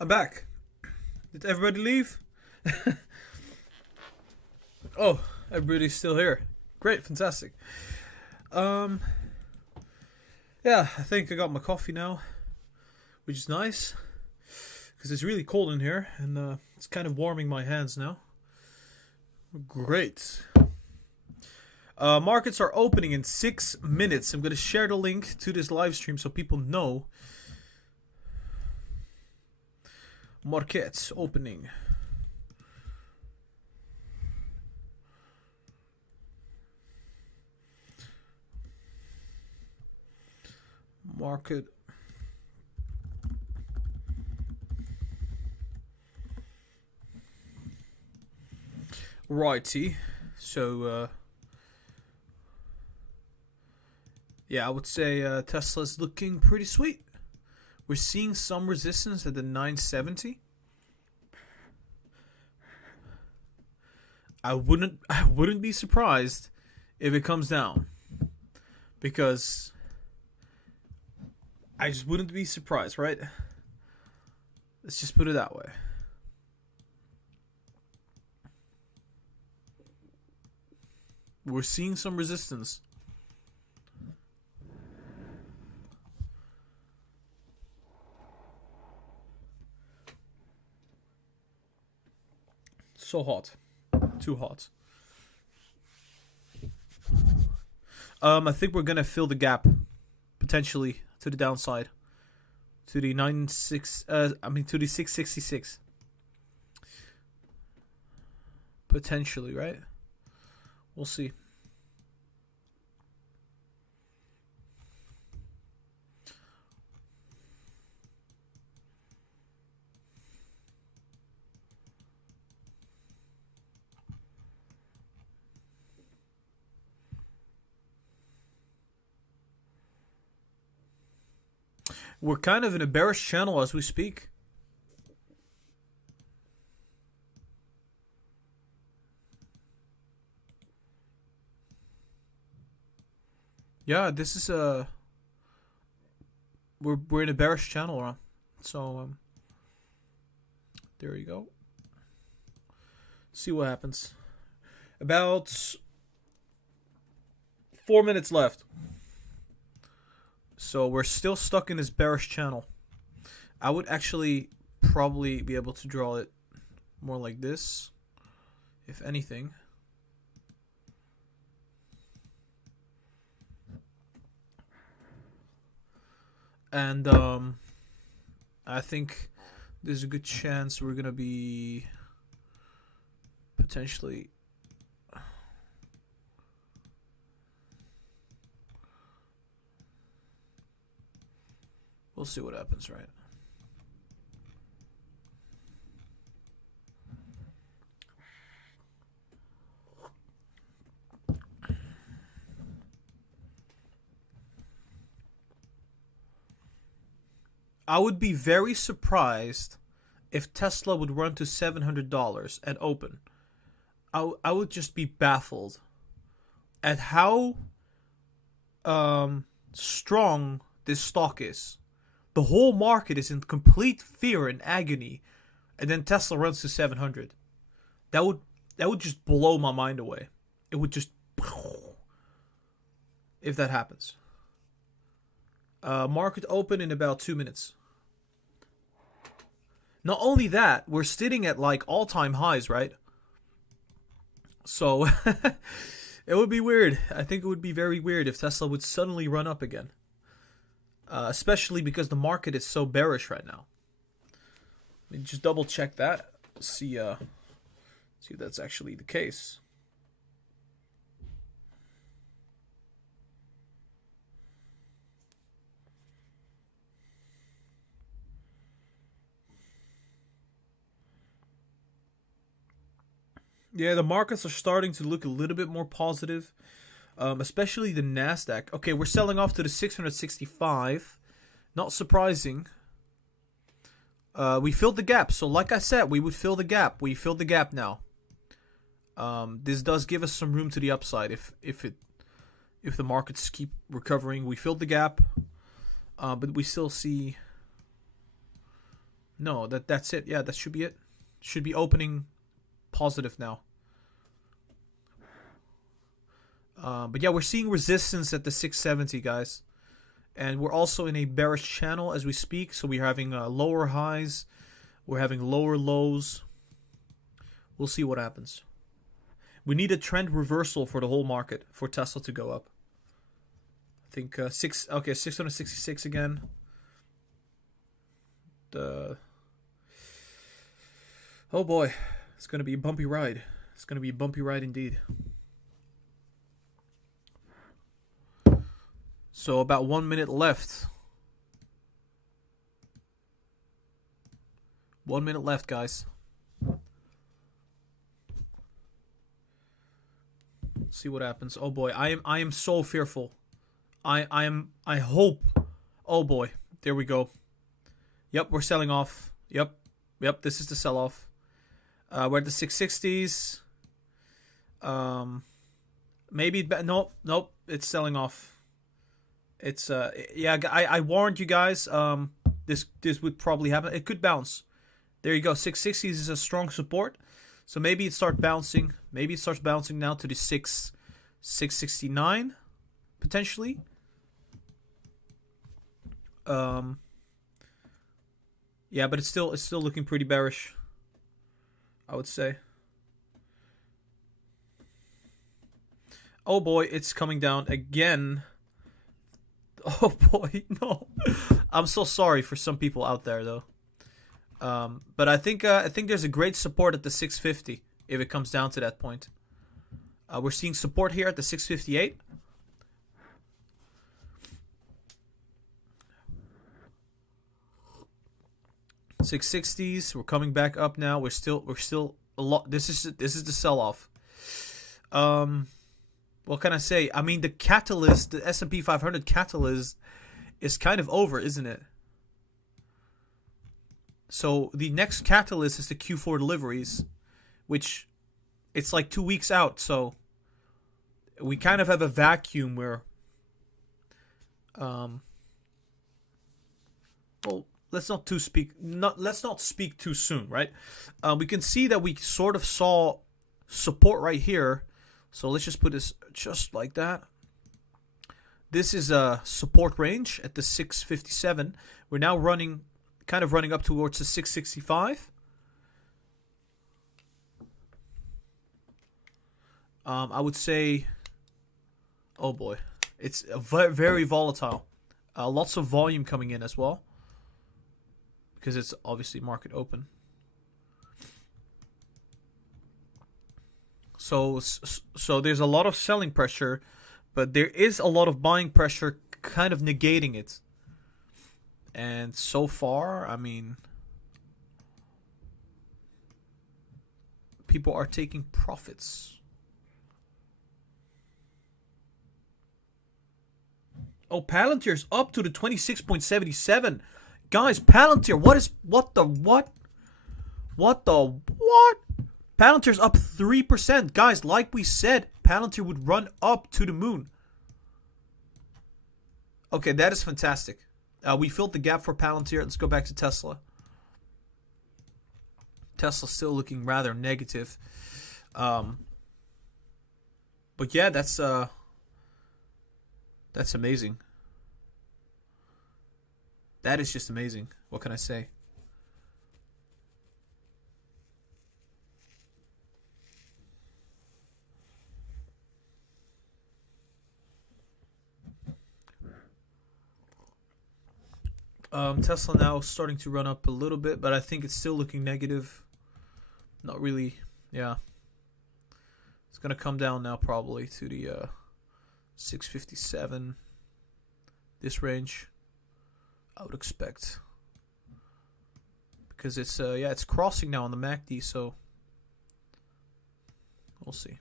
I'm back. Did everybody leave? Oh, everybody's still here. Great, fantastic. Yeah, I think I got my coffee now, which is nice because it's really cold in here and it's kind of warming my hands now. Great. Markets are opening in 6 minutes. I'm going to share the link to this live stream so people know. Markets opening. Market. Righty. So, yeah, I would say Tesla's looking pretty sweet. We're seeing some resistance at the 970. I wouldn't be surprised if it comes down, because I just wouldn't be surprised, right? Let's just put it that way. We're seeing some resistance. So hot. Too hot. I think we're gonna fill the gap, potentially, to the downside. To the 666. Potentially, right? We'll see. We're kind of in a bearish channel as we speak. Yeah, this is we're in a bearish channel, huh? So there you go. See what happens. About 4 minutes left. So we're still stuck in this bearish channel. I would actually probably be able to draw it more like this, if anything. And I think there's a good chance we're gonna be potentially we'll see what happens, right? I would be very surprised if Tesla would run to $700 and open. I would just be baffled at how strong this stock is. The whole market is in complete fear and agony, and then Tesla runs to 700. That would just blow my mind away. It would just, if that happens. Market open in about 2 minutes. Not only that, we're sitting at like all-time highs, right? So it would be weird. I think it would be very weird if Tesla would suddenly run up again. Especially because the market is so bearish right now. Let me just double check that. See if that's actually the case. Yeah, the markets are starting to look a little bit more positive, especially the Nasdaq. Okay, we're selling off to the 665. Not surprising. We filled the gap. So like I said, we would fill the gap. We filled the gap now. This does give us some room to the upside if the markets keep recovering. We filled the gap, but we still see No, that's it. Yeah, that should be it. Should be opening positive now. But yeah, we're seeing resistance at the 670, guys. And we're also in a bearish channel as we speak. So we're having lower highs. We're having lower lows. We'll see what happens. We need a trend reversal for the whole market for Tesla to go up. I think 666 again. Oh boy, it's going to be a bumpy ride. It's going to be a bumpy ride indeed. So about 1 minute left. 1 minute left, guys. See what happens. Oh boy, I am so fearful. I hope. Oh boy, there we go. Yep, we're selling off. Yep, this is the sell off. We're at the 660s. Maybe nope, it's selling off. It's yeah, I warned you guys. This would probably happen. It could bounce. There you go. 660s is a strong support. So maybe it starts bouncing. Maybe it starts bouncing now to the 669 potentially. Yeah, but it's still looking pretty bearish, I would say. Oh boy, it's coming down again. Oh boy, no. I'm so sorry for some people out there though. But I think there's a great support at the 650 if it comes down to that point. We're seeing support here at the 658. $660s. We're coming back up now. We're still a lot. This is the sell off. What can I say? I mean, the catalyst, the S&P 500 catalyst, is kind of over, isn't it? So the next catalyst is the Q4 deliveries, which it's like 2 weeks out. So we kind of have a vacuum where, well, let's not speak too soon, right? We can see that we sort of saw support right here. So let's just put this just like that. This is a support range at the 657. We're now kind of running up towards the 665. I would say, oh boy, it's very volatile. Lots of volume coming in as well, because it's obviously market open. So there's a lot of selling pressure, but there is a lot of buying pressure kind of negating it. And so far, I mean, people are taking profits. Oh, Palantir's up to the 26.77. Guys, Palantir, what the what? Palantir's up 3%. Guys, like we said, Palantir would run up to the moon. Okay, that is fantastic. We filled the gap for Palantir. Let's go back to Tesla. Tesla's still looking rather negative. But yeah, that's amazing. That is just amazing. What can I say? Tesla now starting to run up a little bit, but I think it's still looking negative. Not really. Yeah. It's going to come down now probably to the 657. This range, I would expect. Because it's it's crossing now on the MACD, so we'll see.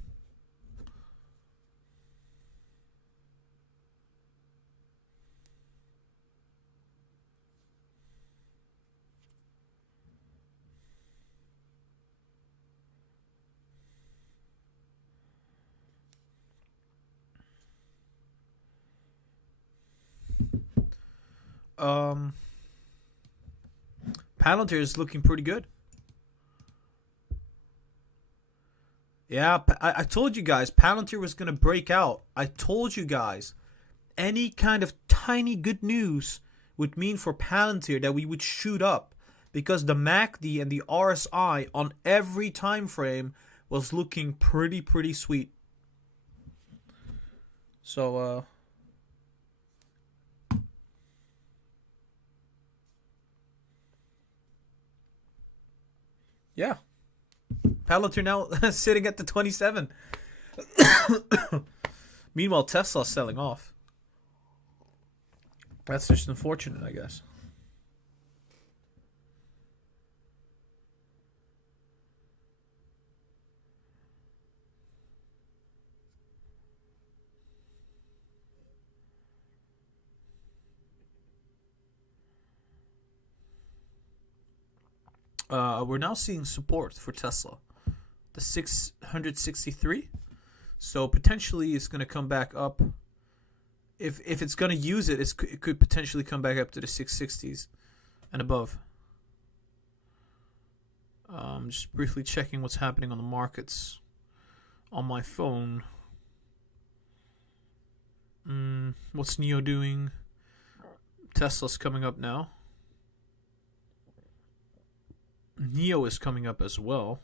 Palantir is looking pretty good. Yeah, I told you guys Palantir was going to break out. I told you guys any kind of tiny good news would mean for Palantir that we would shoot up, because the MACD and the RSI on every time frame was looking pretty sweet. So yeah. Palantir now sitting at the 27. Meanwhile, Tesla's selling off. That's just unfortunate, I guess. We're now seeing support for Tesla. The 663. So potentially it's going to come back up. If it's going to use it, it could potentially come back up to the 660s and above. Just briefly checking what's happening on the markets on my phone. What's Nio doing? Tesla's coming up now. Nio is coming up as well.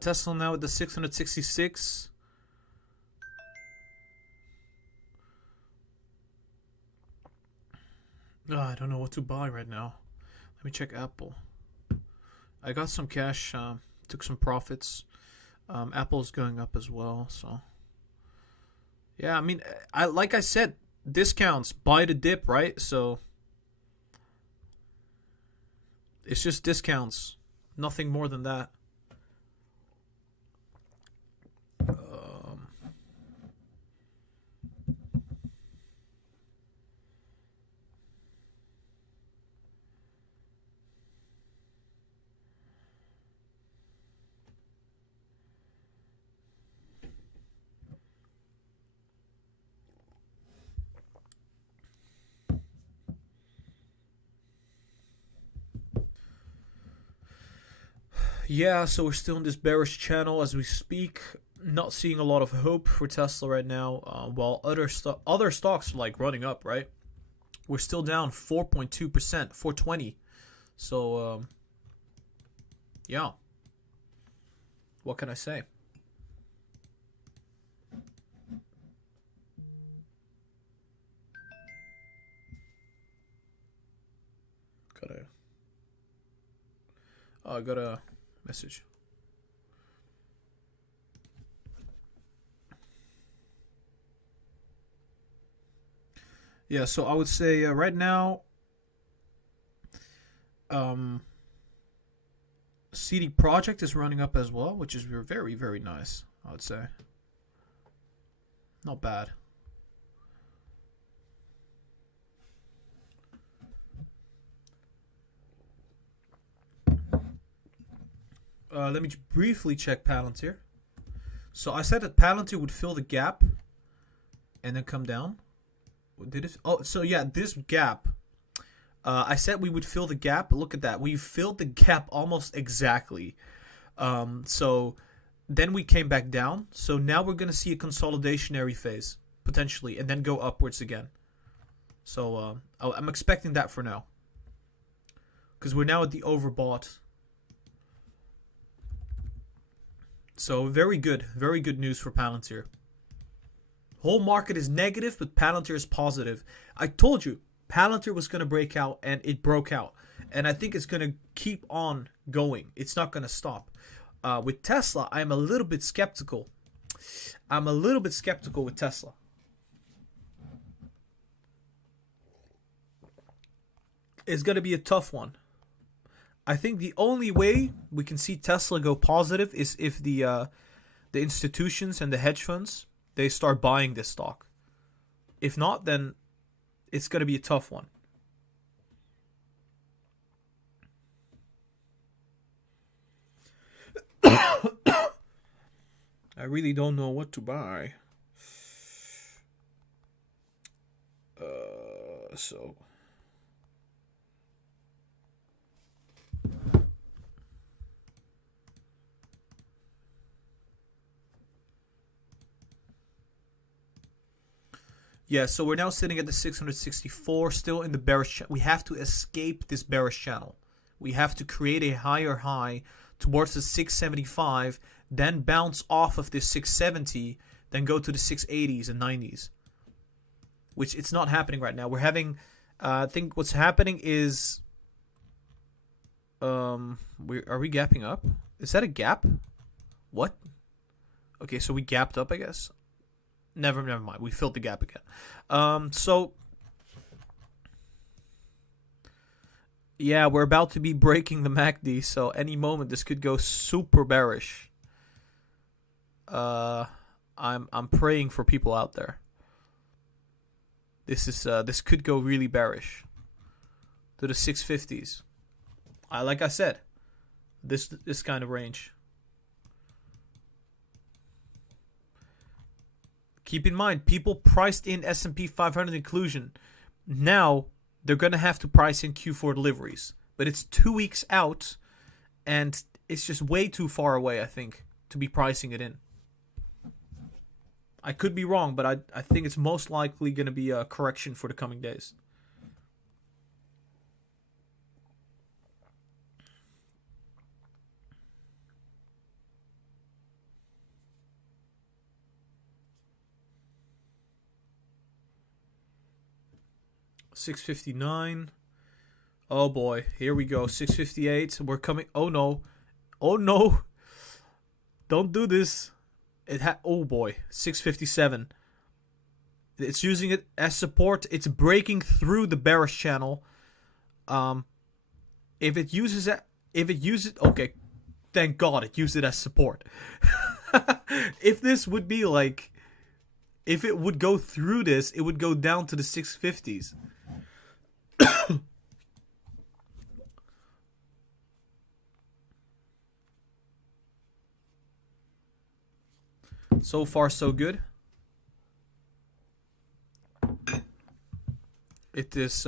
Tesla now at the 666. I don't know what to buy right now. Let me check Apple. I got some cash, took some profits. Apple's going up as well, so yeah, I mean, like I said, discounts buy the dip, right? So it's just discounts, nothing more than that. Yeah, so we're still in this bearish channel as we speak. Not seeing a lot of hope for Tesla right now, while other stocks are like running up, right? We're still down 4.2%, 420. So, yeah. What can I say? I got a message. Yeah, so I would say right now, CD Projekt is running up as well, which is very nice, I would say. Not bad. Let me briefly check Palantir. So I said that Palantir would fill the gap and then come down. Did it? Oh, so yeah, this gap. I said we would fill the gap. Look at that. We filled the gap almost exactly. So then we came back down. So now we're going to see a consolidationary phase, potentially, and then go upwards again. So I'm expecting that for now. Because we're now at the overbought. So very good news for Palantir. Whole market is negative, but Palantir is positive. I told you, Palantir was going to break out, and it broke out. And I think it's going to keep on going. It's not going to stop. With Tesla, I'm a little bit skeptical. With Tesla. It's going to be a tough one. I think the only way we can see Tesla go positive is if the institutions and the hedge funds, they start buying this stock. If not, then it's going to be a tough one. I really don't know what to buy. So yeah, so we're now sitting at the 664, still in the bearish. We have to escape this bearish channel. We have to create a higher high towards the 675, then bounce off of this 670, then go to the 680s and 90s. Which it's not happening right now. We're having, I think what's happening is, are we gapping up? Is that a gap? What? Okay, so we gapped up, I guess. Never mind. We filled the gap again. So yeah, we're about to be breaking the MACD, so any moment this could go super bearish. I'm praying for people out there. This could go really bearish to the 650s. Like I said, this kind of range. Keep in mind, people priced in S&P 500 inclusion. Now they're gonna have to price in Q4 deliveries, but it's 2 weeks out, and it's just way too far away, I think, to be pricing it in. I could be wrong, but I think it's most likely going to be a correction for the coming days. $6.59. Oh boy, here we go. $6.58. We're coming. Oh no. Oh no. Don't do this. Oh boy, 657. It's using it as support. It's breaking through the bearish channel. If it uses, okay, thank God it used it as support. If this would be like, if it would go through this, it would go down to the 650s. So far, so good. It is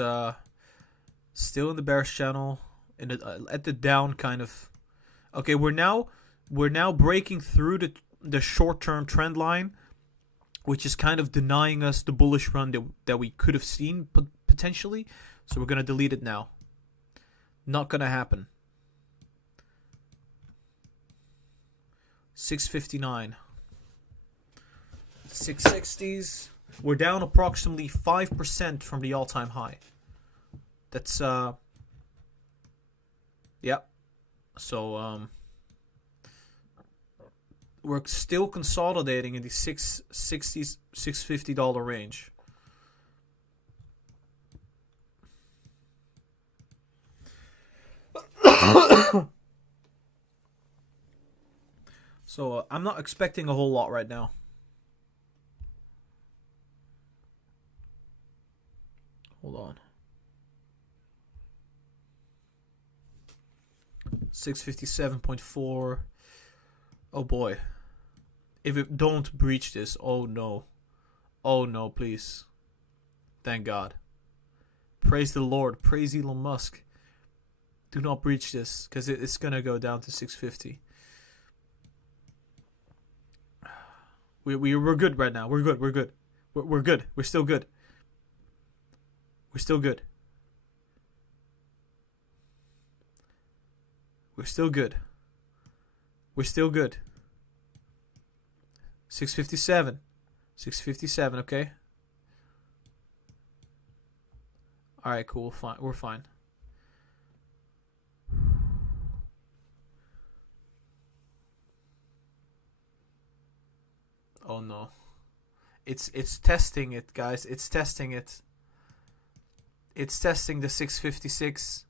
still in the bearish channel, at the down kind of. Okay, we're now breaking through the short-term trend line, which is kind of denying us the bullish run that we could have seen potentially. So we're gonna delete it now. Not gonna happen. 659. 660s. We're down approximately 5% from the all-time high. That's yeah. So we're still consolidating in the $660s, $650 range. So I'm not expecting a whole lot right now. Hold on. 657.4. Oh boy. If it don't breach this, oh no. Oh no, please. Thank God. Praise the Lord. Praise Elon Musk. Do not breach this, because it's gonna go down to 650. We're good right now. We're good. We're good. We're good. We're still good. We're still good. We're still good. We're still good. 657. 657, okay? Alright, cool. Fine. We're fine. Oh no. It's testing it, guys. It's testing it. It's testing the 656.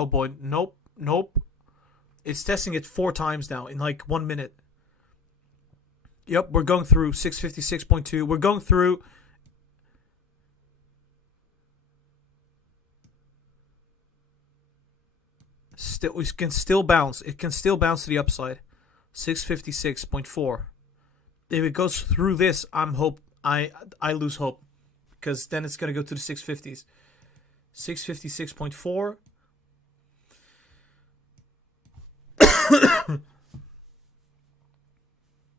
Oh boy, nope, nope. It's testing it 4 times now in like 1 minute. Yep, we're going through 656.2. We're going through. Still, we can still bounce. It can still bounce to the upside. 656.4. If it goes through this, I lose hope, because then it's gonna go to the 650s. 656.4.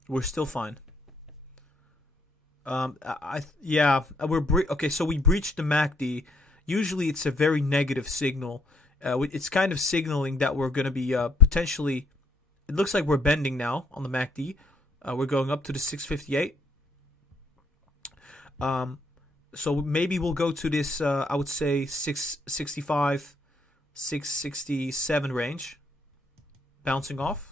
We're still fine. Okay. So we breached the MACD. Usually, it's a very negative signal. It's kind of signaling that we're going to be potentially. It looks like we're bending now on the MACD. We're going up to the 658. So maybe we'll go to this. I would say 665, 667 range, bouncing off.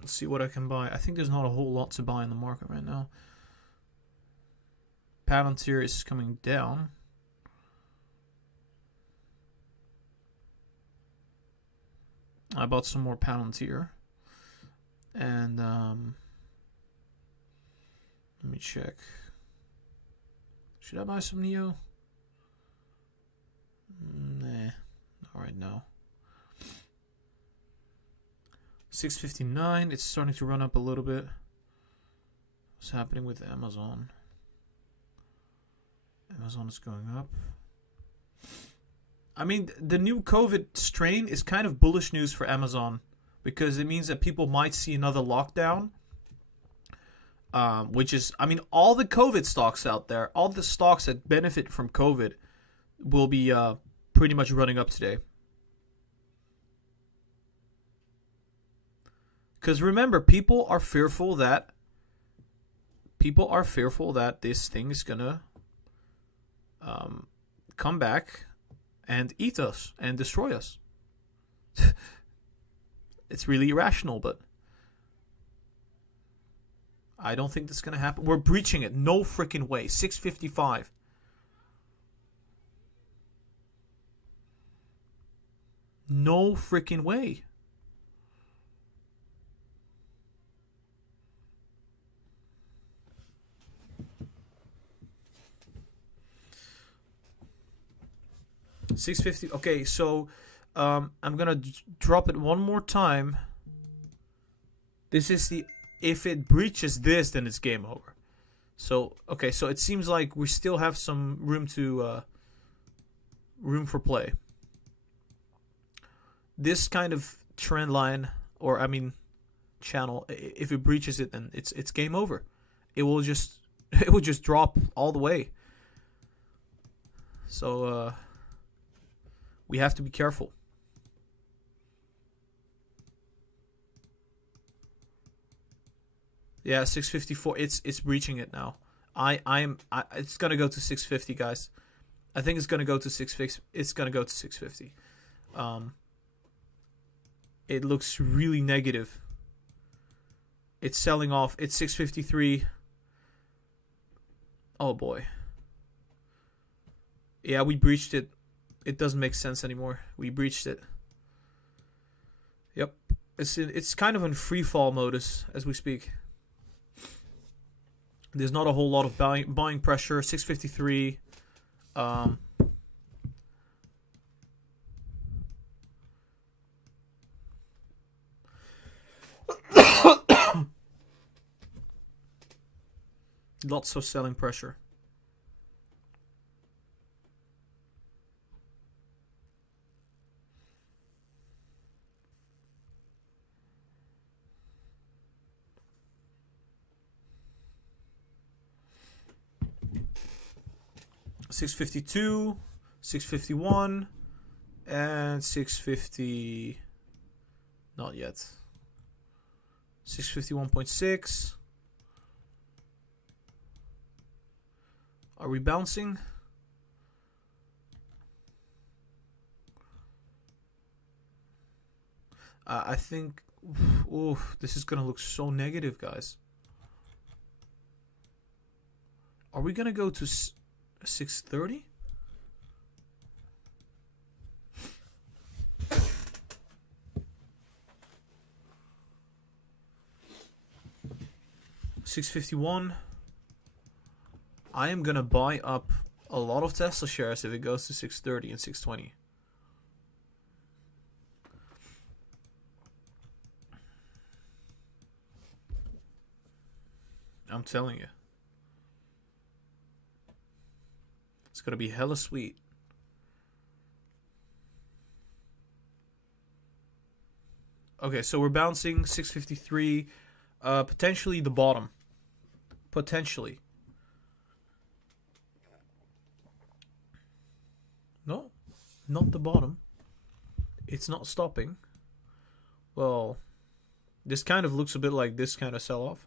Let's see what I can buy. I think there's not a whole lot to buy in the market right now. Palantir is coming down. I bought some more Palantir. And let me check. Should I buy some Nio? Nah, not right now. 659. It's starting to run up a little bit. What's happening with Amazon? Amazon is going up. I mean, the new COVID strain is kind of bullish news for Amazon, because it means that people might see another lockdown. Which is, I mean, all the COVID stocks out there, all the stocks that benefit from COVID will be pretty much running up today. Because remember, people are fearful that this thing is gonna come back and eat us and destroy us. It's really irrational, but I don't think that's gonna happen. We're breaching it. No freaking way. 655. No freaking way. $650. Okay, so I'm gonna drop it one more time. This is the, if it breaches this, then it's game over. So okay, so it seems like we still have some room for play. This kind of trend line, or I mean channel, if it breaches it, then it's game over. It will just drop all the way. So we have to be careful. Yeah, 654. It's breaching it now. It's gonna go to 650, guys. I think it's gonna go to 650. It's gonna go to 650. It looks really negative. It's selling off. It's 653. Oh boy. Yeah, we breached it. It doesn't make sense anymore. We breached it. Yep. It's kind of in free fall modus as we speak. There's not a whole lot of buying pressure. 653. Lots of selling pressure. $652, $651, and $650. Not yet. 651.6. Are we bouncing? I think Oof, this is gonna look so negative, guys. Are we gonna go to 630? $651. I am gonna buy up a lot of Tesla shares if it goes to 630 and 620. I'm telling you. It's gonna be hella sweet. Okay, so we're bouncing 653, potentially the bottom. Potentially. No, not the bottom. It's not stopping. Well, this kind of looks a bit like this kind of sell-off.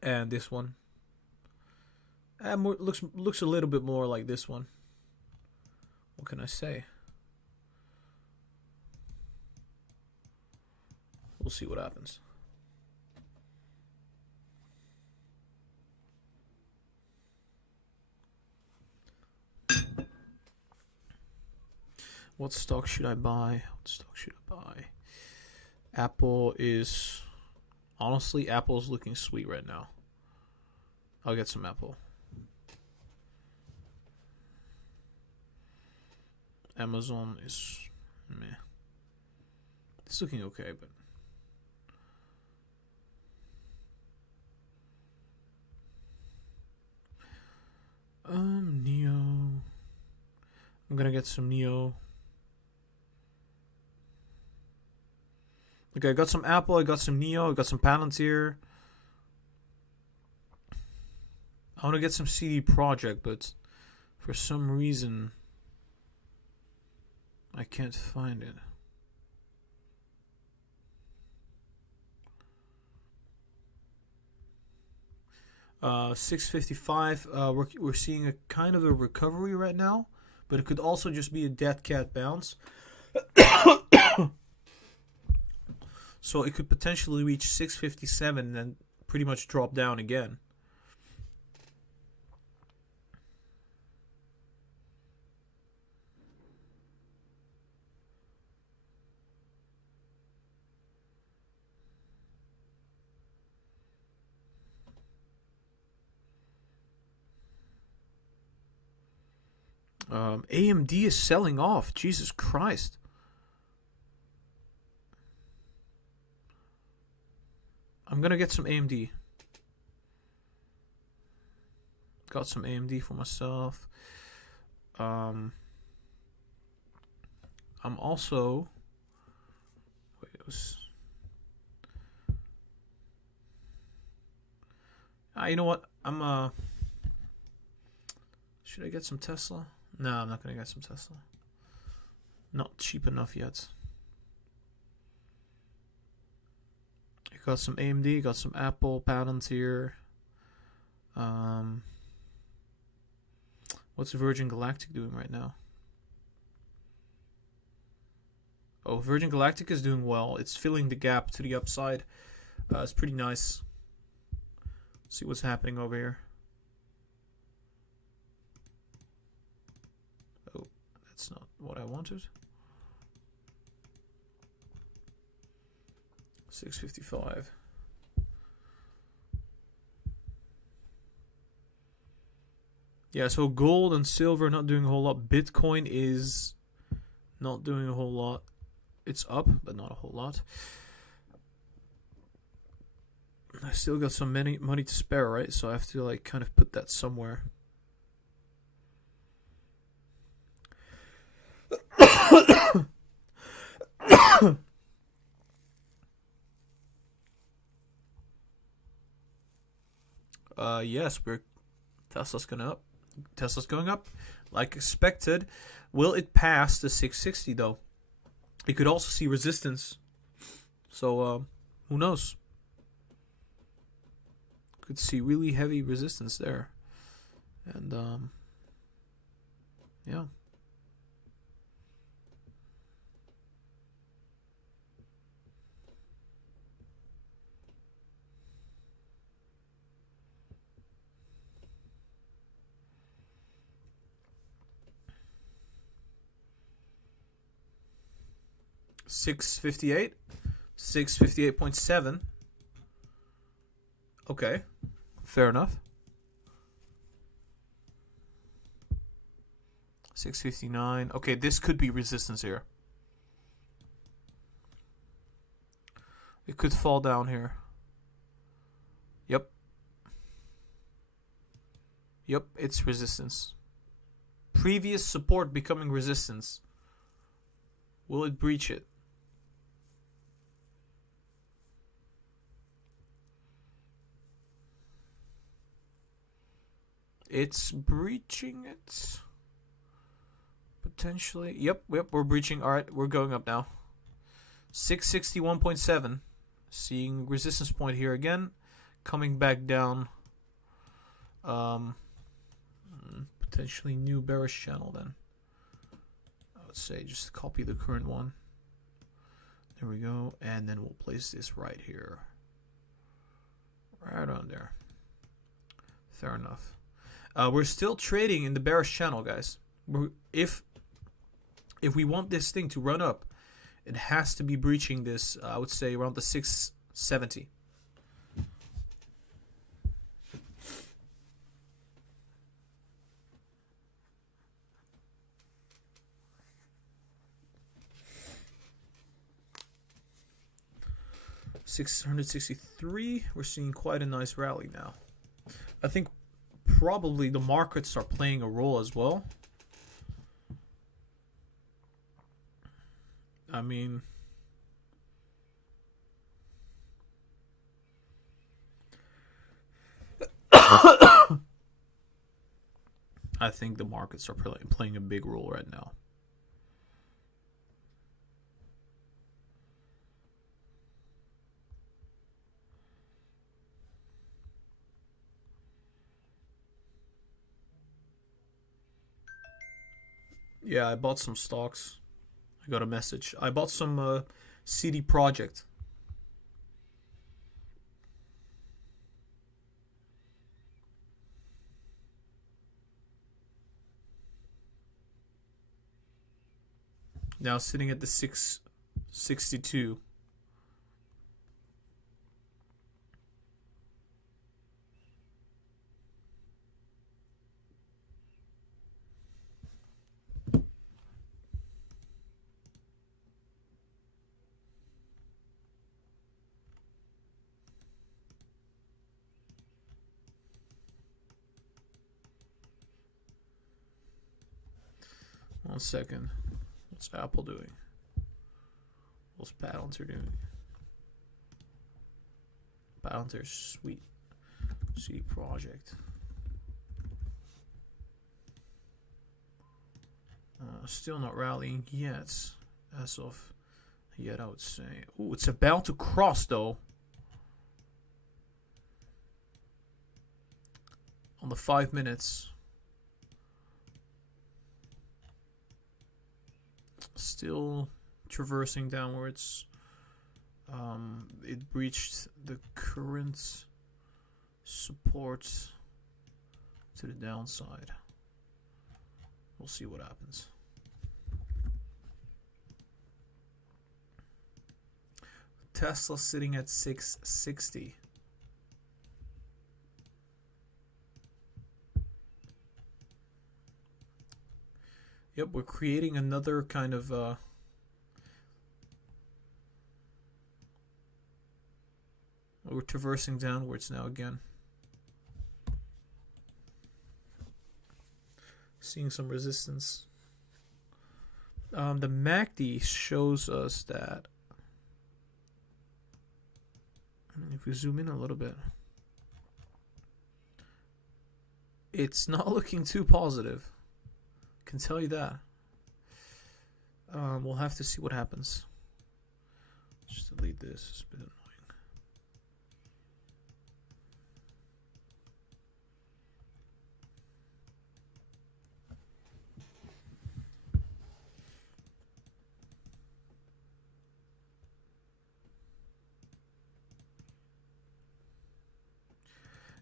And this one. And looks a little bit more like this one. What can I say? We'll see what happens. What stock should I buy? What stock should I buy? Apple is... Honestly, Apple's looking sweet right now. I'll get some Apple. Amazon is meh. It's looking okay, but Nio. I'm gonna get some Nio. Okay, I got some Apple, I got some Nio, I got some Palantir. I want to get some CD Projekt, but for some reason I can't find it. $655. We're seeing a kind of a recovery right now, but it could also just be a dead cat bounce. So it could potentially reach 657 and then pretty much drop down again. AMD is selling off. Jesus Christ. I'm gonna get some AMD. Got some AMD for myself. I'm also... Wait, it was... you know what? Should I get some Tesla? No, I'm not gonna get some Tesla. Not cheap enough yet. Got some AMD, got some Apple, Palantir. What's Virgin Galactic doing right now? Oh, Virgin Galactic is doing well. It's filling the gap to the upside. It's pretty nice. See what's happening over here. Oh, that's not what I wanted. 655. Yeah, so gold and silver not doing a whole lot. Bitcoin is not doing a whole lot. It's up, but not a whole lot. I still got some money to spare, right? So I have to like kind of put that somewhere. Yes, Tesla's going up like expected. Will it pass the 660 though? It could also see resistance. So who knows? Could see really heavy resistance there. And yeah. 658, 658.7. Okay, fair enough. 659. Okay, this could be resistance here. It could fall down here. Yep. Yep, it's resistance. Previous support becoming resistance. Will it breach it? It's breaching it. Potentially. Yep, we're breaching. Alright, we're going up now. 661.7. Seeing resistance point here again. Coming back down. Potentially new bearish channel then. I would say just copy the current one. There we go. And then we'll place this right here. Right on there. Fair enough. We're still trading in the bearish channel, guys. If we want this thing to run up, it has to be breaching this, I would say, around the 670. $663. We're seeing quite a nice rally now. I think probably the markets are playing a role as well. I mean, I think the markets are playing a big role right now. Yeah, I bought some stocks. I got a message. I bought some CD Projekt. Now sitting at the 662. One second. What's Apple doing? What's Palantir doing? Palantir's sweet. CD Projekt. Still not rallying yet. As of yet, I would say. Ooh, it's about to cross though. On the 5 minutes. Still traversing downwards. It breached the current support to the downside. We'll see what happens. Tesla sitting at 660. Yep, we're creating another kind of we're traversing downwards now again. Seeing some resistance. The MACD shows us that, if we zoom in a little bit, it's not looking too positive. Can tell you that. We'll have to see what happens. Just delete this. It's a bit annoying.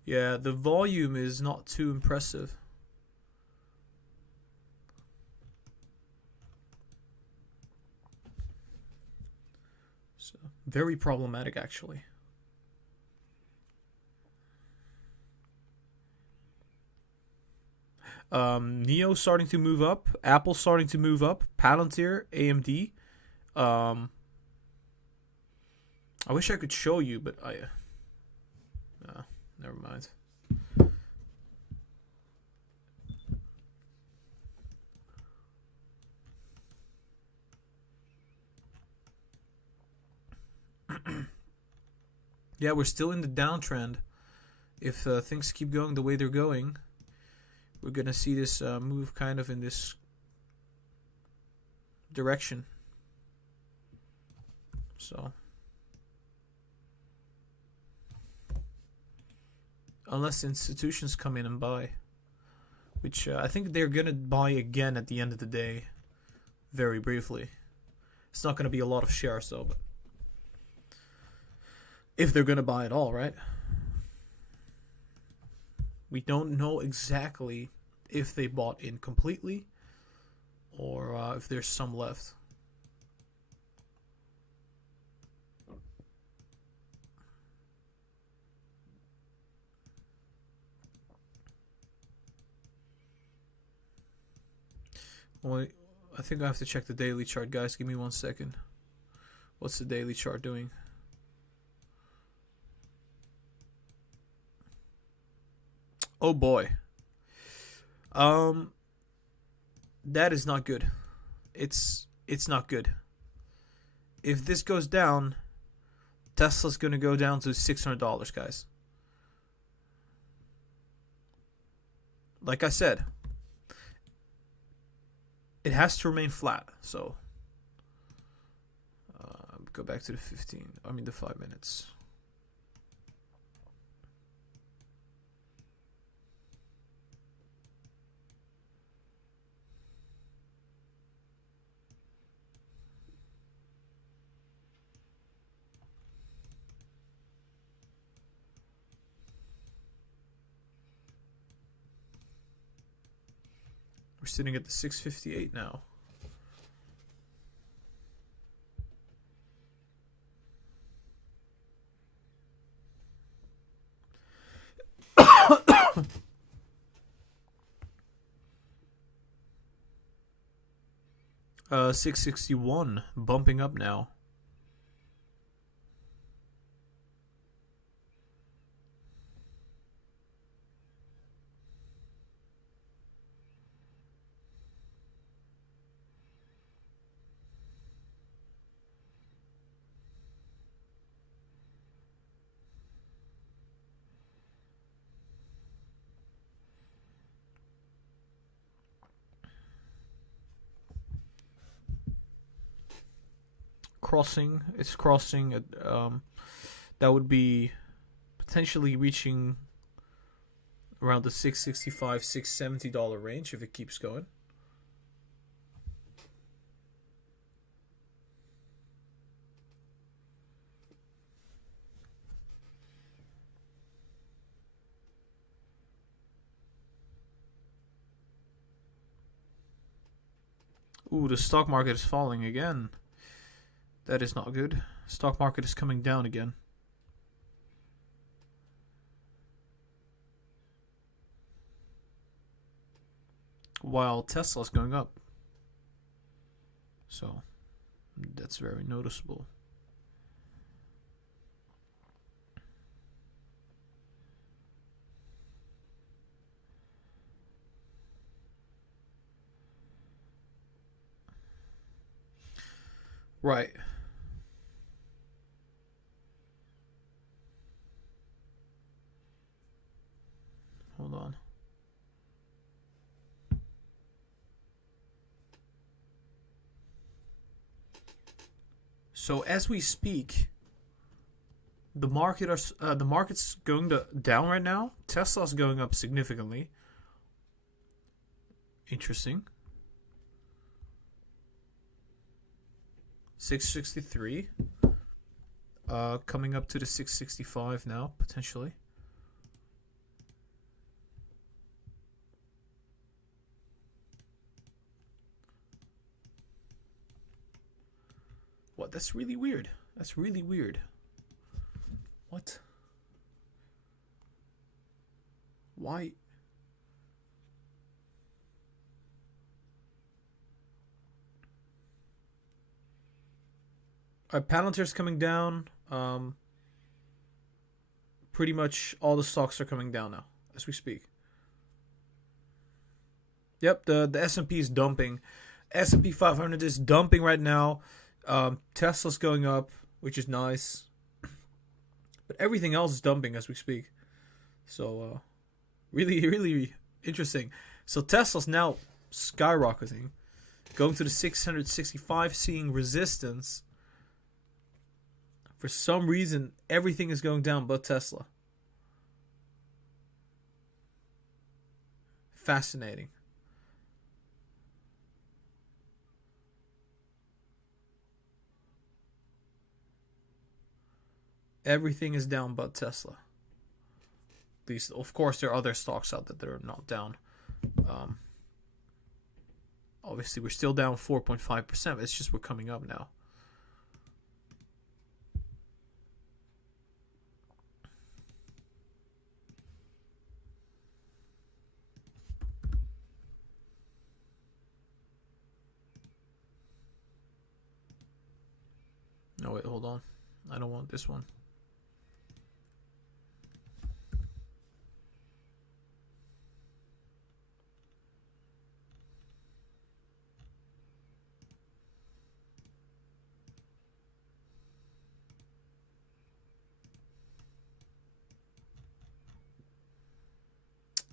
Yeah, the volume is not too impressive. So very problematic, actually. Nio starting to move up. Apple starting to move up. Palantir, AMD. I wish I could show you, but never mind. Yeah, we're still in the downtrend. If things keep going the way they're going, we're gonna see this move kind of in this direction. So, unless institutions come in and buy, which I think they're gonna buy again at the end of the day, very briefly. It's not gonna be a lot of shares though, but if they're gonna buy at all, right? We don't know exactly if they bought in completely or if there's some left. Well, I think I have to check the daily chart, guys. Give me 1 second. What's the daily chart doing? Oh boy. That is not good. It's not good. If this goes down, Tesla's gonna go down to $600, guys. Like I said, it has to remain flat. So go back to the 5 minutes. We're sitting at the 658 now. Uh, 661, bumping up now. It's crossing at, that would be potentially reaching around the $665, $670 range if it keeps going. Ooh, the stock market is falling again. That is not good. Stock market is coming down again. While Tesla's going up. So, that's very noticeable. Right. Hold on. So as we speak, the market's going down right now. Tesla's going up significantly. Interesting. 663. Coming up to the 665 now, potentially. What? That's really weird. That's really weird. What? Why? Palantir's coming down. Pretty much all the stocks are coming down now as we speak. Yep, the S&P is dumping. S&P 500 is dumping right now. Tesla's going up, which is nice. But everything else is dumping as we speak. So, really, really interesting. So Tesla's now skyrocketing. Going to the 665, seeing resistance. For some reason, everything is going down but Tesla. Fascinating. Everything is down but Tesla. At least, of course, there are other stocks out there that are not down. Obviously, we're still down 4.5%. It's just we're coming up now. No, wait, hold on. I don't want this one.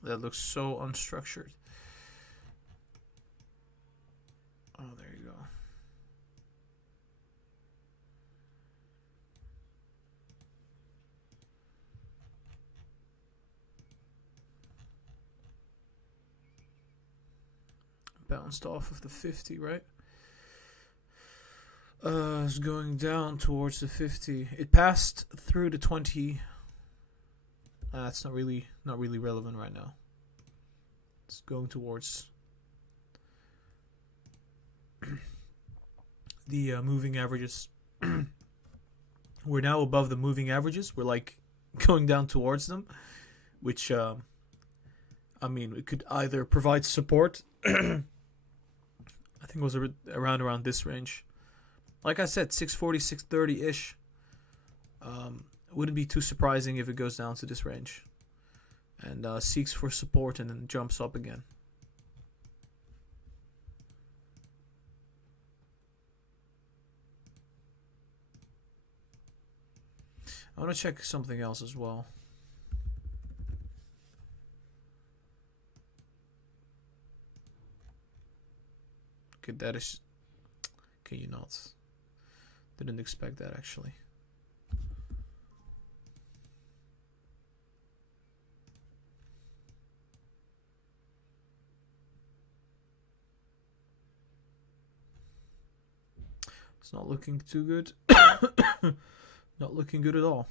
That looks so unstructured. Oh, there you go. Bounced off of the 50, right? It's going down towards the 50. It passed through the 20. That's not really relevant right now. It's going towards the moving averages. We're now above the moving averages. We're like going down towards them, which I mean, it could either provide support. I think it was around this range. Like I said, 640, 630 ish. Wouldn't be too surprising if it goes down to this range and seeks for support and then jumps up again. I want to check something else as well. Okay, that is... Can you not? Didn't expect that, actually. It's not looking too good. Not looking good at all.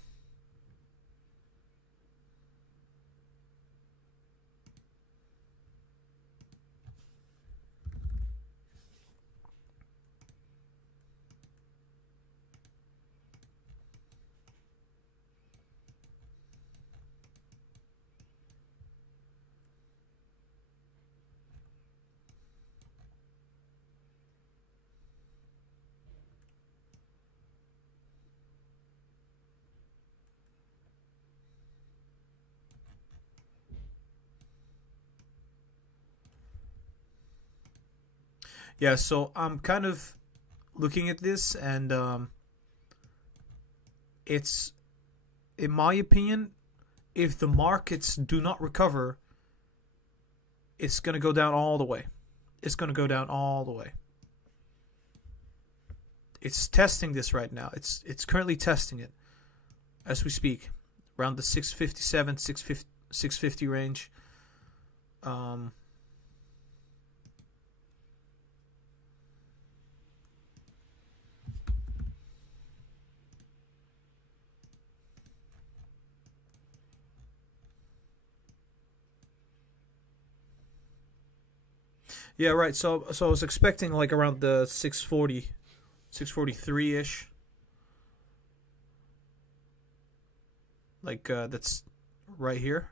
Yeah, so I'm kind of looking at this, and it's, in my opinion, if the markets do not recover, it's going to go down all the way. It's going to go down all the way. It's testing this right now. It's currently testing it as we speak, around the 657, 650 range. Yeah, right. So I was expecting like around the 640, 643 ish. like that's right here,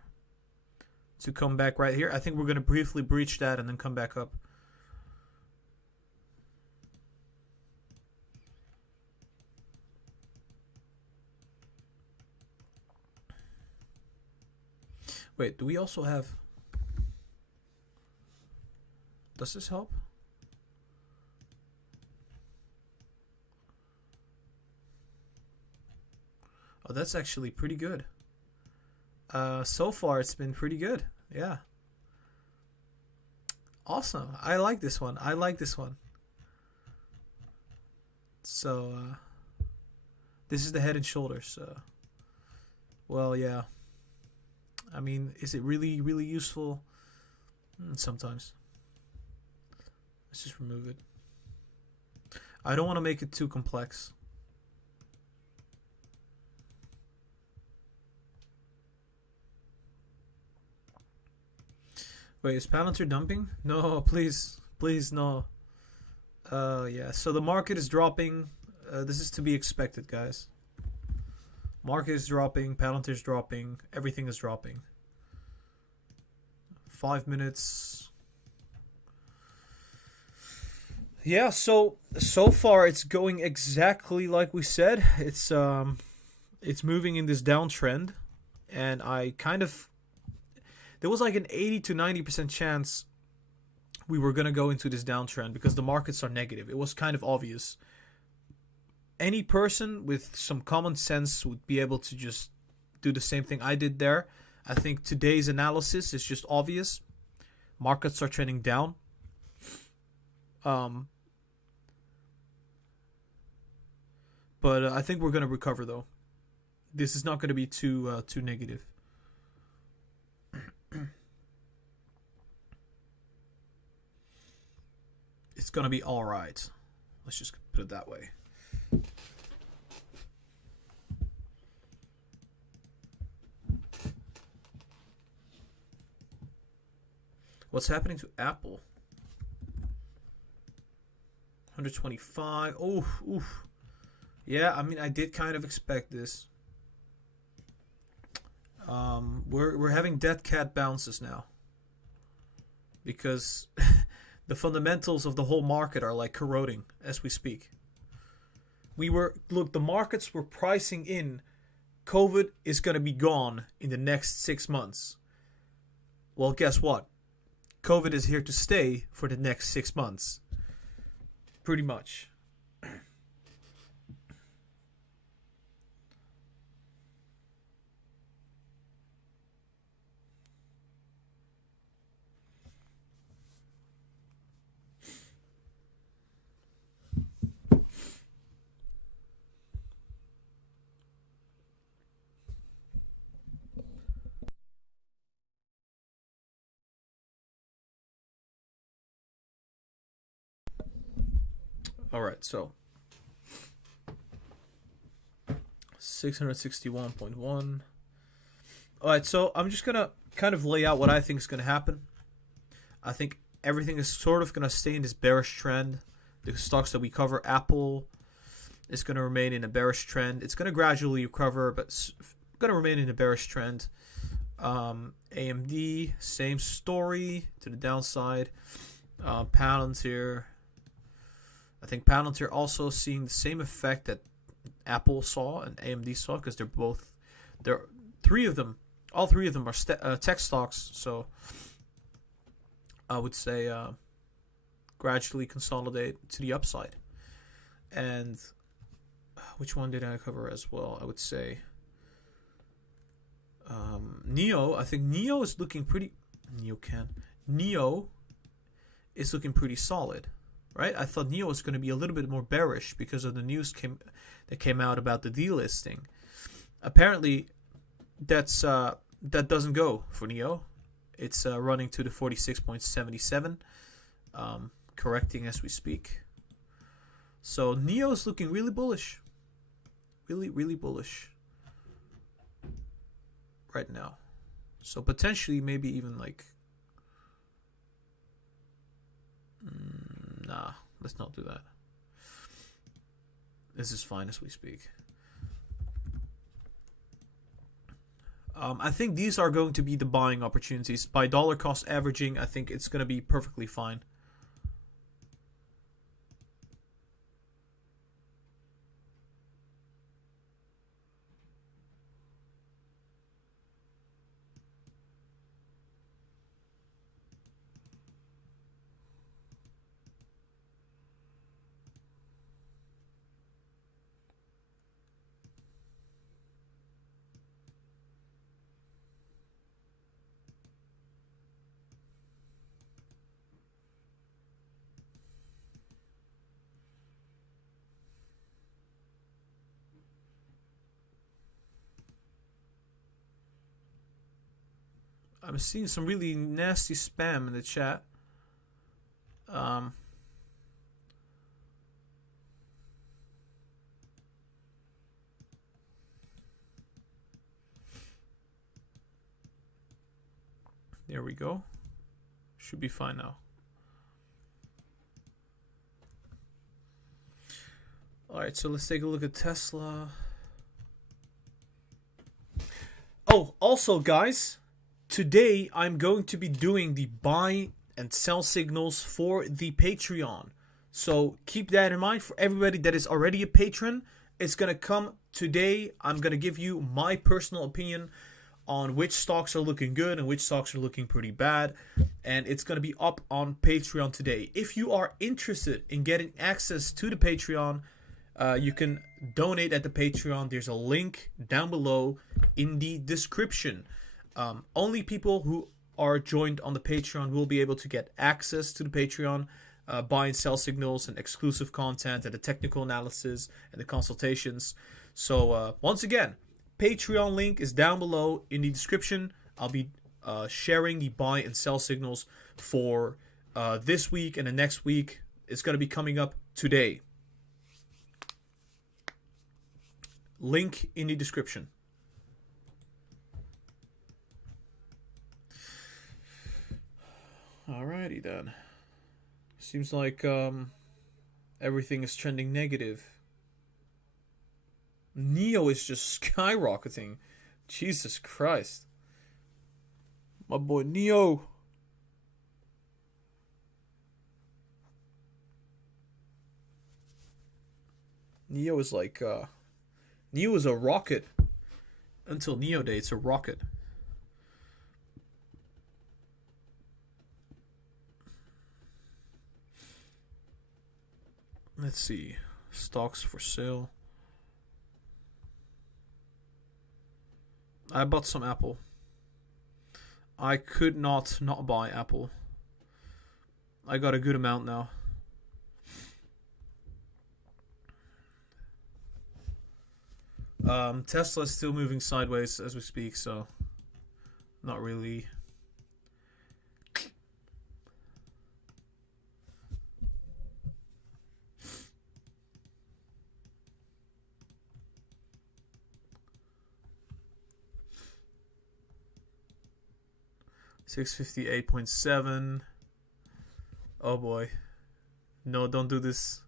to come back right here. I think we're going to briefly breach that and then come back up. Wait, do we also have... Does this help? Oh, that's actually pretty good. So far, it's been pretty good. Yeah. Awesome. I like this one. I like this one. So, this is the Head and Shoulders. Well, yeah. I mean, is it really, really useful? Sometimes. Let's just remove it. I don't want to make it too complex. Wait, is Palantir dumping? No, please. Please, no. Yeah, so the market is dropping. This is to be expected, guys. Market is dropping, Palantir's dropping, everything is dropping. 5 minutes. Yeah, so far it's going exactly like we said. It's moving in this downtrend, and I kind of, there was like an 80 to 90% chance we were gonna go into this downtrend because the markets are negative. It was kind of obvious. Any person with some common sense would be able to just do the same thing I did there. I think today's analysis is just obvious. Markets are trending down. But I think we're going to recover, though. This is not going to be too negative. It's going to be all right. Let's just put it that way. What's happening to Apple? 125. Oof, oof. Yeah, I mean, I did kind of expect this. We're having dead cat bounces now because the fundamentals of the whole market are like corroding as we speak. The markets were pricing in COVID is going to be gone in the next 6 months. Well, guess what? COVID is here to stay for the next 6 months. Pretty much. All right, so 661.1. All right, so I'm just gonna kind of lay out what I think is gonna happen. I think everything is sort of gonna stay in this bearish trend. The stocks that we cover, Apple, is gonna remain in a bearish trend. It's gonna gradually recover, but it's gonna remain in a bearish trend. AMD, same story to the downside. Palantir. I think Palantir also seeing the same effect that Apple saw and AMD saw because all three of them are tech stocks. So I would say gradually consolidate to the upside. And which one did I cover as well? I would say Nio. I think Nio is looking pretty. Nio is looking pretty solid. Right? I thought Nio was going to be a little bit more bearish because of the news that came out about the delisting. Apparently, that doesn't go for Nio. It's running to the 46.77, correcting as we speak. So Nio is looking really bullish, really, really bullish right now. So potentially, maybe even like. Nah, let's not do that. This is fine as we speak. I think these are going to be the buying opportunities. By dollar cost averaging, I think it's going to be perfectly fine. I'm seeing some really nasty spam in the chat. There we go. Should be fine now. Alright, so let's take a look at Tesla. Oh, also guys, today I'm going to be doing the buy and sell signals for the Patreon. So keep that in mind for everybody that is already a patron. It's going to come today. I'm going to give you my personal opinion on which stocks are looking good and which stocks are looking pretty bad. And it's going to be up on Patreon today. If you are interested in getting access to the Patreon, you can donate at the Patreon. There's a link down below in the description. Only people who are joined on the Patreon will be able to get access to the Patreon, buy and sell signals and exclusive content and the technical analysis and the consultations. So once again, Patreon link is down below in the description. I'll be sharing the buy and sell signals for this week and the next week. It's going to be coming up today. Link in the description. Alrighty then. Seems like everything is trending negative. Nio is just skyrocketing. Jesus Christ. My boy Nio. Nio is like Nio is a rocket. Until Nio Day, it's a rocket. Let's see. Stocks for sale. I bought some Apple. I could not buy Apple. I got a good amount now. Tesla is still moving sideways as we speak, so not really. $658.7. Oh boy, no! Don't do this.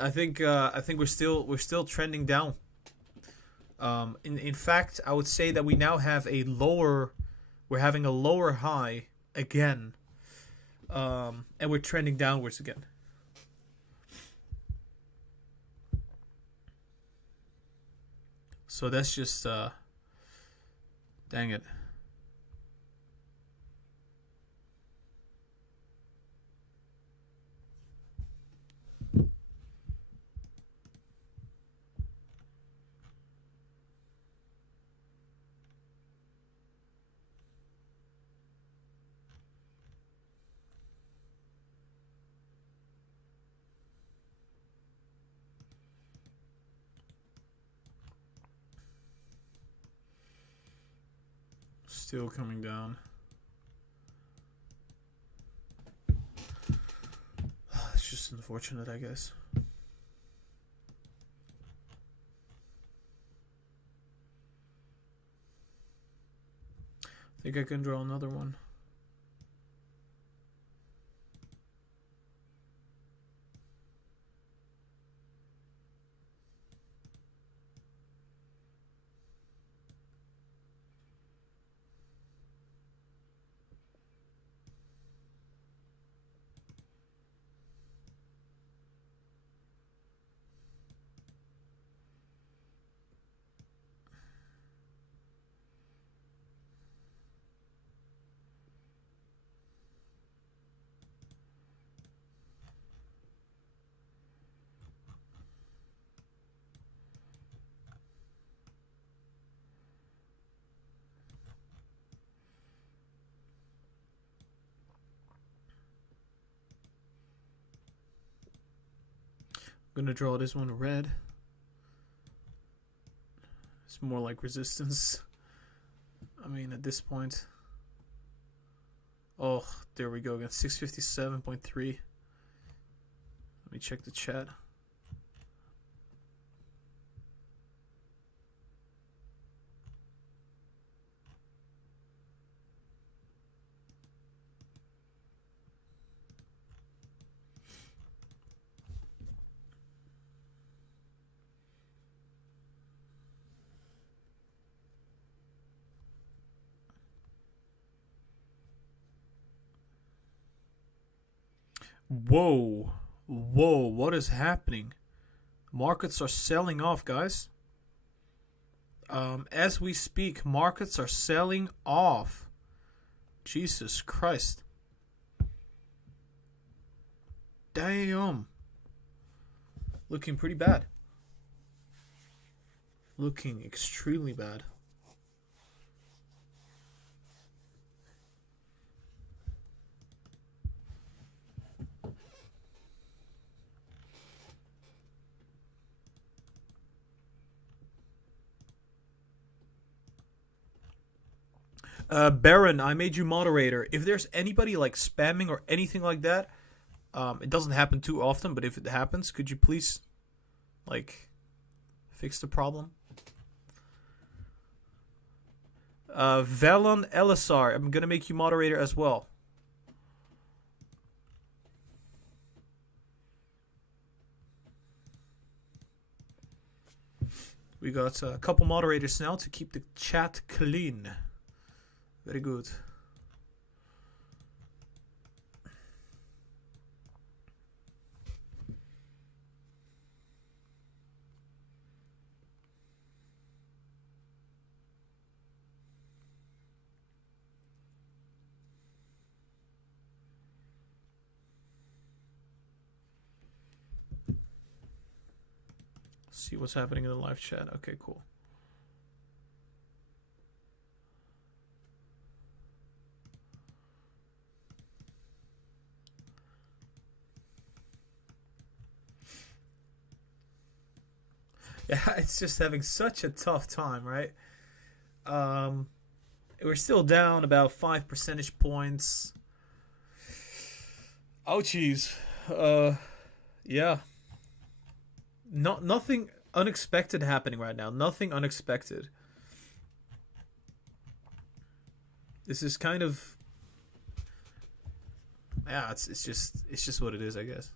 I think we're still trending down. In fact, I would say that we now have we're having a lower high again, and we're trending downwards again. So that's just dang it. Still coming down. It's just unfortunate, I guess. I think I can draw another one. gonna draw this one red. It's more like resistance. I mean, at this point. Oh, there we go again. 657.3. Let me check the chat. Whoa. Whoa, what is happening? Markets are selling off, guys. As we speak, markets are selling off. Jesus Christ. Damn. Looking pretty bad. Looking extremely bad. Baron, I made you moderator. If there's anybody like spamming or anything like that, it doesn't happen too often, but if it happens, could you please like fix the problem? Valon Elisar, I'm gonna make you moderator as well. We got a couple moderators now to keep the chat clean. Very good. See what's happening in the live chat. Okay, cool. Yeah, it's just having such a tough time, right? We're still down about 5 percentage points. Oh, geez. Yeah. Nothing unexpected happening right now. Nothing unexpected. This is kind of, yeah. It's just what it is, I guess.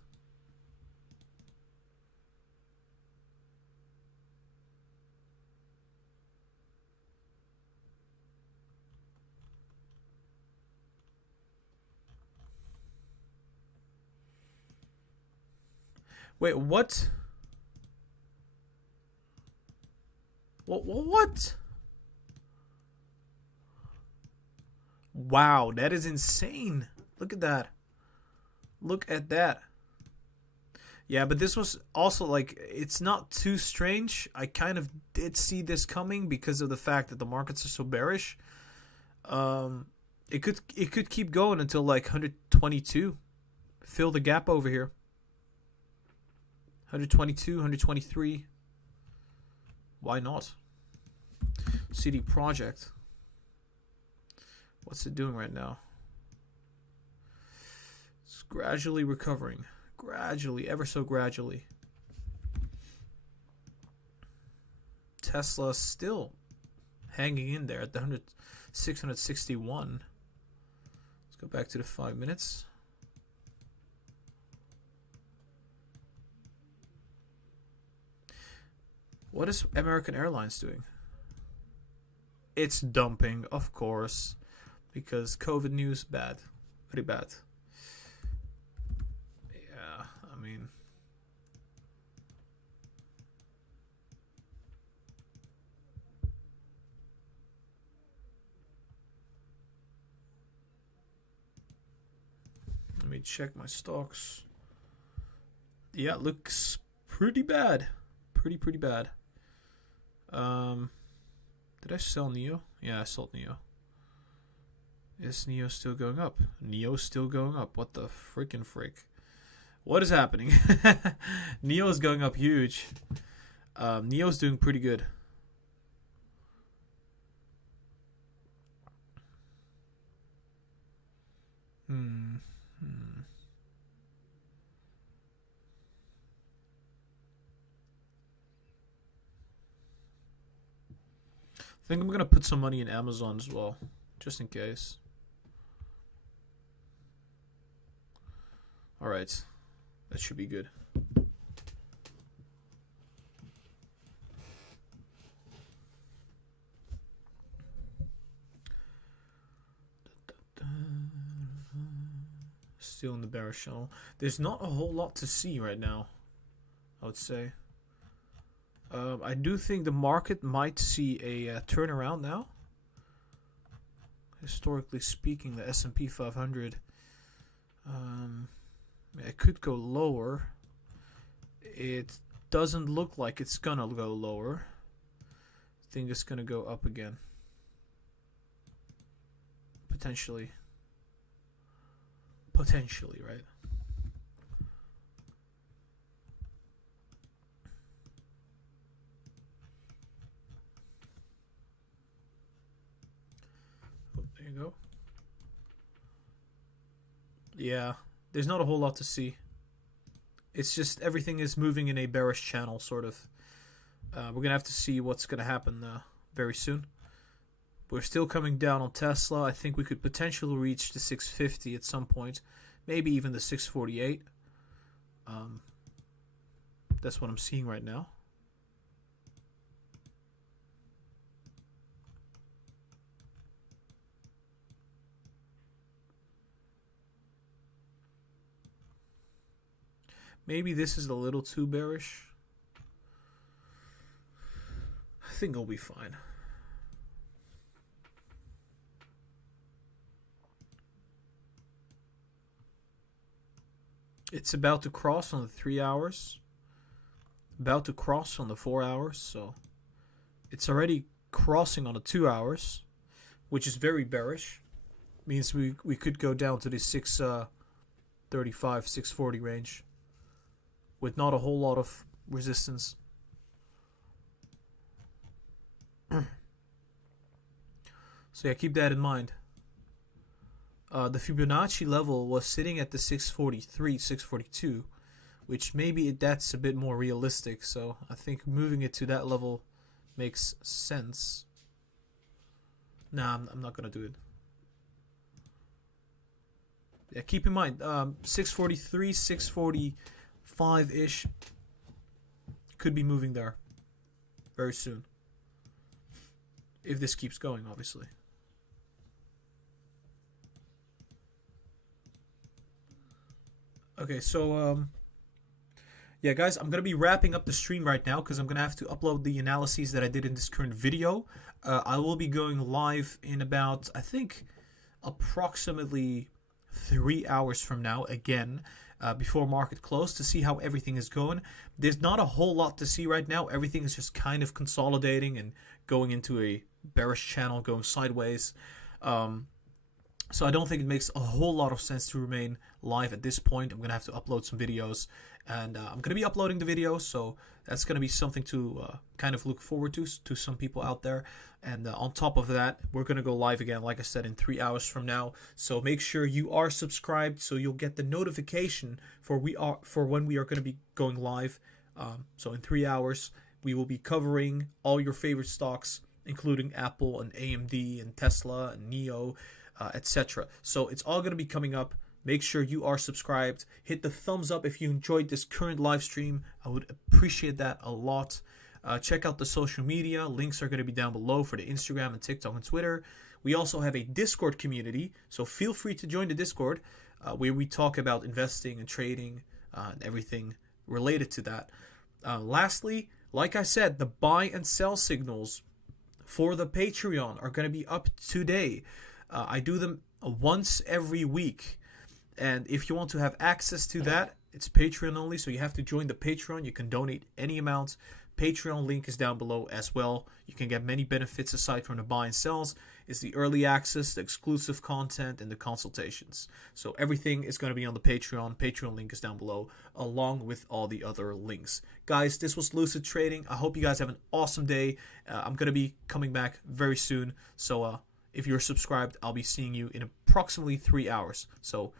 Wait, what? What? Wow, that is insane. Look at that. Look at that. Yeah, but this was also like, it's not too strange. I kind of did see this coming because of the fact that the markets are so bearish. It could keep going until like 122. Fill the gap over here. 122, 123. Why not? CD Projekt. What's it doing right now? It's gradually recovering. Gradually, ever so gradually. Tesla still hanging in there at the 661. Let's go back to the 5 minutes. What is American Airlines doing? It's dumping, of course, because COVID news bad, pretty bad. Yeah, I mean, let me check my stocks. Yeah, it looks pretty bad, pretty bad. Did I sell Nio? Yeah, I sold Nio. Is Nio still going up? Nio's still going up. What the freaking frick? What is happening? Nio is going up huge. Nio's doing pretty good. I think I'm gonna put some money in Amazon as well, just in case. Alright. That should be good. Still in the bearish channel. There's not a whole lot to see right now, I would say. I do think the market might see a turnaround now. Historically speaking, the S&P 500, it could go lower. It doesn't look like it's gonna go lower. I think it's gonna go up again. Potentially. Potentially, right? Oh, there you go. Yeah, there's not a whole lot to see. It's just everything is moving in a bearish channel, sort of. We're gonna have to see what's gonna happen very soon. We're still coming down on Tesla. I think we could potentially reach the 650 at some point, maybe even the 648. That's what I'm seeing right now. Maybe this is a little too bearish. I think it'll be fine. It's about to cross on the 3 hours. About to cross on the 4 hours. So it's already crossing on the 2 hours, which is very bearish. Means we could go down to the 635, 640 range with not a whole lot of resistance. So yeah, keep that in mind. The Fibonacci level was sitting at the 643, 642, which maybe that's a bit more realistic. So I think moving it to that level makes sense. Nah, I'm not going to do it. Yeah, keep in mind, 643, 645-ish could be moving there very soon. If this keeps going, obviously. Okay, so yeah, guys, I'm gonna be wrapping up the stream right now because I'm gonna have to upload the analyses that I did in this current video. I will be going live in about, I think, approximately 3 hours from now again, before market close, to see how everything is going. There's not a whole lot to see right now. Everything is just kind of consolidating and going into a bearish channel, going sideways. So I don't think it makes a whole lot of sense to remain live at this point. I'm going to have to upload some videos, and I'm going to be uploading the videos, so that's going to be something to kind of look forward to some people out there. And on top of that, we're going to go live again, like I said, in 3 hours from now. So make sure you are subscribed so you'll get the notification for when we are going to be going live. So in 3 hours, we will be covering all your favorite stocks, including Apple and AMD and Tesla and Nio, etc. So it's all going to be coming up. Make sure you are subscribed. Hit the thumbs up if you enjoyed this current live stream. I would appreciate that a lot. Check out the social media. Links are going to be down below for the Instagram and TikTok and Twitter. We also have a Discord community, so feel free to join the Discord, where we talk about investing and trading and everything related to that. Lastly, like I said, the buy and sell signals for the Patreon are going to be up today. I do them once every week. And if you want to have access to that, It's Patreon only, so you have to join the Patreon. You can donate any amount. Patreon link is down below as well. You can get many benefits aside from the buy and sells. It's the early access, the exclusive content, and the consultations. So everything is going to be on the Patreon. Patreon link is down below, along with all the other links. Guys, this was Lucid Trading. I hope you guys have an awesome day. I'm going to be coming back very soon. So if you're subscribed, I'll be seeing you in approximately 3 hours. So